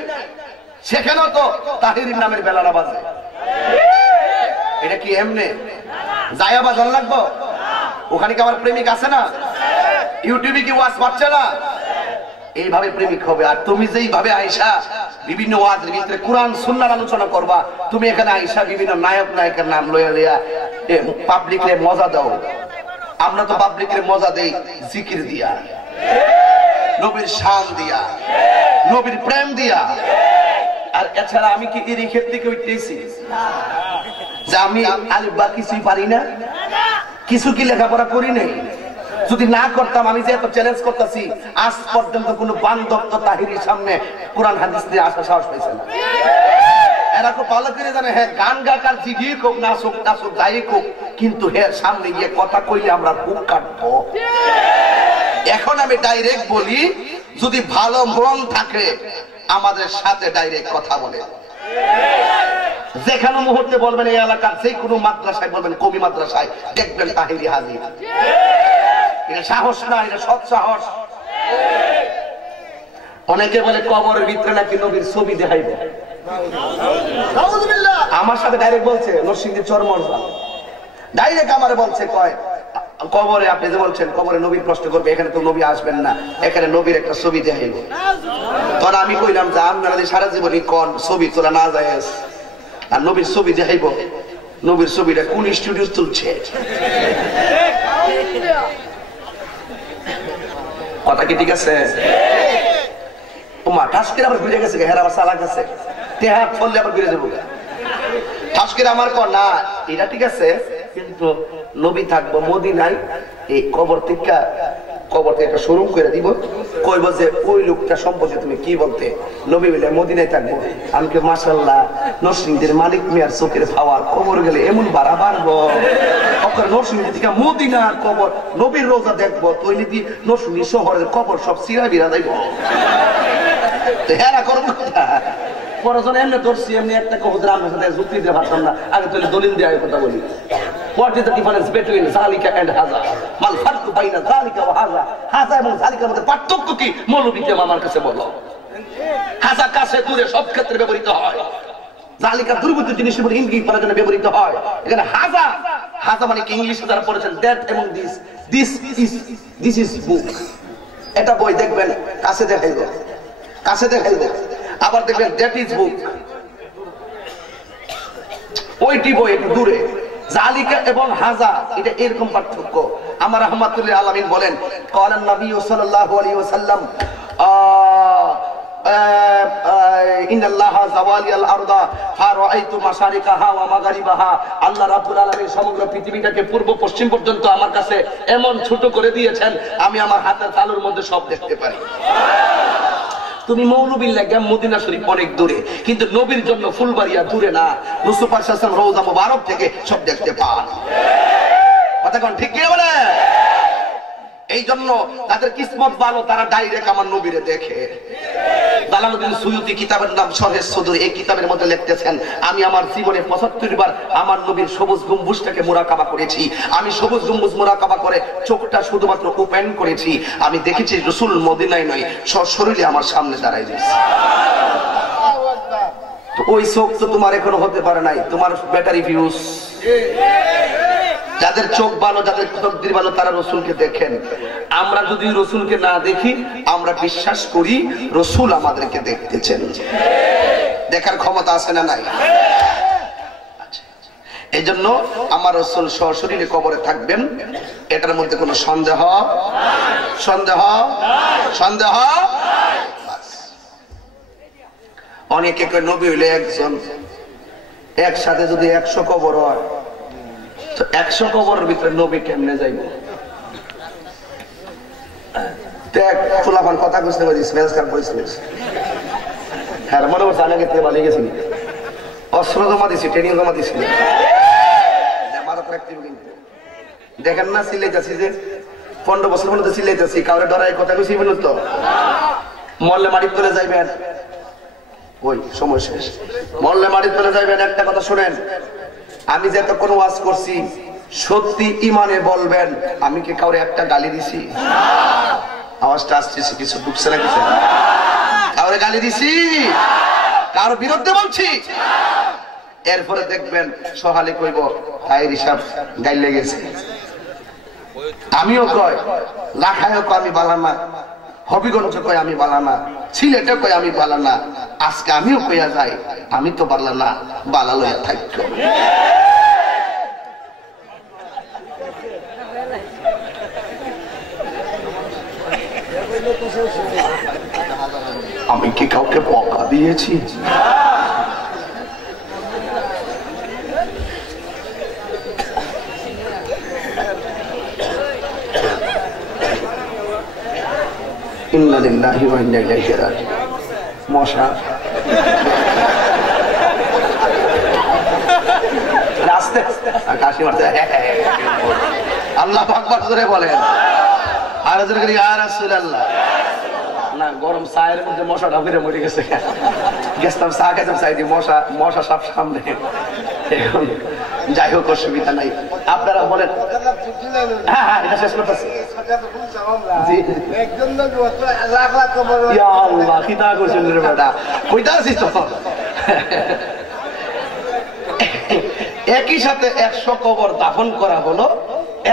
সেখানেও তো তাহিরির নামের বেলাটা বাজে। এটা কি এমনি যায়া বাজান লাগবো? ওখানে কি আমার প্রেমিক আছে না? ইউটিউবে কি ওয়াজ পাচ্ছে না? এইভাবে প্রেমিক হবে। আর তুমি যেইভাবে আয়েশা বিভিন্ন ওয়াজের ভিতরে কোরআন সুন্নাহর আলোচনা করবা, তুমি এখানে আয়েশা বিভিন্ন নায়ক নায়িকার নাম লইয়া লইয়া পাবলিকরে মজা দাও। আমরা তো পাবলিকের মজা দেই জিকির দিয়া, নবীর শান দিয়া, নবীর প্রেম দিয়া। আর এছাড়া আমি কি এর ক্ষেত্রে কেউ উঠতেছি যে আমি আলিফ বা কিছুই পারি না? কিছু কি লেখাপড়া করি নাই? যদি না করতাম, আমি যে এত চ্যালেঞ্জ করতেছি, আজ পর্যন্ত কোন বান্ধব তো তাহিরির সামনে কোরআন হাদিস দিয়ে আসা সাহস পাইছে না। এরা খুব ভালো করে জানে, হ্যাঁ গান গাক আর জিগিয়ে হোক, নাচুক নাচুক, যাই হোক, কিন্তু হ্যাঁ সামনে গিয়ে কথা কইলে আমরা বুক কাটবো। এখন আমি ডাইরেক্ট বলি, যদি ভালো মন থাকে আমাদের সাথে ডাইরেক্ট কথা বলে। যেখানে মুহূর্তে বলবেন এই এলাকার যে কোনো মাদ্রাসায় বলবেন, কবি মাদ্রাসায়, দেখবেন তাহিরি হাজির। এটা সাহস না, এটা সৎ সাহস। অনেকে বলে কবরের ভিতরে নাকি নবীর ছবি দেখাইবে। আমার সাথে ডাইরেক্ট বলছে নরসিংদী চরমরজা, ডাইরেক্ট আমারে বলছে, কয় কবরে আপনি যে বলছেন কবরে নবীর প্রশ্ন করবে, এখানে তো নবী আসবেন না, এখানে নবীর একটা ছবি দেখাইবে। তখন আমি কইলাম যে আপনারা সারা জীবনই কোন ছবি তোলা না যায়, আর নবীর ছবি দেখাইব, নবীর ছবিটা কোন স্টুডিও তুলছে? কথা কি ঠিক আছে? ওমা ঠাসকের আবার ঘুরে গেছে, হেরা আবার চালাক আছে, তেহার ফললে আবার ঘুরে যাবো। ঠাসকের আমার কর না, এটা ঠিক আছে, কিন্তু নবী থাকবো মদিনায়, এই কবর থেকে একটা শোরুম করে দিব, কইব যে ওই লোকটা সম্পর্কে তুমি কি বলতে, নবী বলে মদিনায় থাকবো। আমি কি মাশাআল্লাহ, নরসিংদীর মালিক মিয়ার চোখের পাওয়ার, কবর গেলে এমন বাড়া বাড়বো। নরসিংদী থেকে মদিনার কবর, নবীর রোজা দেখবো, তৈরি নরসিংদী শহরের কবর সব চিরা বিরা যাইব। হেরা করবো কথা পড়াশোনা এমনি ধরছি, এমনি একটা কবুতর আমার সাথে যুক্তি দিয়ে পারতাম না। আগে তুলে দলিল দিয়ে কথা বলি। What is the difference between zalika and haza? মাল ফারকু বাইনা যালিকা ওয়া হাযা? হাযা এবং যালিকার মধ্যে পার্থক্য কি? মৌলবীতে আমার কাছে বলো। হাযা কাছে দূরে সব ক্ষেত্রে ব্যবহৃত হয়, যালিকা দুর্বৃত্ত জিনিসের উপর ইঙ্গিত করার জন্য ব্যবহৃত হয়। এখানে হাযা, হাযা মানে কি ইংলিশে যারা পড়েছেন, দ্যাট এবং দিস ইজ বুক। এটা বই দেখবেন কাছে দেখাইব, কাছে দেখাইব। আবার দেখবেন দ্যাট ইজ বুক, ওই টিপো একটু দূরে। জালিকা এবং হাজা এটা এরকম পার্থক্য। আমার রাহমাতুল্লিল আলামিন বলেন ক্বালান নবী সাল্লাল্লাহু আলাইহি ওয়াসাল্লাম ইন্নাল্লাহা যাওয়ালিয়াল আরদা ফারাআইতু মাশারিকাহা ওয়া মাগারিবাহা। আল্লাহ রাব্বুল আলামিন সমগ্র পৃথিবীটাকে পূর্ব পশ্চিম পর্যন্ত আমার কাছে এমন ছোট করে দিয়েছেন আমি আমার হাতের তালুর মধ্যে সব দেখতে পারি। তুমি মৌলবীর লাগা মদিনা শরীফ অনেক দূরে, কিন্তু নবীর জন্য ফুলবাড়িয়া দূরে না। রাসূল পাক সাল্লাল্লাহু আলাইহি ওয়াসাল্লাম রওজা মুবারক থেকে সব দেখতে পান। কথা কোন ঠিক কি বলে? এই জন্য তাদের কিসমত ভালো, তারা ডাইরেক্ট আমার নবীরে দেখে। জালালউদ্দিন সুয়ুতী কিতাবের নাম শরহে সুদূর, এই কিতাবের মধ্যে লিখতেছেন আমি আমার জীবনে ৭৫ বার আমার নবীর সবুজ গম্বুজটাকে মুরাকাবা করেছি। আমি সবুজ গম্বুজ মুরাকাবা করে চোখটা শুধুমাত্র ওপেন করেছি, আমি দেখেছি রাসূল মদিনায় নয় সশরীরে আমার সামনে দাঁড়ায় গেছে। তো ওই চোখ তো তোমার এখনো হতে পারে নাই, তোমার ব্যাটারি ফিউজ। যাদের চোখ ভালো, যাদের তকদির ভালো, তারা রসুলকে দেখেন। আমরা যদি রসুলকে না দেখি আমরা বিশ্বাস করি রসুল আমাদেরকে দেখতেছেন। দেখার ক্ষমতা আছে না নাই? এই জন্য আমার রসুল সশরীরে কবরে থাকবেন, এটার মধ্যে কোনো সন্দেহ সন্দেহ সন্দেহ। অনেকে কয় নবী হইলে একজন, একসাথে যদি ১০০ কবর হয় তো ১০০ কবরের ভিতরে নবী কেমনে যাইব? কথা বুঝতে পারিস হ্যাঁ মনে করছে আমি থেকে পালিয়ে গেছি, অস্ত্র জমা দিছি, ট্রেনিং জমা দিছি। দেখেন না চিল্লাইতেছি যে ১৫ বছর মধ্যে চিল্লাইতেছি, কাউরে ডরাই কথা কইছি বলুন তো। মরলে মাটির তলে যাইবেন, ওই সময় শেষ। মরলে মাটির তলে যাইবেন। একটা কথা শুনেন, আমি যে এতক্ষণ ওয়াজ করছি সত্যি ইমানে বলবেন আমি কি কাউরে একটা গালি দিছি? আওয়াজটা আসছে কিছু ঢুকছে না কিছু? কাউরে গালি দিছি? কারোর বিরুদ্ধে বলছি? এরপরে দেখবেন সহালে কইব তাই হিসাব গাইলে গেছে। আমিও কয়, লাখায়ও কয় আমি বালানা, হবিগঞ্জ কয় আমি বালানা, সিলেটে কয় আমি বালানা, আজকে আমিও কইয়া যাই আমি তো বালানা, বালা লইয়া থাকতো। আমি কি কাউকে বকা দিয়েছি? ইন্না লিল্লাহি ওয়া ইন্না ইলাইহি রাজিউন। মশা রাস্তে কাশি মারতে আল্লাহু আকবার জোরে বলেন। আর জোরে করি ইয়া রাসূলুল্লাহ। না গরম চায়ের মধ্যে মশা ঢাকিরে মরে গেছে, গেছতাম চা খেতাম, চাই দিয়ে মশা সব সামনে। যাই হোক অসুবিধা নাই, আপনারা বলেন। হ্যাঁ হ্যাঁ এটা শেষ করতেছি। একই সাথে ১০০ কবর দাফন করা হলো,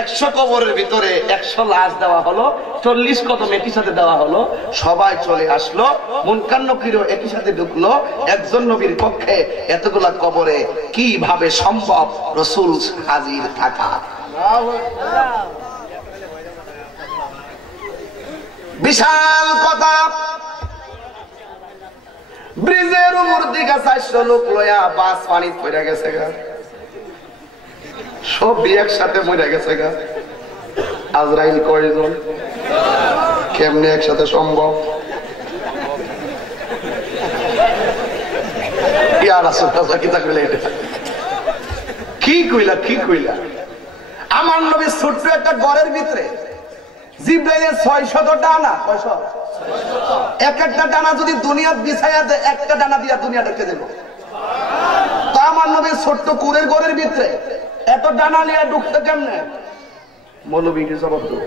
১০০ কবরের ভিতরে ১০০ লাশ দেওয়া হলো, ৪০ কদম একই সাথে দেওয়া হলো, সবাই চলে আসলো, মুনকার নকিরও একই সাথে ঢুকলো। একজন নবীর পক্ষে এতগুলা কবরে কিভাবে সম্ভব রাসূল হাজির থাকা? বিশাল কথা। ব্রিজের উপর দিকে ৪০০ লোক লয়া বাস পানি পড়ে গেছে গা, সব একসাথে মরে গেছে গা। আজরাইল কয়জন? কেমনে একসাথে সম্ভব? কি কইলা কি কইলা? আমার নবী ছোট্ট একটা ঘরের ভিতরে জিবরাইলের ৬০০ ডানা, এক একটা ডানা যদি দুনিয়া বিছাইয়া দেয়, একটা ডানা দিয়া দুনিয়া ঢেকে দেব। তা আমার নবী ছোট্ট কুড়ের ঘরের ভিতরে এত ডানা নিয়ে ঢুকতে কেমনে? মৌলবীর জবাব দেব।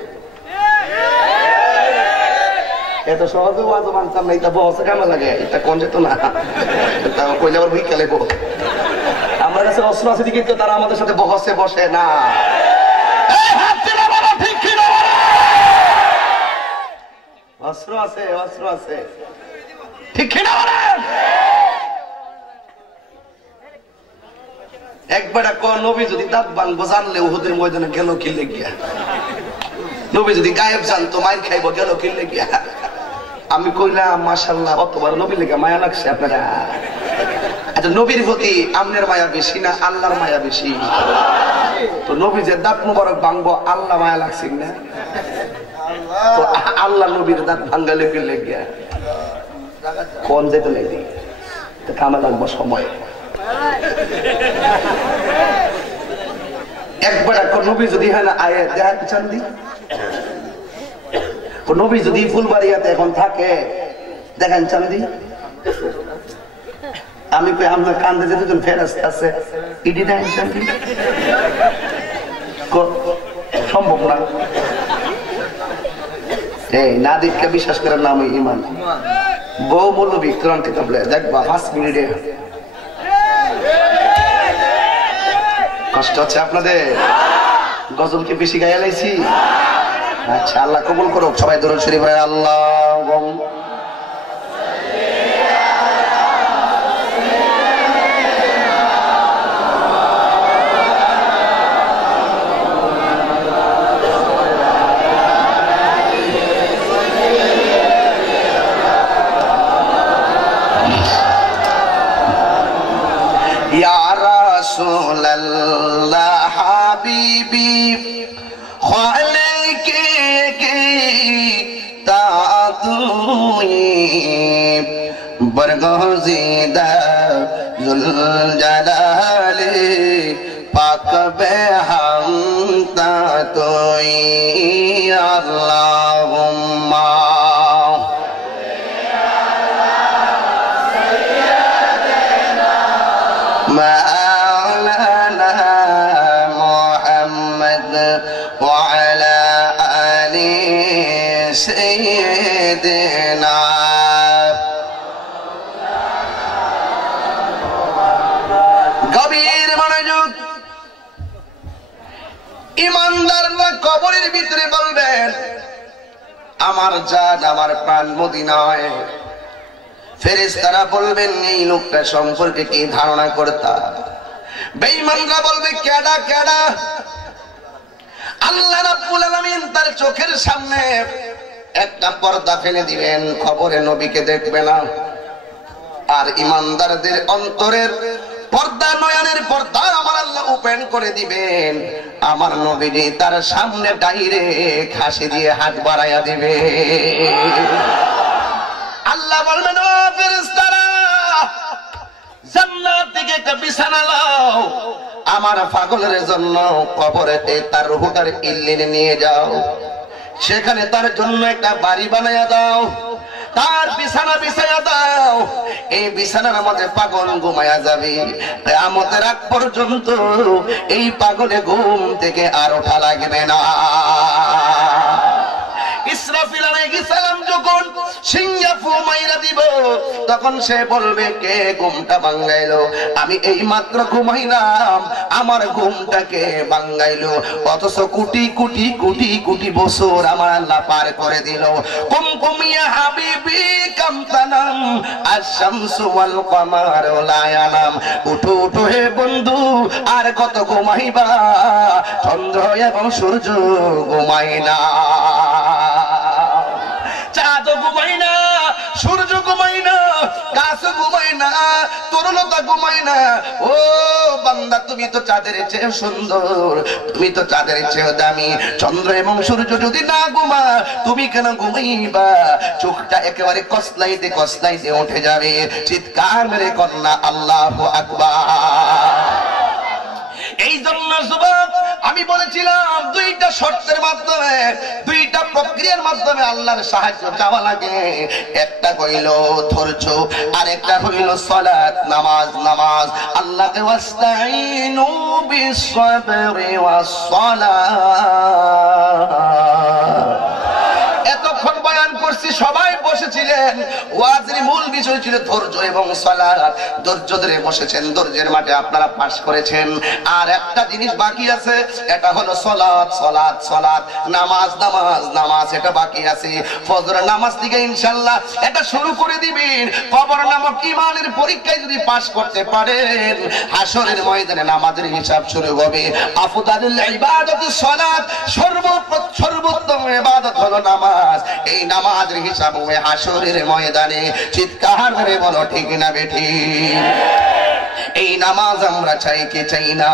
এত সহজে ওয়াজ মানতাম না, এটা বসে কেমন লাগে, এটা কোন যেত না, কইলে আবার বুঝ খেলে। আমার কাছে অস্ত্র আছে দিকে তো তারা আমাদের সাথে বসে বসে না। অস্ত্র আছে, অস্ত্র আছে, ঠিক কিনা বলেন? একবার নবী যদি দাঁত ভাঙবো জানলে উহুদের ময়দানে গেল কি লেগিয়া, নবী যদি গায়েব জানতো মাইর খাইবো গেল কি লেগিয়া। আমি কইলাম মাশাআল্লাহ অতবার নবী লেগে মায়া লাগছে আপনারা। আচ্ছা নবীর প্রতি আমনের মায়া বেশি না আল্লাহর মায়া বেশি? তো নবী যে দাঁত মুবারক ভাঙবো আল্লাহ মায়া লাগছে না? তো আল্লাহ নবীর দাঁত ভাঙ্গালে কি লেগিয়া কোন যেতে লেগে কামে লাগবো সময়। একবার নবী যদি হয় না আয়ে দেখার পিছন দি, নবী যদি ফুলবাড়িয়াতে এখন থাকে দেখেন চান্দি, আমি কই আপনার কান্দে যে দুজন ফেরেশতা আছে ইডি দেখেন চান্দি, সম্ভব না। এই না দেখে বিশ্বাস করার নাম ইমান। বউ বললো বিক্রান্তি তাবলে দেখবা 5 মিনিটে কষ্ট হচ্ছে আপনাদের? গজল কি বেশি গায়ে লাইছি? আচ্ছা আল্লাহ কবুল করো। সবাই দরুদ শরীফ পড়ে আল্লাহ। ইয়া রাসূলুল্লাহ হাবিবি খালিকি কি তাতুই বরগজিদা জুল জালালি পাক বেহামতা তুই আল্লাহুম্মা গভীর মনোযোগ। ইমানদাররা কবরের ভিতরে বলবেন আমার জান আমার প্রাণ মদিনায়। ফেরেশতারা বলবেন এই লোকটা সম্পর্কে কি ধারণা করতা? বেঈমানরা বলবে কেডা কেডা? আল্লাহ রাব্বুল আলামিন তার চোখের সামনে একটা পর্দা ফেলে দিবেন, কবরে নবীকে দেখবে না। আর ইমানদারদের অন্তরের পর্দা নয়নের পর্দা আমার আল্লাহ ওপেন করে দিবেন। আমার নবীজি তার সামনে ডাইরেক্ট হাসি দিয়ে হাত বাড়াইয়া দিবে। আল্লাহ বলবেন ও ফেরেশতারা জান্নাত থেকে একটা বিছানা লাও, আমার পাগলের জন্য কবরেতে তার রূহটার ইল্লিনে নিয়ে যাও, সেখানে তার জন্য একটা বাড়ি বানায়া দাও, তার বিছানা বিছায়া দাও। এই বিছানার মধ্যে পাগল ঘুমায়া যাবে কিয়ামতের আগ পর্যন্ত। এই পাগলে ঘুম থেকে আর ওঠা লাগবে না। ইসরাফিল আলাইহিস সালাম যখন সিংহা ফু মাইরা দিব তখন সে বলবে কে ঘুমটা ভাঙাইলো? আমি এই মাত্র ঘুমাইলাম, আমার ঘুমটাকে ভাঙাইলো। অথচ কোটি কোটি কোটি কোটি বছর আমার আল্লাহ পার করে দিল। কুম কুম ইয়া হাবিবি কাম তানাম আশ-শামসু ওয়াল কমারু লা ইয়ানাম। উঠো উঠো হে বন্ধু, আর কত ঘুমাইবা? চন্দ্র এবং সূর্য ঘুমায় না, চাঁদ ঘুমায় না, সূর্য ঘুমায় না, গাছ ঘুমায় না, তরুলতা ঘুমায় না। ও বান্দা তুমি তো চাঁদের চেয়ে সুন্দর, তুমি তো চাঁদের চেয়ে দামি। চন্দ্র এবং সূর্য যদি না ঘুমা তুমি কেন ঘুমাইবা? চোখটা একেবারে কসলাইতে কসলাইতে উঠে যাবে। চিৎকার মেরে কন্যা আল্লাহু আকবার। এই জন্য যুবক আমি বলেছিলাম দুইটা শর্তের মাধ্যমে, দুইটা প্রক্রিয়ার মাধ্যমে আল্লাহর সাহায্য চাওয়া লাগে। একটা হইল ধৈর্য, আর একটা হইল সালাত নামাজ। নামাজ আল্লাহকে ওয়াস্তাইনু বিস-সাবরি ওয়াস-সালাত। এতক্ষণ বয়ান করছি দেখছি সবাই বসেছিলেন, ওয়াজের মূল বিষয় ছিল ধৈর্য এবং সালাত। ধৈর্য ধরে বসেছেন, ধৈর্যের মাঠে আপনারা পাস করেছেন। আর একটা জিনিস বাকি আছে, এটা হলো সালাত সালাত সালাত, নামাজ নামাজ নামাজ, এটা বাকি আছে। ফজর নামাজ থেকে ইনশাআল্লাহ এটা শুরু করে দিবেন। কবর নামক ঈমানের পরীক্ষায় যদি পাস করতে পারেন, হাশরের ময়দানে নামাজের হিসাব শুরু হবে। আফদালুল ইবাদাতুস সালাত, সর্বোত্তম ইবাদত হলো নামাজ। এই নামাজের হিসাব হবে হাশরের ময়দানে। চিৎকার করে বলো ঠিক না বেঠিক? এই নামাজ আমরা চাই কি চাই না?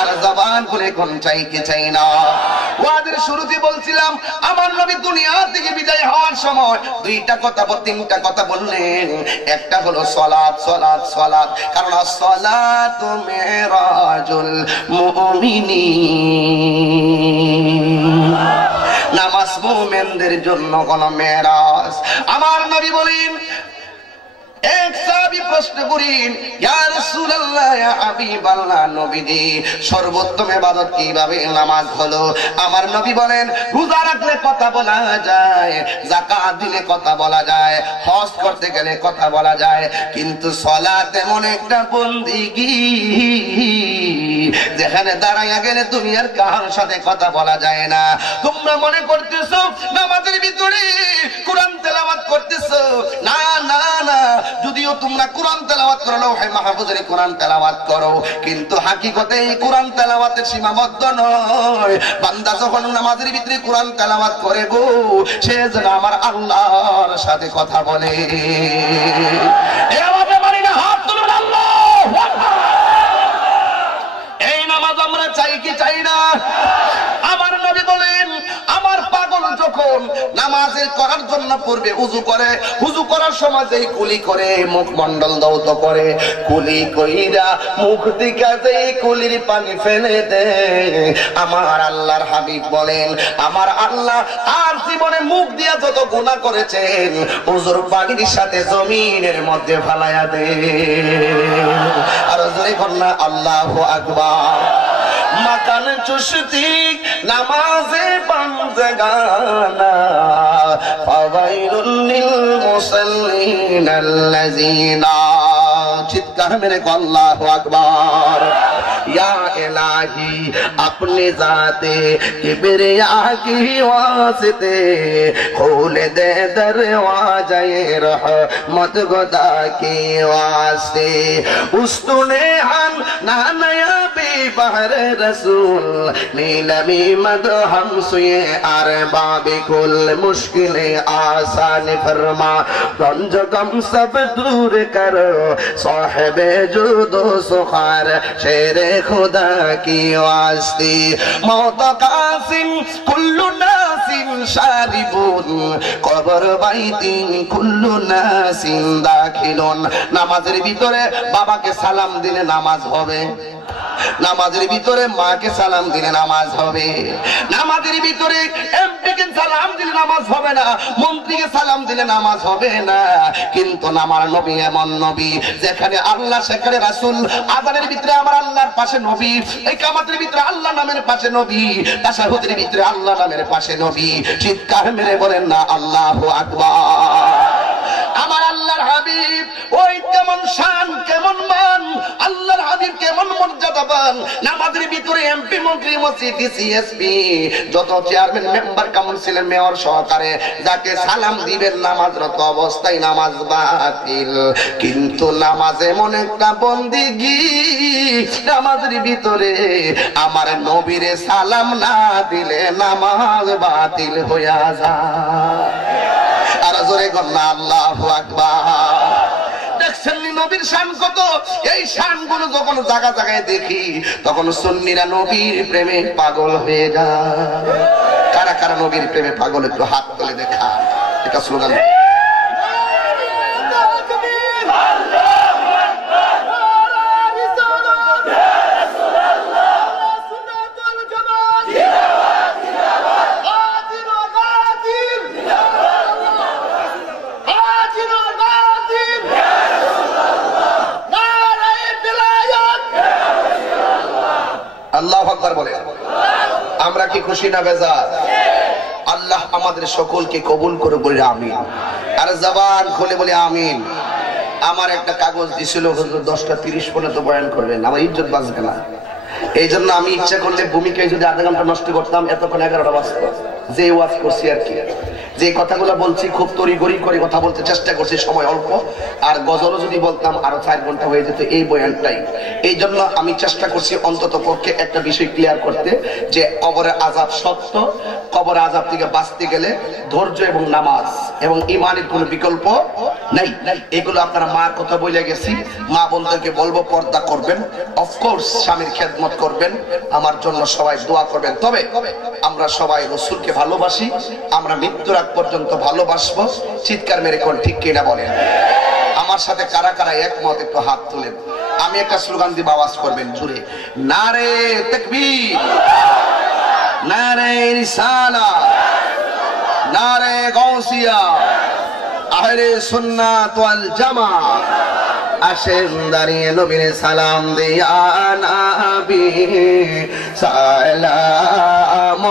আর জবান খুলে কোন চাই কি চাই না? ওয়াদের শুরুতে বলছিলাম আমার নবী দুনিয়া থেকে বিদায় হওয়ার সময় দুইটা কথা বা তিনটা কথা বললেন। একটা হলো সালাত সালাত সালাত, কারণ সালাতু মিরাজুল মুমিনিন, নামাজ মুমিনদের জন্য কোন মেরাজ। আমার নবী বলেন, এক সাহাবী প্রশ্ন করেন, ইয়া রাসূলুল্লাহ ইয়া হাবিবাল্লাহ, নবীজি সর্বোত্তম ইবাদত কিভাবে নামাজ হলো? আমার নবী বলেন, রোজা রাখলে কথা বলা যায়, যাকাত দিলে কথা বলা যায়, হজ করতে গেলে কথা বলা যায়, কিন্তু সালাত এমন একটা বন্দেগী যেখানে দাঁড়াইয়া গেলে তুমি আর কারোর সাথে কথা বলা যায় না। তোমরা মনে করতেছো নামাজের ভিতরে কোরআন তেলাওয়াত করতেছো, না না না, যদিও তোমরা কোরআন তেলাওয়াত করো, লৌহে মাহফুজের কোরআন তেলাওয়াত করো, কিন্তু হাকিকতে এই কোরআন তেলাওয়াতের সীমাবদ্ধ নয়। বান্দা যখন নামাজের ভিতরে কোরআন তেলাওয়াত করে গো, সে যেন আমার আল্লাহর সাথে কথা বলে। এভাবে মানি না, হাত তুলুন আল্লাহু আকবার। এই নামাজ আমরা চাই কি চাই না? আমার নবী বলেন, আমার পাগল যখন নামাজের করার জন্য পূর্বে উযু করে, উযু করার সময় যেই কুলি করে, মুখমণ্ডল দৌত করে, কুলি কইরা মুখ থেকে যেই কুলির পানি ফেলে দেয়, আমার আল্লাহর হাবিব বলেন, আমার আল্লাহ আর জীবনে মুখ দিয়া যত গুনাহ করেছেন উযুর পানির সাথে জমিনের মধ্যে ফালায়া দেন। আর জোরে কন্যা আল্লাহু আকবার। মাকান চুশতি নামাজে বান্দগানা, ফাওয়াইলুল লিল মুসাল্লিন আল্লাযিনা, চিৎকার মেরে আল্লাহু আকবার। या इलाही अपने जाते किबरिया की वास्ते खोल दे दरवाज़े रहमत खुदा के वास्ते, उस्तुने हम नानया बहर रसूल नीलमी मद हम सुए अरबाबे कुल मुश्किले आसान फरमा, गंज गम सब दूर करो साहिबे जुदो सुखार शेरे खुदा की वास्ते, मौत कासिम कुल्लु नासिम शारिबुन कबर বাইতিন কুল্লু নাসিন দাখিলুন। নামাজের ভিতরে বাবাকে সালাম দিলে নামাজ হবে, নামাজের ভিতরে মাকে সালাম দিলে নামাজ হবে, নামাজের ভিতরে এমপিকে সালাম দিলে নামাজ হবে না, মন্ত্রীকে সালাম দিলে নামাজ হবে না। কিন্তু আমার নবী এমন নবী, যেখানে আল্লাহ সেখানে রাসূল, আযানের ভিতরে আমার আল্লাহর পাশে নবী, ইকামতের ভিতরে আল্লাহ নামের পাশে নবী, তাশাহুদের ভিতরে আল্লাহ নামের পাশে নবী। চিৎকার মেরে বলেন না আল্লাহু আকবার। আমার আল্লাহর হাবিব ওই কেমন শান কেমন মান, আল্লাহর হাবিব কেমন মর্যাদাবান। নামাজের ভিতরে এমপি মন্ত্রী মসজিদ সিএসপি যত চেয়ারম্যান মেম্বার কাউন্সিলর মেয়র সহকারে যাকে সালাম দিবেন নামাজরত অবস্থায় নামাজ বাতিল। কিন্তু নামাজ এমন একটা বন্দেগী, নামাজের ভিতরে আমার নবীরে সালাম না দিলে নামাজ বাতিল হইয়া যায়। আর জোরে গন্না আল্লাহু আকবার। দেখছেন নবীর শান কত? এই শানগুলো যখন জায়গা জায়গায় দেখি তখন সুন্নিরা নবীর প্রেমে পাগল হয়ে যায়। কারা কারা নবীর প্রেমে পাগল একটু হাত তুলে দেখা, এটা স্লোগান। আল্লাহু আকবার বলে। আমরা কি খুশি না বেজার? আল্লাহ আমাদের সকলকে কবুল করে বলে আমিন। আর জবান খুলে বলে আমিন। আমার একটা কাগজ দিছিল হুজুর 10:30 পর্যন্ত বয়ান করবেন, আমার ইজ্জত বাঁচবে না। এই জন্য আমি ইচ্ছা করলে ভূমিকায় যদি আধা ঘন্টা নষ্ট করতাম এতক্ষণ 11টা বাজতো। যে ওয়াজ করছি আর কি, যে কথাগুলো বলছি খুব তড়িঘড়ি করে কথা বলতে চেষ্টা করছি, সময় অল্প। আর গজলও যদি বলতাম আরো 4 ঘন্টা হয়ে যেত এই বয়ানটাই। এই জন্য আমি চেষ্টা করছি অন্তত পক্ষে একটা বিষয় ক্লিয়ার করতে, যে কবরের আযাব সত্য, কবরের আযাব থেকে বাঁচতে গেলে ধৈর্য এবং নামাজ এবং ঈমানের কোনো বিকল্প নাই। এগুলো আপনারা মার কথা বলে গেছি, মা বোনদেরকে বলবো পর্দা করবেন, অফকোর্স স্বামীর খেদমত করবেন, আমার জন্য সবাই দোয়া করবেন। তবে আমরা সবাই রাসূলকে ভালোবাসি, আমরা মৃত্যুর আগ পর্যন্ত ভালোবাসবো। চিৎকার মেরে কোন ঠিক কিনা বলেন? আমার সাথে কারা কারা একমত একটু হাত তুলেন। আমি একটা স্লোগান দিব, আওয়াজ করবেন জুড়ে, নারে তাকবীর, নারে রিসালাত, নারে গাউসিয়া, আহলে সুন্নাত ওয়াল জামাত। আসেন দাঁড়িয়ে নবীর সালাম দিয়া, নবী সালাম